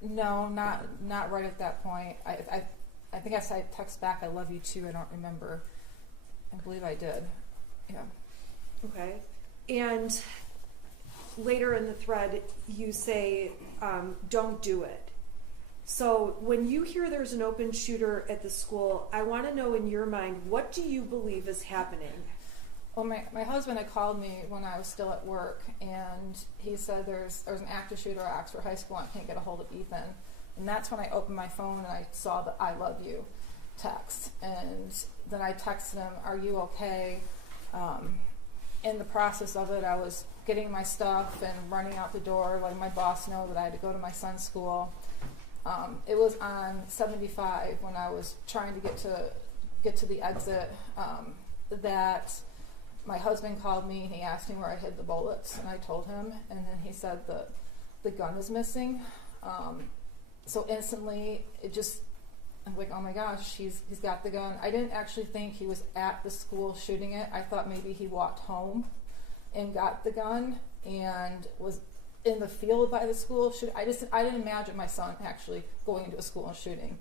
No, not right at that point. I think I said text back I love you too. I don't remember. I believe I did. Yeah. Okay. And later in the thread, you say, don't do it. So when you hear there's an open shooter at the school, I want to know in your mind, what do you believe is happening? Well, my husband had called me when I was still at work, and he said there's an active shooter at Oxford High School, and I can't get a hold of Ethan. And that's when I opened my phone and I saw the I love you text. And then I texted him, are you okay? In the process of it, I was getting my stuff and running out the door, letting my boss know that I had to go to my son's school. It was on 75 when I was trying to get to the exit that my husband called me and he asked me where I hid the bullets, and I told him, and then he said the gun is missing. So instantly, I'm like, oh my gosh, he's got the gun. I didn't actually think he was at the school shooting it. I thought maybe he walked home and got the gun and was in the field by the school. I didn't imagine my son actually going into a school and shooting.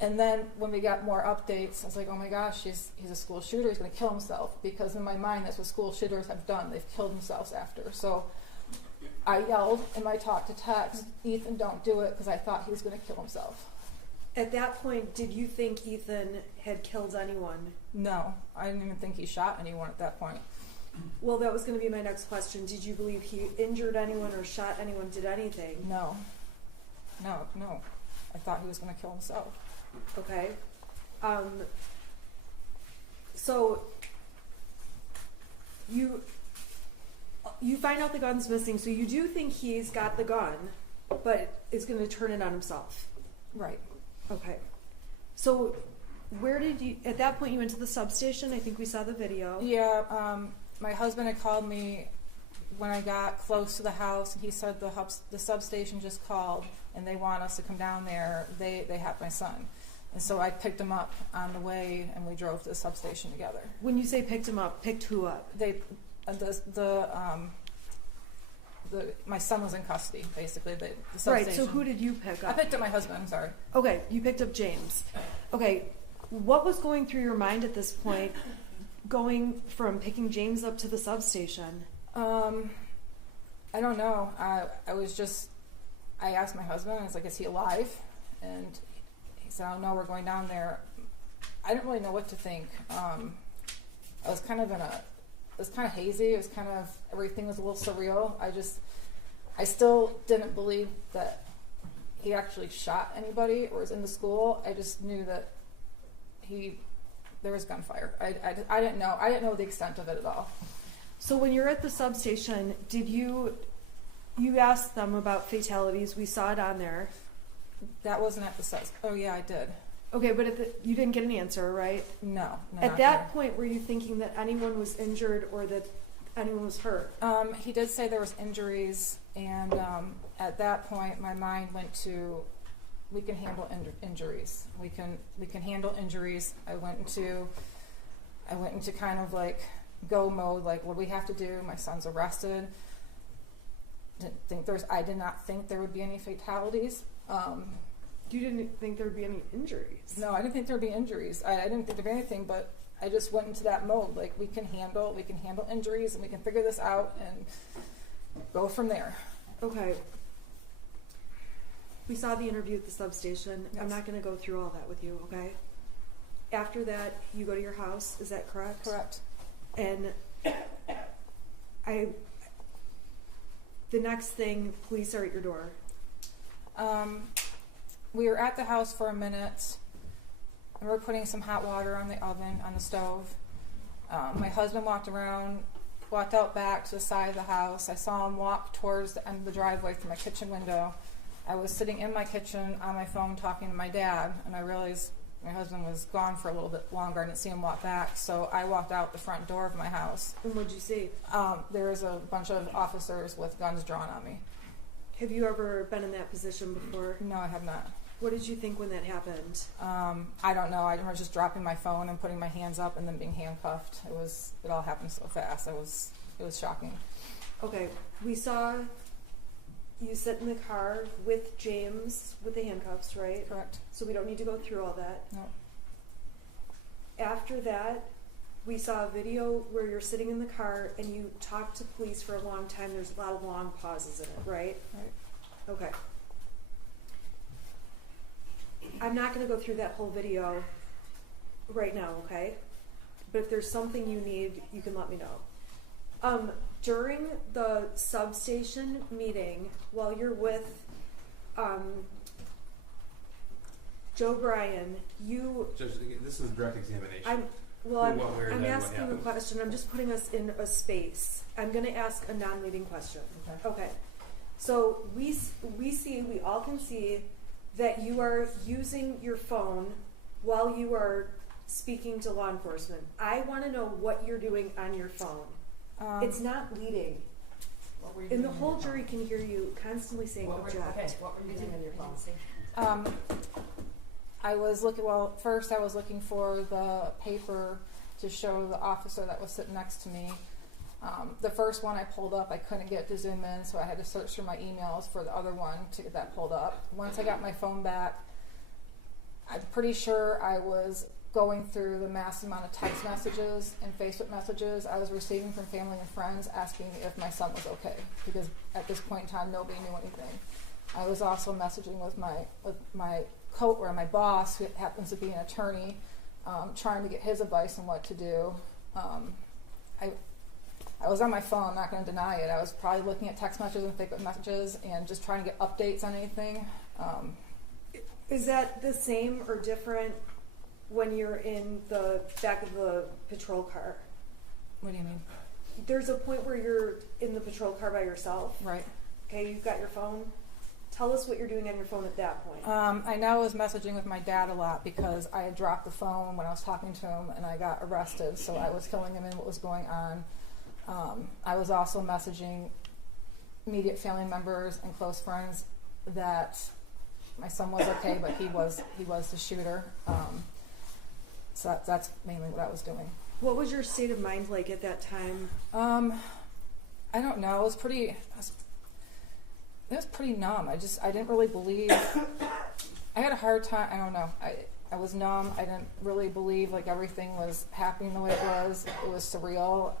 And then when we got more updates, I was like, oh my gosh, he's a school shooter. He's going to kill himself, because in my mind, that's what school shooters have done. They've killed themselves after. So I yelled in my talk to text, Ethan, don't do it, because I thought he was going to kill himself. At that point, did you think Ethan had killed anyone? No, I didn't even think he shot anyone at that point. Well, that was going to be my next question. Did you believe he injured anyone or shot anyone, did anything? No. I thought he was going to kill himself. Okay. So you find out the gun's missing, so you do think he's got the gun, but is going to turn it on himself. Right. Okay. So where did you, at that point you went to the substation? I think we saw the video. Yeah, my husband had called me when I got close to the house, and he said the substation just called and they want us to come down there. They have my son. And so I picked him up on the way, and we drove to the substation together. When you say picked him up, picked who up? The my son was in custody, basically. The Right, substation. so who did you pick I up? picked up my husband. Sorry. Okay, you picked up James. Okay, what was going through your mind at this point, going from picking James up to the substation? I don't know. I asked my husband, I was like, is he alive? And he said, oh no, we're going down there. I didn't really know what to think. I was kind of it was kind of hazy. It was kind of, everything was a little surreal. I still didn't believe that he actually shot anybody or was in the school. I just knew that there was gunfire. I didn't know the extent of it at all. So when you're at the substation, did you asked them about fatalities? We saw it on there. That wasn't at the subs. Oh yeah, I did. Okay, but you didn't get an answer, right? No. At not that there. point, were you thinking that anyone was injured or that anyone was hurt? He did say there was injuries, and at that point, my mind went to, we can handle injuries. We can handle injuries. I went into kind of like go mode. Like, what do we have to do? My son's arrested. I did not think there would be any fatalities. You didn't think there would be any injuries? No, I didn't think there would be injuries. I didn't think there'd be anything, but I just went into that mode. Like, we can handle injuries, and we can figure this out and go from there. Okay. We saw the interview at the substation. Yes. I'm not going to go through all that with you, okay? After that, you go to your house. Is that correct? Correct. And the next thing, police are at your door. We were at the house for a minute, and we were putting some hot water on the oven, on the stove. My husband walked out back to the side of the house. I saw him walk towards the end of the driveway through my kitchen window. I was sitting in my kitchen on my phone talking to my dad, and I realized my husband was gone for a little bit longer. I didn't see him walk back, so I walked out the front door of my house. And what'd you see? There was a bunch of officers with guns drawn on me. Have you ever been in that position before? No, I have not. What did you think when that happened? I don't know. I remember just dropping my phone and putting my hands up and then being handcuffed. It all happened so fast. It was shocking. Okay, we saw you sit in the car with James with the handcuffs, right? Correct. So we don't need to go through all that. No. After that, we saw a video where you're sitting in the car and you talk to police for a long time. There's a lot of long pauses in it, right? Right. Okay. I'm not going to go through that whole video right now, okay? But if there's something you need, you can let me know. During the substation meeting, while you're with Joe Bryan, Judge, this is direct examination. I'm What, where, I'm then, what asking a happened? question. I'm just putting us in a space. I'm going to ask a non-leading question. Okay. So we all can see that you are using your phone while you are speaking to law enforcement. I want to know what you're doing on your phone. It's not leading. What were you And the doing whole on your jury phone? can hear you constantly saying What were you doing on your phone? First I was looking for the paper to show the officer that was sitting next to me. The first one I pulled up, I couldn't get it to zoom in, so I had to search through my emails for the other one to get that pulled up. Once I got my phone back, I'm pretty sure I was going through the massive amount of text messages and Facebook messages I was receiving from family and friends asking me if my son was okay, because at this point in time nobody knew anything. I was also messaging with my boss, who happens to be an attorney, trying to get his advice on what to do. I was on my phone, I'm not going to deny it. I was probably looking at text messages and Facebook messages and just trying to get updates on anything. Is that the same or different when you're in the back of the patrol car? What do you mean? There's a point where you're in the patrol car by yourself. Right. Okay, you've got your phone. Tell us what you're doing on your phone at that point. I know I was messaging with my dad a lot because I had dropped the phone when I was talking to him and I got arrested, so I was filling him in what was going on. I was also messaging immediate family members and close friends that my son was okay, but he was the shooter. So that's mainly what I was doing. What was your state of mind like at that time? I don't know. I was It was pretty numb. I didn't really believe. I had a hard time. I don't know. I was numb. I didn't really believe like everything was happening the way it was. It was surreal.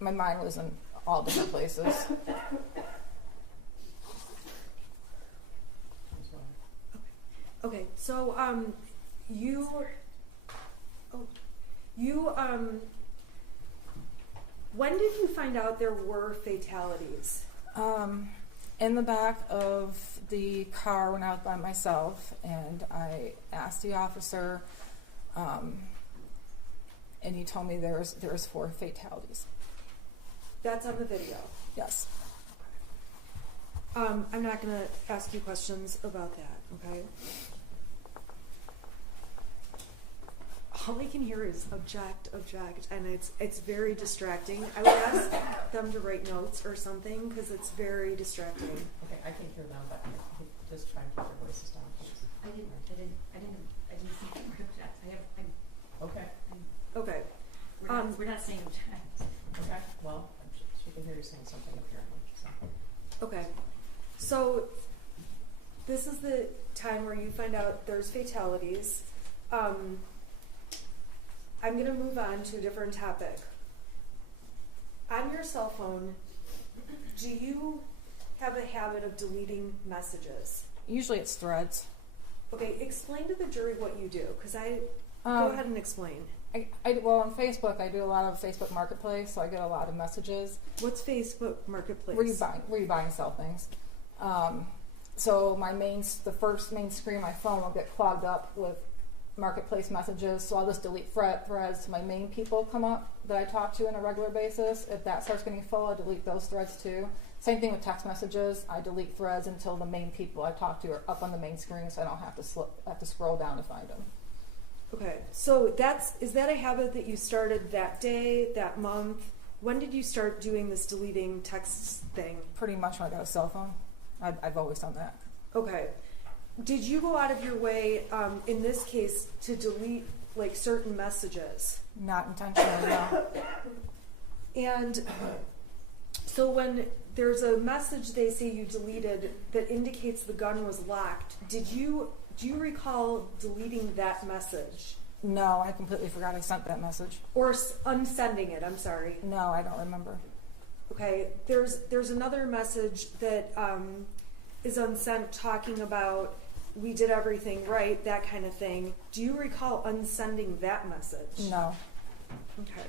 My mind was in all different places. Okay, so when did you find out there were fatalities? In the back of the car when I was by myself, and I asked the officer, and he told me there was 4 fatalities. That's on the video. Yes. I'm not going to ask you questions about that, okay? All I can hear is object, and it's very distracting. I would ask them to write notes or something because it's very distracting. Okay, I can hear them, but just try and keep your voices down, please. I didn't think the word object. Okay. Okay. We're not saying object. Okay. Well, she can hear you saying something apparently. So. Okay. So this is the time where you find out there's fatalities. I'm going to move on to a different topic. On your cell phone, do you have a habit of deleting messages? Usually it's threads. Okay, explain to the jury what you do, because go ahead and explain. Well, on Facebook, I do a lot of Facebook Marketplace, so I get a lot of messages. What's Facebook Marketplace? Where you buy and sell things. So the first main screen of my phone will get clogged up with Marketplace messages, so I'll just delete threads to my main people come up that I talk to on a regular basis. If that starts getting full, I delete those threads too. Same thing with text messages. I delete threads until the main people I talk to are up on the main screen, so I don't have to scroll down to find them. Okay, so is that a habit that you started that day, that month? When did you start doing this deleting texts thing? Pretty much when I got a cell phone. I've always done that. Okay. Did you go out of your way, in this case, to delete like certain messages? Not intentionally, no. And so when there's a message they say you deleted that indicates the gun was locked, do you recall deleting that message? No, I completely forgot I sent that message. Or unsending it, I'm sorry. No, I don't remember. Okay, there's another message that is unsent talking about we did everything right, that kind of thing. Do you recall unsending that message? No. Okay.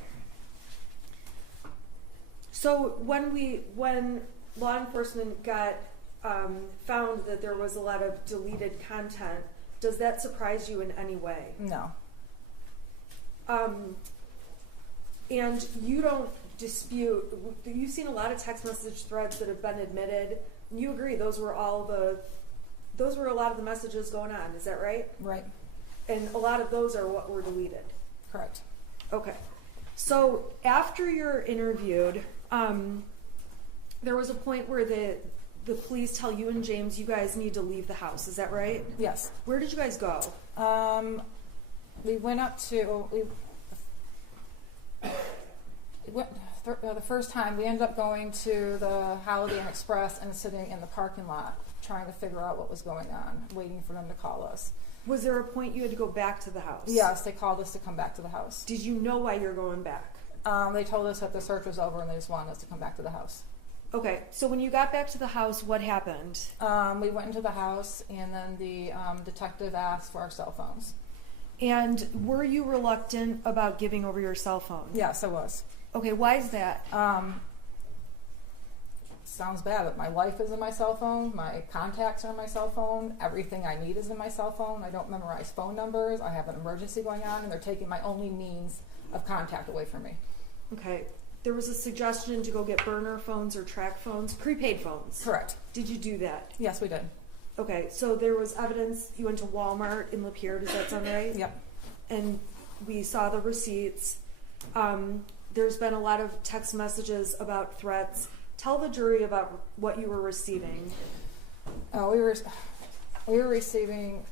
So when law enforcement got found that there was a lot of deleted content, does that surprise you in any way? No. And you don't dispute, you've seen a lot of text message threads that have been admitted. You agree those were a lot of the messages going on, is that right? Right. And a lot of those are what were deleted. Correct. Okay. So after you're interviewed, there was a point where the police tell you and James you guys need to leave the house. Is that right? Yes. Where did you guys go? We went up to the first time we ended up going to the Holiday Inn Express and sitting in the parking lot trying to figure out what was going on, waiting for them to call us. Was there a point you had to go back to the house? Yes, they called us to come back to the house. Did you know why you're going back? They told us that the search was over and they just wanted us to come back to the house. Okay, so when you got back to the house, what happened? We went into the house and then the detective asked for our cell phones. And were you reluctant about giving over your cell phone? Yes, I was. Okay, why is that? Sounds bad, but my life is in my cell phone, my contacts are in my cell phone, everything I need is in my cell phone. I don't memorize phone numbers, I have an emergency going on, and they're taking my only means of contact away from me. Okay, there was a suggestion to go get burner phones or track phones, prepaid phones. Correct. Did you do that? Yes, we did. Okay, so there was evidence, you went to Walmart in Lapeer, does that sound right? Yep. And we saw the receipts. There's been a lot of text messages about threats. Tell the jury about what you were receiving. We were receiving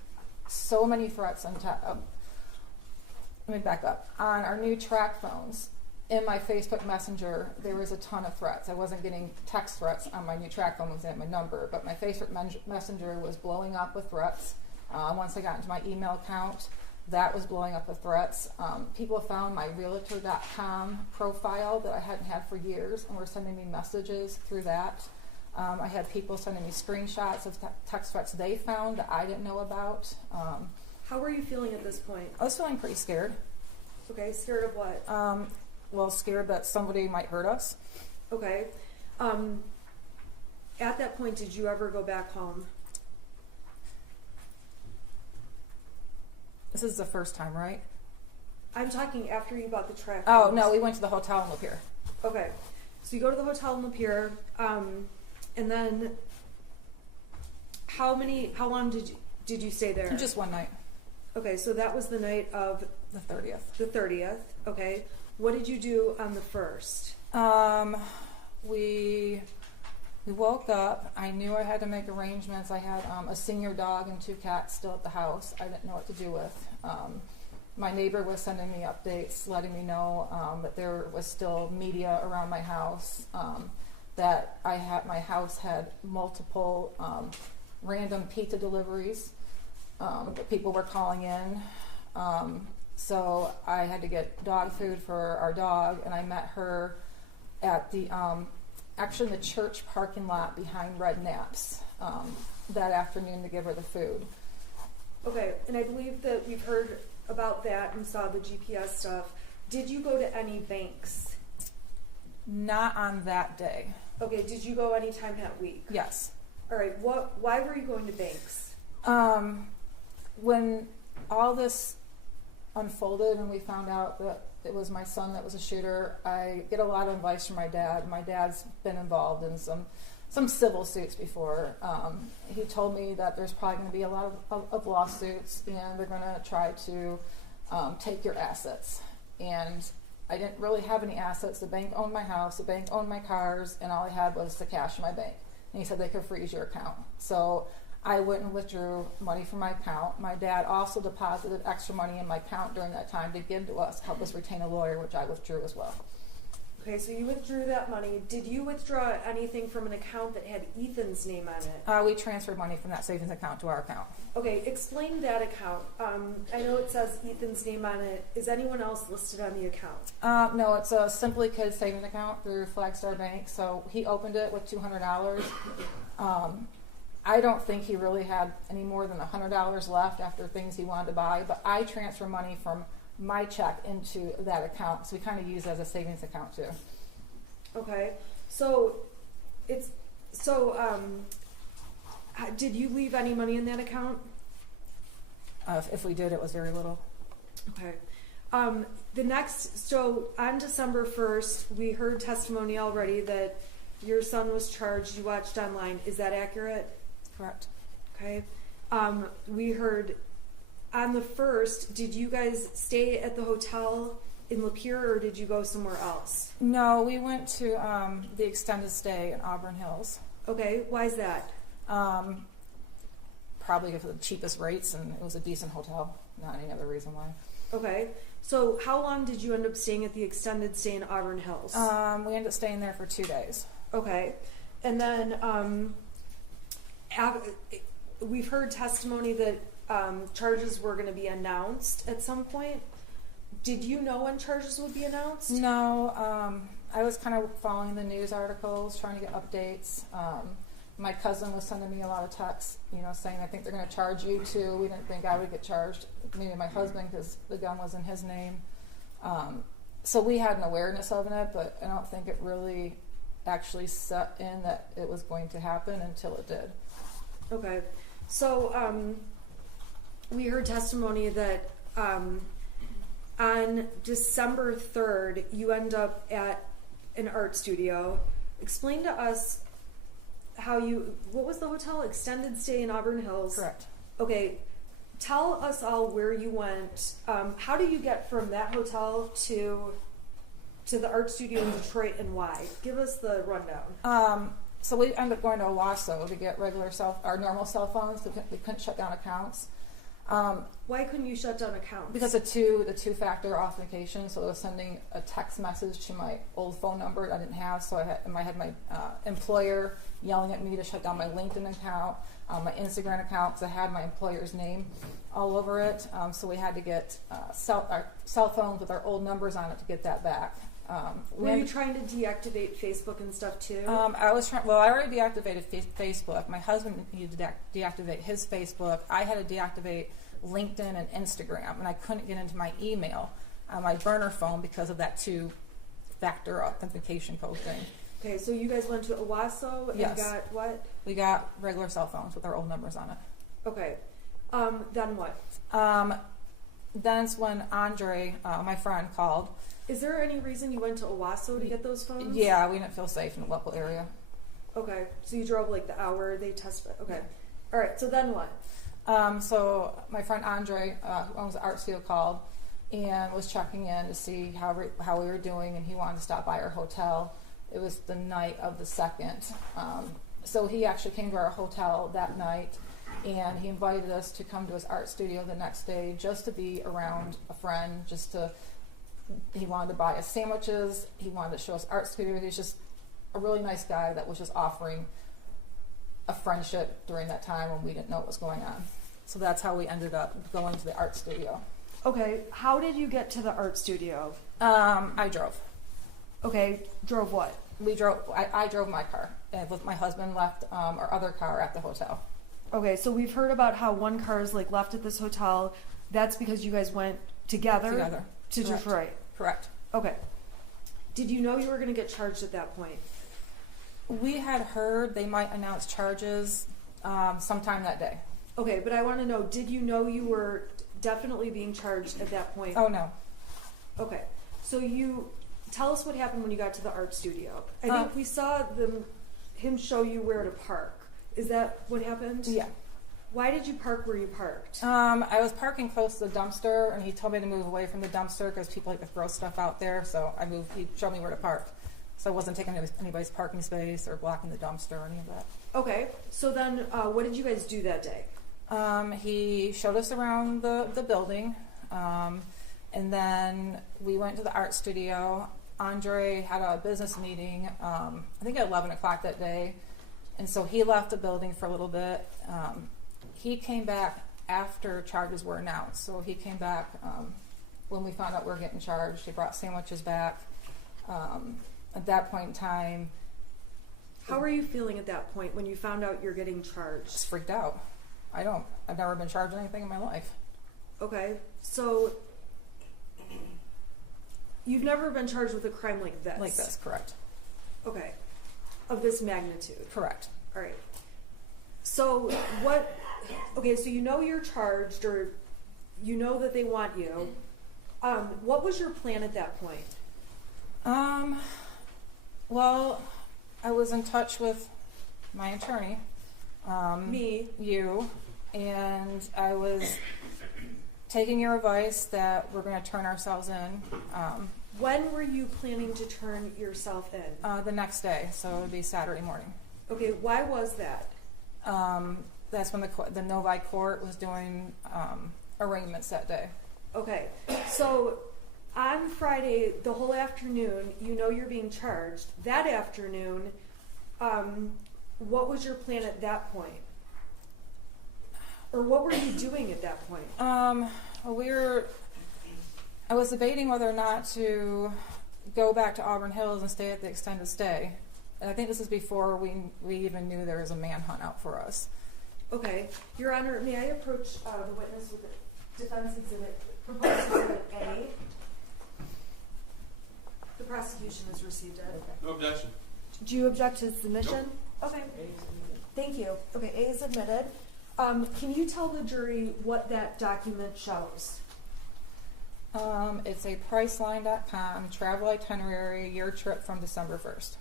so many threats on let me back up. On our new track phones, in my Facebook Messenger, there was a ton of threats. I wasn't getting text threats on my new track phone because I had my number, but my Facebook Messenger was blowing up with threats. Once I got into my email account, that was blowing up with threats. People found my realtor.com profile that I hadn't had for years and were sending me messages through that. I had people sending me screenshots of text threats they found that I didn't know about. How were you feeling at this point? I was feeling pretty scared. Okay, scared of what? Well, scared that somebody might hurt us. Okay. At that point, did you ever go back home? This is the first time, right? I'm talking after you bought the track. Oh, phones. no, we went to the hotel in Lapeer. Okay. So you go to the hotel in Lapeer, and then how long did you stay there? Just one night. Okay, so that was the night of The 30th. the 30th. Okay. What did you do on the 1st? We woke up. I knew I had to make arrangements. I had a senior dog and 2 cats still at the house. I didn't know what to do with. My neighbor was sending me updates, letting me know that there was still media around my house, that my house had multiple random pizza deliveries that people were calling in. So I had to get dog food for our dog, and I met her at the actually in the church parking lot behind Red Naps that afternoon to give her the food. Okay, and I believe that we've heard about that and saw the GPS stuff. Did you go to any banks? Not on that day. Okay, did you go anytime that week? Yes. All right, why were you going to banks? When all this unfolded and we found out that it was my son that was a shooter, I get a lot of advice from my dad. My dad's been involved in some civil suits before. He told me that there's probably going to be a lot of lawsuits, and they're going to try to take your assets. And I didn't really have any assets. The bank owned my house, the bank owned my cars, and all I had was the cash in my bank. And he said they could freeze your account. So I went and withdrew money from my account. My dad also deposited extra money in my account during that time to give to us, help us retain a lawyer, which I withdrew as well. Okay, so you withdrew that money. Did you withdraw anything from an account that had Ethan's name on it? We transferred money from that savings account to our account. Okay, explain that account. I know it says Ethan's name on it. Is anyone else listed on the account? No, it's a Simply Kids savings account through Flagstar Bank. So he opened it with $200. I don't think he really had any more than $100 left after things he wanted to buy, but I transfer money from my check into that account, so we kind of use it as a savings account too. Okay, did you leave any money in that account? If we did, it was very little. Okay. So on December 1st, we heard testimony already that your son was charged. You watched online. Is that accurate? Correct. Okay. We heard on the 1st, did you guys stay at the hotel in Lapeer, or did you go somewhere else? No, we went to the extended stay in Auburn Hills. Okay. Why is that? Probably for the cheapest rates, and it was a decent hotel. Not any other reason why. Okay. So how long did you end up staying at the extended stay in Auburn Hills? We ended up staying there for 2 days. Okay. And then we've heard testimony that charges were going to be announced at some point. Did you know when charges would be announced? No. I was kind of following the news articles, trying to get updates. My cousin was sending me a lot of texts, saying, I think they're going to charge you too. We didn't think I would get charged. Maybe my husband, because the gun was in his name. So we had an awareness of it, but I don't think it really actually set in that it was going to happen until it did. Okay. So we heard testimony that on December 3rd, you end up at an art studio. Explain to us what was the hotel? Extended stay in Auburn Hills. Correct. Okay. Tell us all where you went. How do you get from that hotel to the art studio in Detroit, and why? Give us the rundown. So we ended up going to Owasso to get our normal cell phones. We couldn't shut down accounts. Why couldn't you shut down accounts? Because the two-factor authentication, so it was sending a text message to my old phone number that I didn't have, so I had my employer yelling at me to shut down my LinkedIn account, my Instagram account, because I had my employer's name all over it, so we had to get our cell phones with our old numbers on it to get that back. Were you trying to deactivate Facebook and stuff too? I was trying. Well, I already deactivated Facebook. My husband needed to deactivate his Facebook. I had to deactivate LinkedIn and Instagram, and I couldn't get into my email on my burner phone because of that two-factor authentication code thing. Okay, so you guys went to Owasso and Yes. got what? We got regular cell phones with our old numbers on it. Okay. Then what? Then it's when Andre, my friend, called. Is there any reason you went to Owasso to get those phones? Yeah, we didn't feel safe in the local area. Okay, so you drove like the hour they tested. Okay. All right, so then what? So my friend Andre, who owns the art studio, called and was checking in to see how we were doing, and he wanted to stop by our hotel. It was the night of the 2nd. So he actually came to our hotel that night, and he invited us to come to his art studio the next day just to be around a friend, he wanted to buy us sandwiches, he wanted to show us art studio. He's just a really nice guy that was just offering a friendship during that time when we didn't know what was going on. So that's how we ended up going to the art studio. Okay, how did you get to the art studio? I drove. Okay, drove what? I drove my car, and with my husband left our other car at the hotel. Okay, so we've heard about how one car is like left at this hotel. That's because you guys went together to Correct. Detroit. Correct. Okay. Did you know you were going to get charged at that point? We had heard they might announce charges sometime that day. Okay, but I want to know, did you know you were definitely being charged at that point? Oh, no. Okay. So tell us what happened when you got to the art studio. I think we saw him show you where to park. Is that what happened? Yeah. Why did you park where you parked? I was parking close to the dumpster, and he told me to move away from the dumpster because people like to throw stuff out there. So I moved. He showed me where to park. So I wasn't taking anybody's parking space or blocking the dumpster or any of that. Okay. So then what did you guys do that day? He showed us around the building, and then we went to the art studio. Andre had a business meeting, I think at 11 o'clock that day, and so he left the building for a little bit. He came back after charges were announced, so he came back when we found out we were getting charged. He brought sandwiches back. At that point in time, how were you feeling at that point when you found out you're getting charged? just freaked out. I've never been charged anything in my life. Okay, so you've never been charged with a crime like this? Like this, correct. Okay, of this magnitude? Correct. All right. So so you know you're charged, or you know that they want you. What was your plan at that point? Well, I was in touch with my attorney. Me. You. And I was taking your advice that we're going to turn ourselves in. When were you planning to turn yourself in? The next day, so it would be Saturday morning. Okay, why was that? That's when the Novi court was doing arraignments that day. Okay, so on Friday, the whole afternoon, you know you're being charged. That afternoon, what was your plan at that point? Or what were you doing at that point? I was debating whether or not to go back to Auburn Hills and stay at the extended stay. And I think this is before we even knew there was a manhunt out for us. Okay. Your Honor, may I approach the witness with the defense exhibit, proposed exhibit A? The prosecution has received it. No objection. Do you object to submission? Nope. Okay. Thank you. Okay, A is admitted. Can you tell the jury what that document shows? It's a Priceline.com travel itinerary, year trip from December 1st.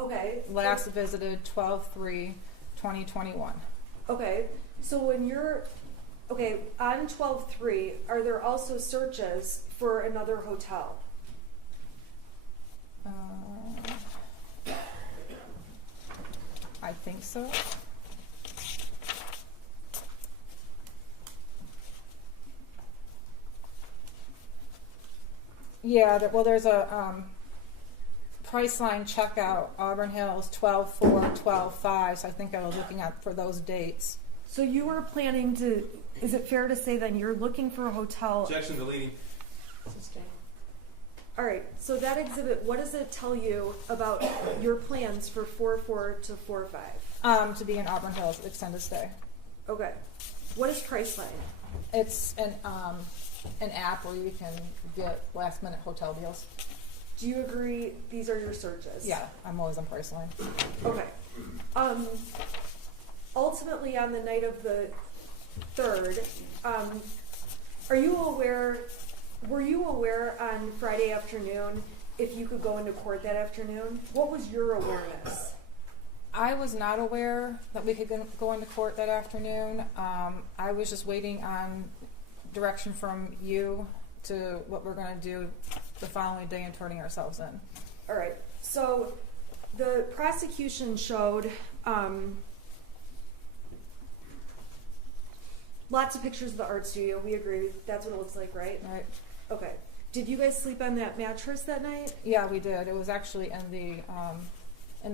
Okay. Last visited 12/3/2021. Okay. So when you're on 12/3, are there also searches for another hotel? I think so. Yeah, there's a Priceline checkout, Auburn Hills, 12/4, 12/5. So I think I was looking at for those dates. So you were planning to, is it fair to say then you're looking for a hotel? Objection deleting. Sustain. All right, so that exhibit, what does it tell you about your plans for 4/4 to 4/5? To be in Auburn Hills, extended stay. Okay. What is Priceline? It's an app where you can get last minute hotel deals. Do you agree these are your searches? Yeah, I'm always on Priceline. Okay. Ultimately, on the night of the 3rd, were you aware on Friday afternoon if you could go into court that afternoon? What was your awareness? I was not aware that we could go into court that afternoon. I was just waiting on direction from you to what we're going to do the following day and turning ourselves in. All right. So the prosecution showed lots of pictures of the art studio. We agree. That's what it looks like, right? Right. Okay. Did you guys sleep on that mattress that night? Yeah, we did. It was actually in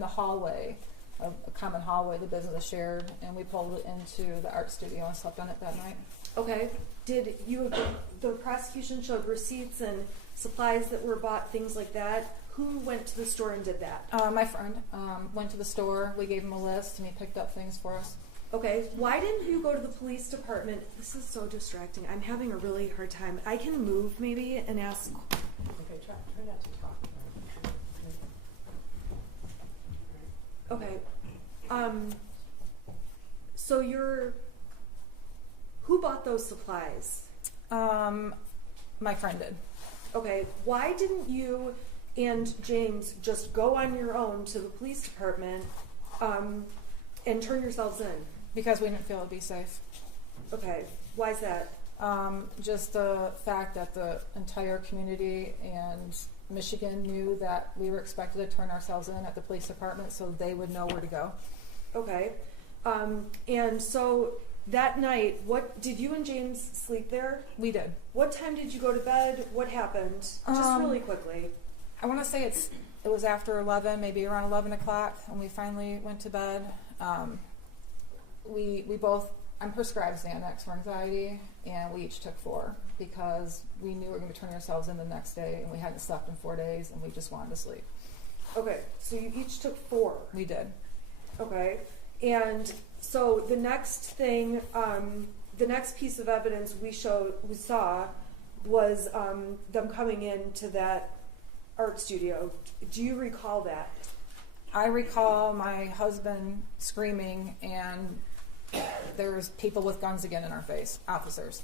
the hallway, a common hallway the business shared, and we pulled it into the art studio and slept on it that night. Okay. Did you? The prosecution showed receipts and supplies that were bought, things like that. Who went to the store and did that? My friend went to the store. We gave him a list, and he picked up things for us. Okay. Why didn't you go to the police department? This is so distracting. I'm having a really hard time. I can move maybe and ask. Okay, try not to talk. Okay. So who bought those supplies? My friend did. Okay. Why didn't you and James just go on your own to the police department and turn yourselves in? Because we didn't feel it'd be safe. Okay. Why is that? Just the fact that the entire community and Michigan knew that we were expected to turn ourselves in at the police department, so they would know where to go. Okay. And so that night, what did you and James sleep there? We did. What time did you go to bed? What happened? Just really quickly. I want to say it was after 11, maybe around 11 o'clock when we finally went to bed. We both, I'm prescribed Xanax for anxiety, and we each took 4 because we knew we were going to be turning ourselves in the next day, and we hadn't slept in 4 days, and we just wanted to sleep. Okay, so you each took 4. We did. Okay, and so the next thing, the next piece of evidence we saw was them coming into that art studio. Do you recall that? I recall my husband screaming, and there was people with guns again in our face, officers.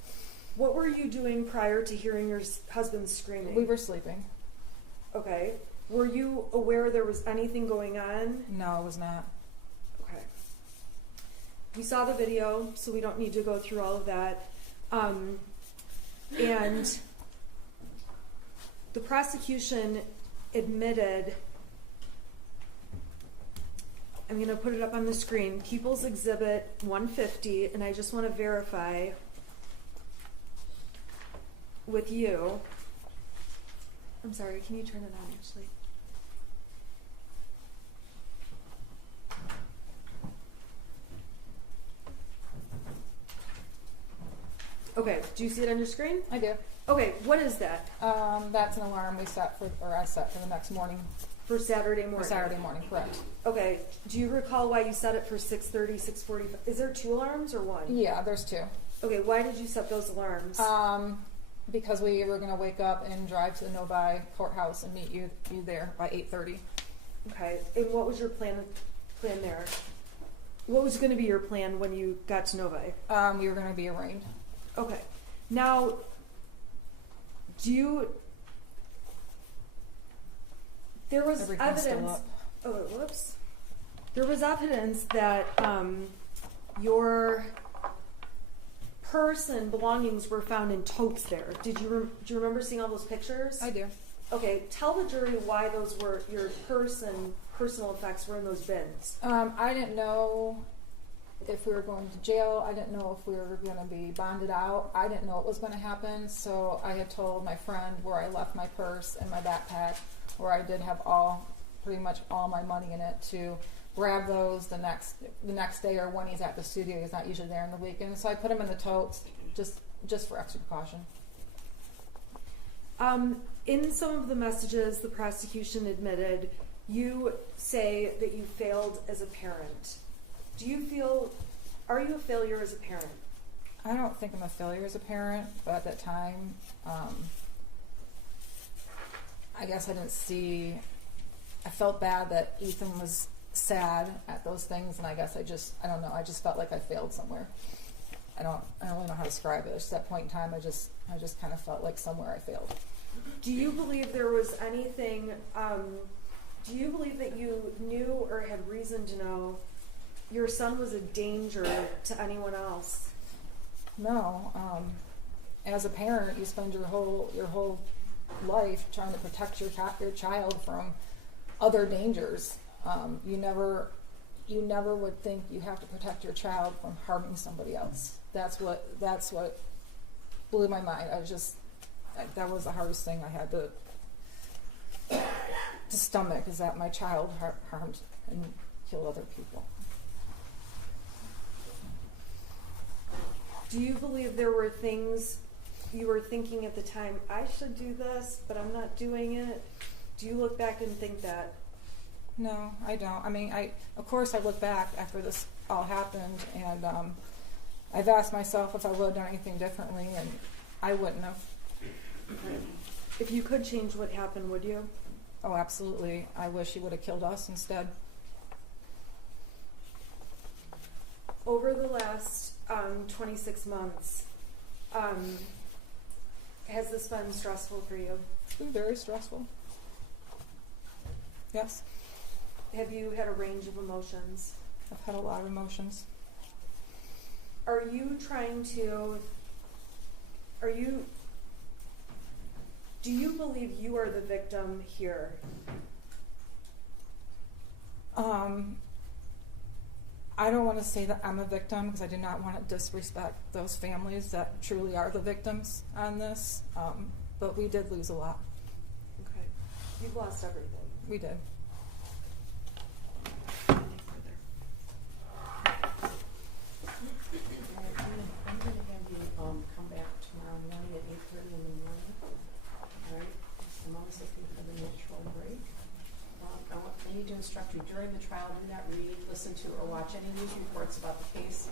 What were you doing prior to hearing your husband screaming? We were sleeping. Okay. Were you aware there was anything going on? No, I was not. Okay. We saw the video, so we don't need to go through all of that. And the prosecution admitted, I'm going to put it up on the screen, People's Exhibit 150, and I just want to verify with you. I'm sorry, can you turn it on, Ashley? Okay, do you see it on your screen? I do. Okay, what is that? That's an alarm I set for the next morning. For Saturday morning? For Saturday morning, correct. Okay, do you recall why you set it for 6:30, 6:45? Is there 2 alarms or 1? Yeah, there's 2. Okay, why did you set those alarms? Because we were going to wake up and drive to the Novi courthouse and meet you there by 8:30. Okay, and what was your plan there? What was going to be your plan when you got to Novi? We were going to be arraigned. Okay, now, there was Everything's still evidence. up. Oh, whoops. There was evidence that your purse and belongings were found in totes there. Do you remember seeing all those pictures? I do. Okay, tell the jury why those were your purse and personal effects were in those bins. I didn't know if we were going to jail. I didn't know if we were going to be bonded out. I didn't know what was going to happen. So I had told my friend where I left my purse and my backpack, where I did have pretty much all my money in it, to grab those the next day, or when he's at the studio. He's not usually there on the weekend. So I put them in the totes just for extra precaution. In some of the messages, the prosecution admitted, you say that you failed as a parent. Are you a failure as a parent? I don't think I'm a failure as a parent, but at that time, I guess I felt bad that Ethan was sad at those things, and I guess I don't know, I just felt like I failed somewhere. I don't really know how to describe it. It's that point in time, I just kind of felt like somewhere I failed. Do you believe there was anything, do you believe that you knew or had reason to know your son was a danger to anyone else? No. As a parent, you spend your whole life trying to protect your child from other dangers. You never would think you have to protect your child from harming somebody else. That's what blew my mind. That was the hardest thing I had to stomach, is that my child harmed and killed other people. Do you believe there were things you were thinking at the time, I should do this, but I'm not doing it? Do you look back and think that? No, I don't. I mean, of course I look back after this all happened, and I've asked myself if I would have done anything differently, and I wouldn't have. If you could change what happened, would you? Oh, absolutely. I wish he would have killed us instead. Over the last 26 months, has this been stressful for you? It's been very stressful. Yes. Have you had a range of emotions? I've had a lot of emotions. Do you believe you are the victim here? I don't want to say that I'm a victim, because I do not want to disrespect those families that truly are the victims on this. But we did lose a lot. Okay. You've lost everything. We did. I'm going to have you come back tomorrow morning at 8:30 in the morning. All right? The mom's looking for the natural break. I need to instruct you during the trial, do not read, listen to, or watch any news reports about the case.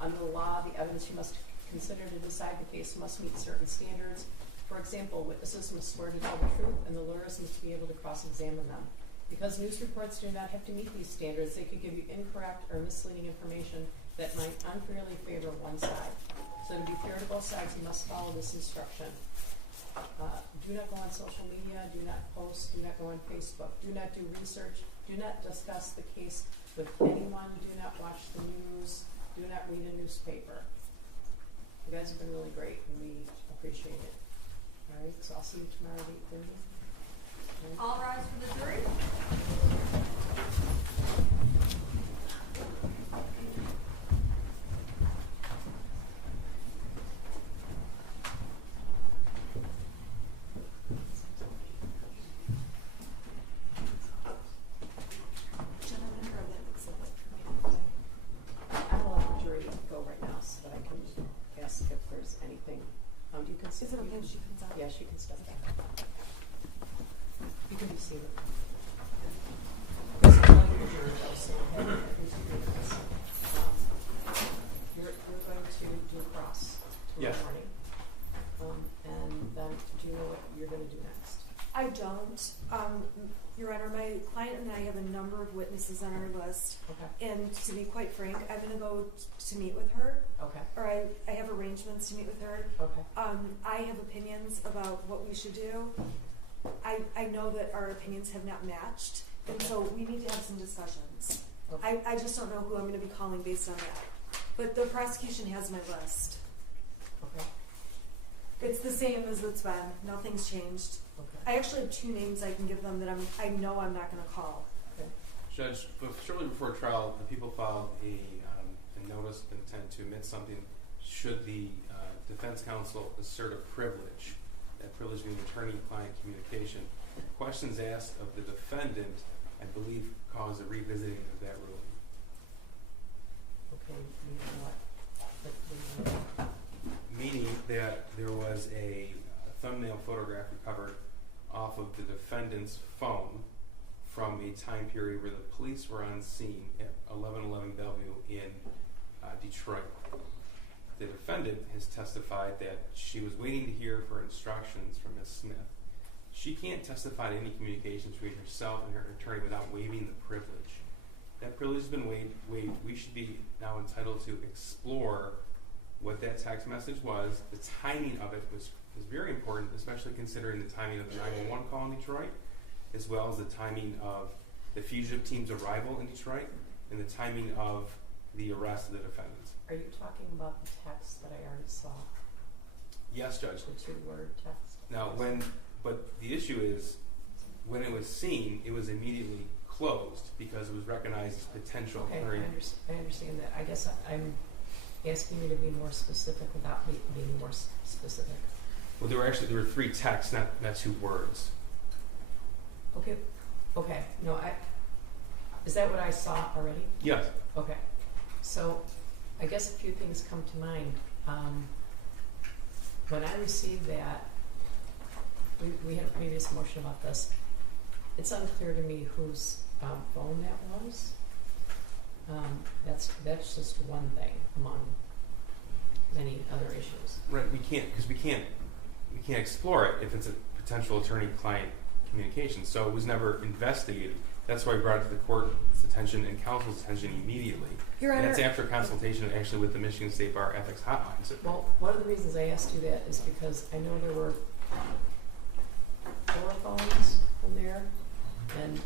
Under the law, the evidence you must consider to decide the case must meet certain standards. For example, witnesses must swear to tell the truth, and the lawyers must be able to cross-examine them. Because news reports do not have to meet these standards, they could give you incorrect or misleading information that might unfairly favor one side. So to be fair to both sides, you must follow this instruction. Do not go on social media, do not post, do not go on Facebook, do not do research, do not discuss the case with anyone, do not watch the news, do not read a newspaper. You guys have been really great, and we appreciate it. All right, so I'll see you tomorrow at 8:30. Okay. All rise for the jury. I will let the jury go right now so that I can ask if there's anything. You can Is it okay if she comes out? Yeah, she can step back. You can be seated. There's one in the jury though, so we're going to do cross tomorrow Yes. morning. And then do you know what you're going to do next? I don't. Your Honor, my client and I have a number of witnesses on our list. Okay. And to be quite frank, I'm going to go to meet with her. Okay. Or I have arrangements to meet with her. Okay. I have opinions about what we should do. I know that our opinions have not matched, and so we need to have some discussions. Okay. I just don't know who I'm going to be calling based on that. But the prosecution has my list. Okay. It's the same as it's been. Nothing's changed. Okay. I actually have 2 names I can give them that I know I'm not going to call. Judge, shortly before trial, the people filed an notice of intent to admit something should the defense counsel assert a privilege, that privilege being attorney-client communication. Questions asked of the defendant, I believe, caused a revisiting of that ruling. Okay, you know what? Meaning that there was a thumbnail photograph recovered off of the defendant's phone from a time period where the police were on scene at 1111 Bellevue in Detroit. The defendant has testified that she was waiting to hear for instructions from Ms. Smith. She can't testify to any communications between herself and her attorney without waiving the privilege. That privilege has been waived. We should be now entitled to explore what that text message was. The timing of it was very important, especially considering the timing of the 911 call in Detroit, as well as the timing of the fugitive team's arrival in Detroit, and the timing of the arrest of the defendants. Are you talking about the text that I already saw? Yes, Judge. The 2-word text? Now, but the issue is, when it was seen, it was immediately closed because it was recognized as potential. Okay, I understand that. I guess I'm asking you to be more specific without me being more specific. Well, there were 3 texts, not 2 words. Okay. No, is that what I saw already? Yes. Okay. So, I guess a few things come to mind. When I received that, we had a previous motion about this. It's unclear to me whose phone that was. That's just one thing among many other issues. Right. We can't explore it if it's a potential attorney-client communication. So it was never investigated. That's why we brought it to the court's attention and counsel's attention immediately. Your Honor, and that's after consultation actually with the Michigan State Bar Ethics Hotline. So well, one of the reasons I asked you that is because I know there were 4 phones in there, and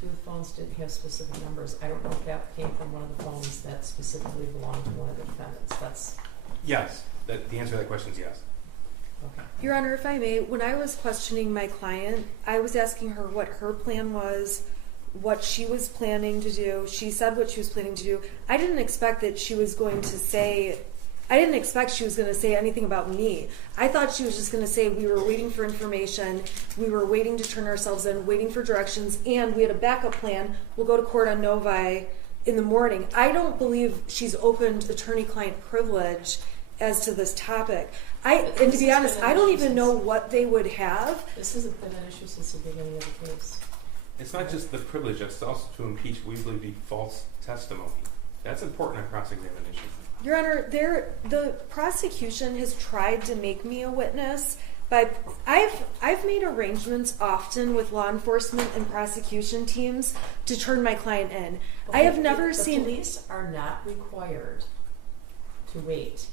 2 of the phones didn't have specific numbers. I don't know if that came from one of the phones that specifically belonged to one of the defendants. yes, the answer to that question is yes. Okay. Your Honor, if I may, when I was questioning my client, I was asking her what her plan was, what she was planning to do. She said what she was planning to do. I didn't expect that she was going to say, anything about me. I thought she was just going to say we were waiting for information, we were waiting to turn ourselves in, waiting for directions, and we had a backup plan. We'll go to court on Novi in the morning. I don't believe she's opened attorney-client privilege as to this topic. And to be honest, I don't even know what they would have. This hasn't been an issue since the beginning of the case. It's not just the privilege, it's also to impeach what we believe to be false testimony. That's important in cross-examination. Your Honor, the prosecution has tried to make me a witness, but I've made arrangements often with law enforcement and prosecution teams to turn my client in. Okay, I have never seen. The police are not required to wait.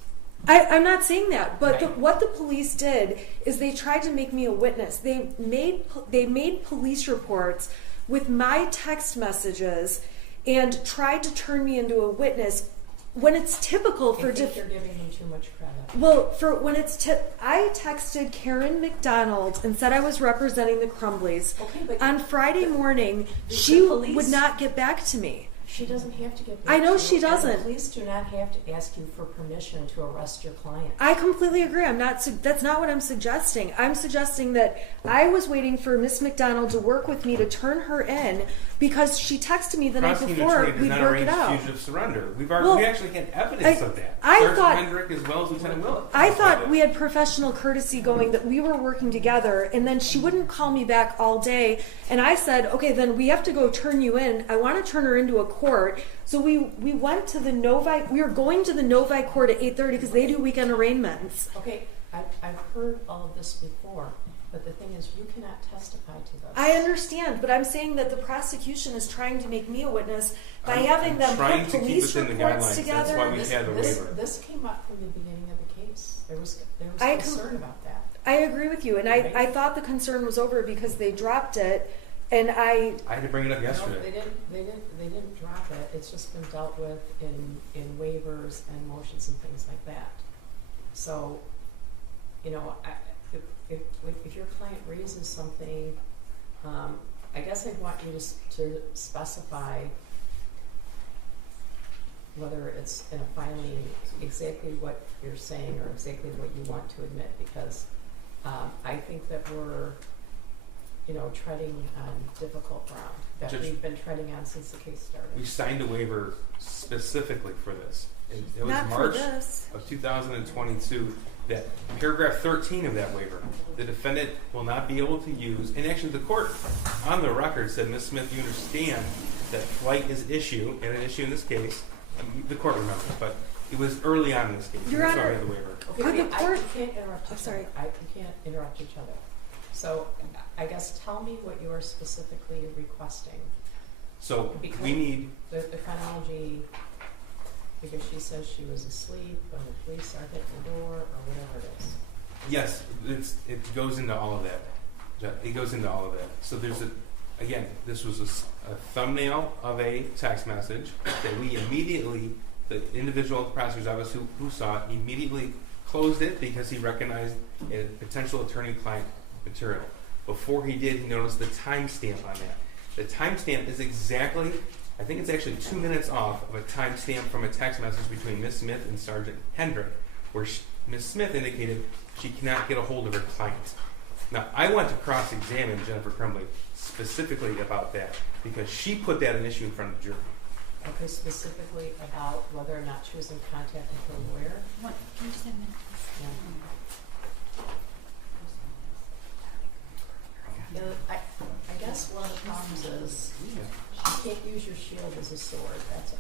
I'm not saying that, but Right. what the police did is they tried to make me a witness. They made police reports with my text messages and tried to turn me into a witness when it's typical for I think you're giving them too much credit. Well, for when it's I texted Karen McDonald and said I was representing the Crumbleys. Okay, but On Friday morning, the she police- would not get back to me. she doesn't have to get I know back to she you, and doesn't. The police do not have to ask you for permission to arrest your client. I completely agree. That's not what I'm suggesting. I'm suggesting that I was waiting for Miss McDonald to work with me to turn her in because she texted me the night Prosecuting before attorney does we'd not work arrange it out. fugitive surrender. We Well, actually had evidence of that. I Sergeant thought- Hendrick as well as Lieutenant Willett. I thought we had professional courtesy going, that we were working together, and then she wouldn't call me back all day. And I said, okay, then we have to go turn you in. I want to turn her into a court. So we went to the Novi. We were going to the Novi court at 8:30 because they do weekend arraignments. Okay, I've heard all of this before, but the thing is, you cannot testify to this. I understand, but I'm saying that the prosecution is trying to make me a witness by I'm having them trying put to keep police within the reports guidelines. together. That's why we had the waiver. This came up from the beginning of the case. There was I concern about that. I agree with you, and Right. I thought the concern was over because they dropped it, and I had to bring it up No, yesterday. they didn't drop it. It's just been dealt with in waivers and motions and things like that. So, if your client raises something, I guess I'd want you to specify whether it's in a filing exactly what you're saying or exactly what you want to admit, because I think that we're, treading on difficult ground that Judge, we've been treading on since the case started. We signed a waiver specifically for this. It was Not for March this. of 2022 that paragraph 13 of that waiver, the defendant will not be able to use, and actually the court on the record said, Ms. Smith, you understand that flight is an issue in this case. The court remembers, but it was early on in this case. Your That's why we Honor, had the waiver. Okay, Could the court- you can't interrupt each I'm sorry. other. You can't interrupt each other. So I guess tell me what you are specifically requesting. So Because we need, the chronology, because she says she was asleep when the police are hitting the door or whatever it is. yes, it goes into all of that. It goes into all of that. So there's again, this was a thumbnail of a text message that we immediately, the individual at the prosecutor's office who saw it, immediately closed it because he recognized a potential attorney-client material. Before he did, he noticed the timestamp on that. The timestamp is exactly, I think it's actually 2 minutes off of a timestamp from a text message between Ms. Smith and Sergeant Hendrick, where Ms. Smith indicated she cannot get a hold of her client. Now, I want to cross-examine Jennifer Crumbley specifically about that, because she put that an issue in front of the jury. Okay, specifically about whether or not she was in contact with her lawyer. What, can you just have a minute, please? I guess one of the problems is you can't use your shield as a sword.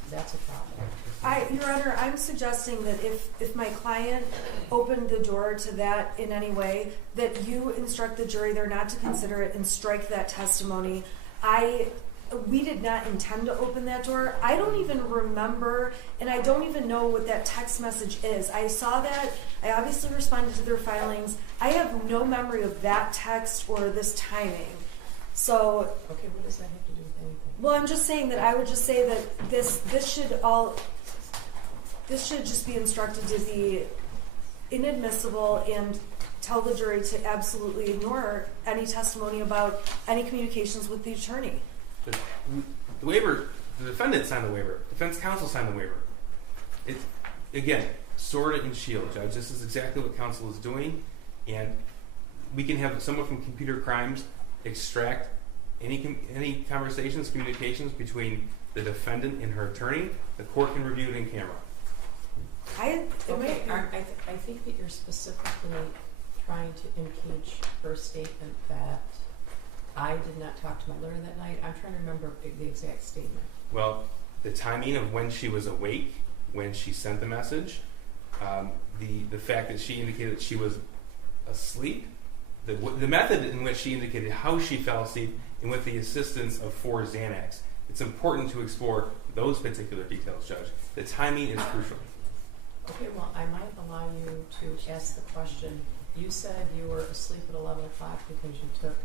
That's a problem. Your Honor, I'm suggesting that if my client opened the door to that in any way, that you instruct the jury they're not to consider it and strike that testimony. We did not intend to open that door. I don't even remember, and I don't even know what that text message is. I saw that. I obviously responded to their filings. I have no memory of that text or this timing. So, Okay, what does that have to do with anything? well, I'm just saying that I would just say that this should just be instructed to be inadmissible and tell the jury to absolutely ignore any testimony about any communications with the attorney. The waiver, the defendant signed the waiver. Defense counsel signed the waiver. It's, again, sword and shield, Judge. This is exactly what counsel is doing. And we can have someone from computer crimes extract any conversations, communications between the defendant and her attorney. The court can review it in camera. I think that you're specifically trying to impeach her statement that I did not talk to my lawyer that night. I'm trying to remember the exact statement. Well, the timing of when she was awake, when she sent the message, the fact that she indicated that she was asleep, the method in which she indicated how she fell asleep, and with the assistance of 4 Xanax. It's important to explore those particular details, Judge. The timing is crucial. Okay, well, I might allow you to ask the question. You said you were asleep at 11 o'clock because you took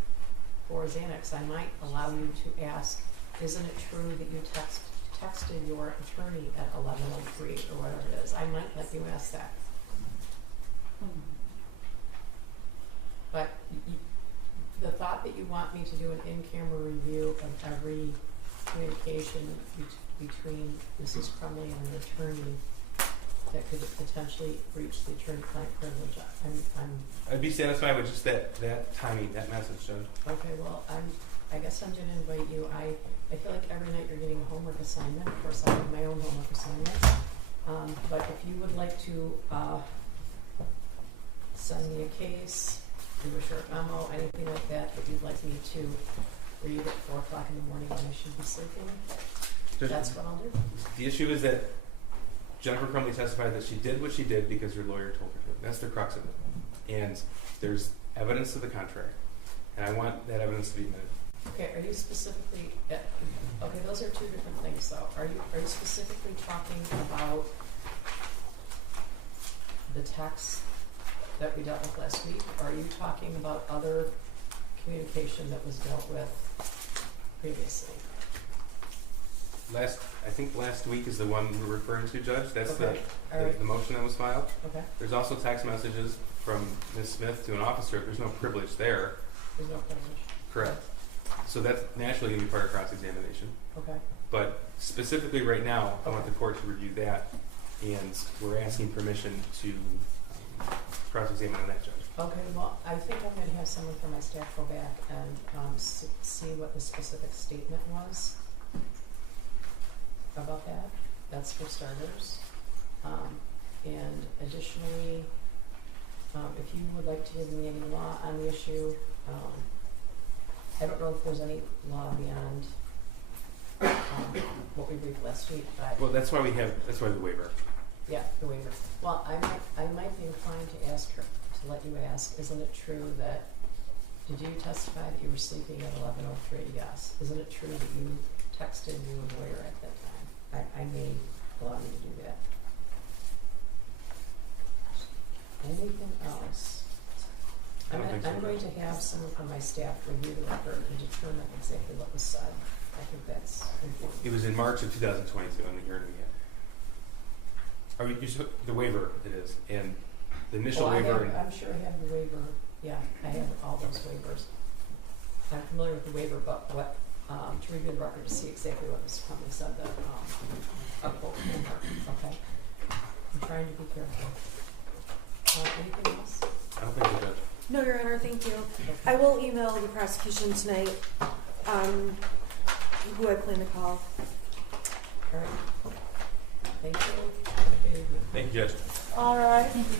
4 Xanax. I might allow you to ask, isn't it true that you texted your attorney at 11:03 or whatever it is? I might let you ask that. But the thought that you want me to do an in-camera review of every communication between Mrs. Crumbley and an attorney that could potentially breach the attorney-client privilege, I'd be satisfied with just that timing, that message, Judge. okay. Well, I guess I'm going to invite you. I feel like every night you're getting a homework assignment. Of course, I have my own homework assignment. But if you would like to send me a case, do a short memo, anything like that you'd like me to read at 4 o'clock in the morning when I should be sleeping, Judge, that's what I'll do. the issue is that Jennifer Crumbley testified that she did what she did because her lawyer told her to. That's the crux of it. And there's evidence to the contrary. And I want that evidence to be admitted. Okay, are you specifically, okay, those are 2 different things though. Are you specifically talking about the text that we dealt with last week? Or are you talking about other communication that was dealt with previously? I think last week is the one we're referring to, Judge. That's Okay. Alright. the motion that was filed. Okay, There's also text messages from Ms. Smith to an officer. There's no privilege there. there's no privilege. Correct. So that's naturally going to be part of cross-examination. Okay, But specifically right now, I want the court to review that, and we're asking permission to cross-examine on that, Judge. Okay, well, I think I'm gonna have someone from my staff go back and see what the specific statement was about that. That's for starters. And additionally, if you would like to give me any law on the issue, I don't know if there's any law beyond what we briefed last week, but Well, that's why the waiver. yeah, the waiver. Well, I might be inclined to ask her, to let you ask, isn't it true that, did you testify that you were sleeping at 11:03? Yes. Isn't it true that you texted your lawyer at that time? I may allow you to do that. Anything else? I don't think so, I'm going to have someone from my staff review the record and determine exactly what was said. I think that's important. It was in March of 2022 on the hearing we had. The waiver it is, and the initial waiver. I'm sure I have the waiver. Yeah, I have all those waivers. I'm familiar with the waiver, but what to review the record to see exactly what Mr. Crumbley said that a quote from her. Okay. I'm trying to be careful. Anything else? I don't think we're good. No, Your Honor, thank you. Okay. I will email the prosecution tonight, who I plan to call. All right. Thank you. Have a good evening. Thank you, Judge. All right. Thank you.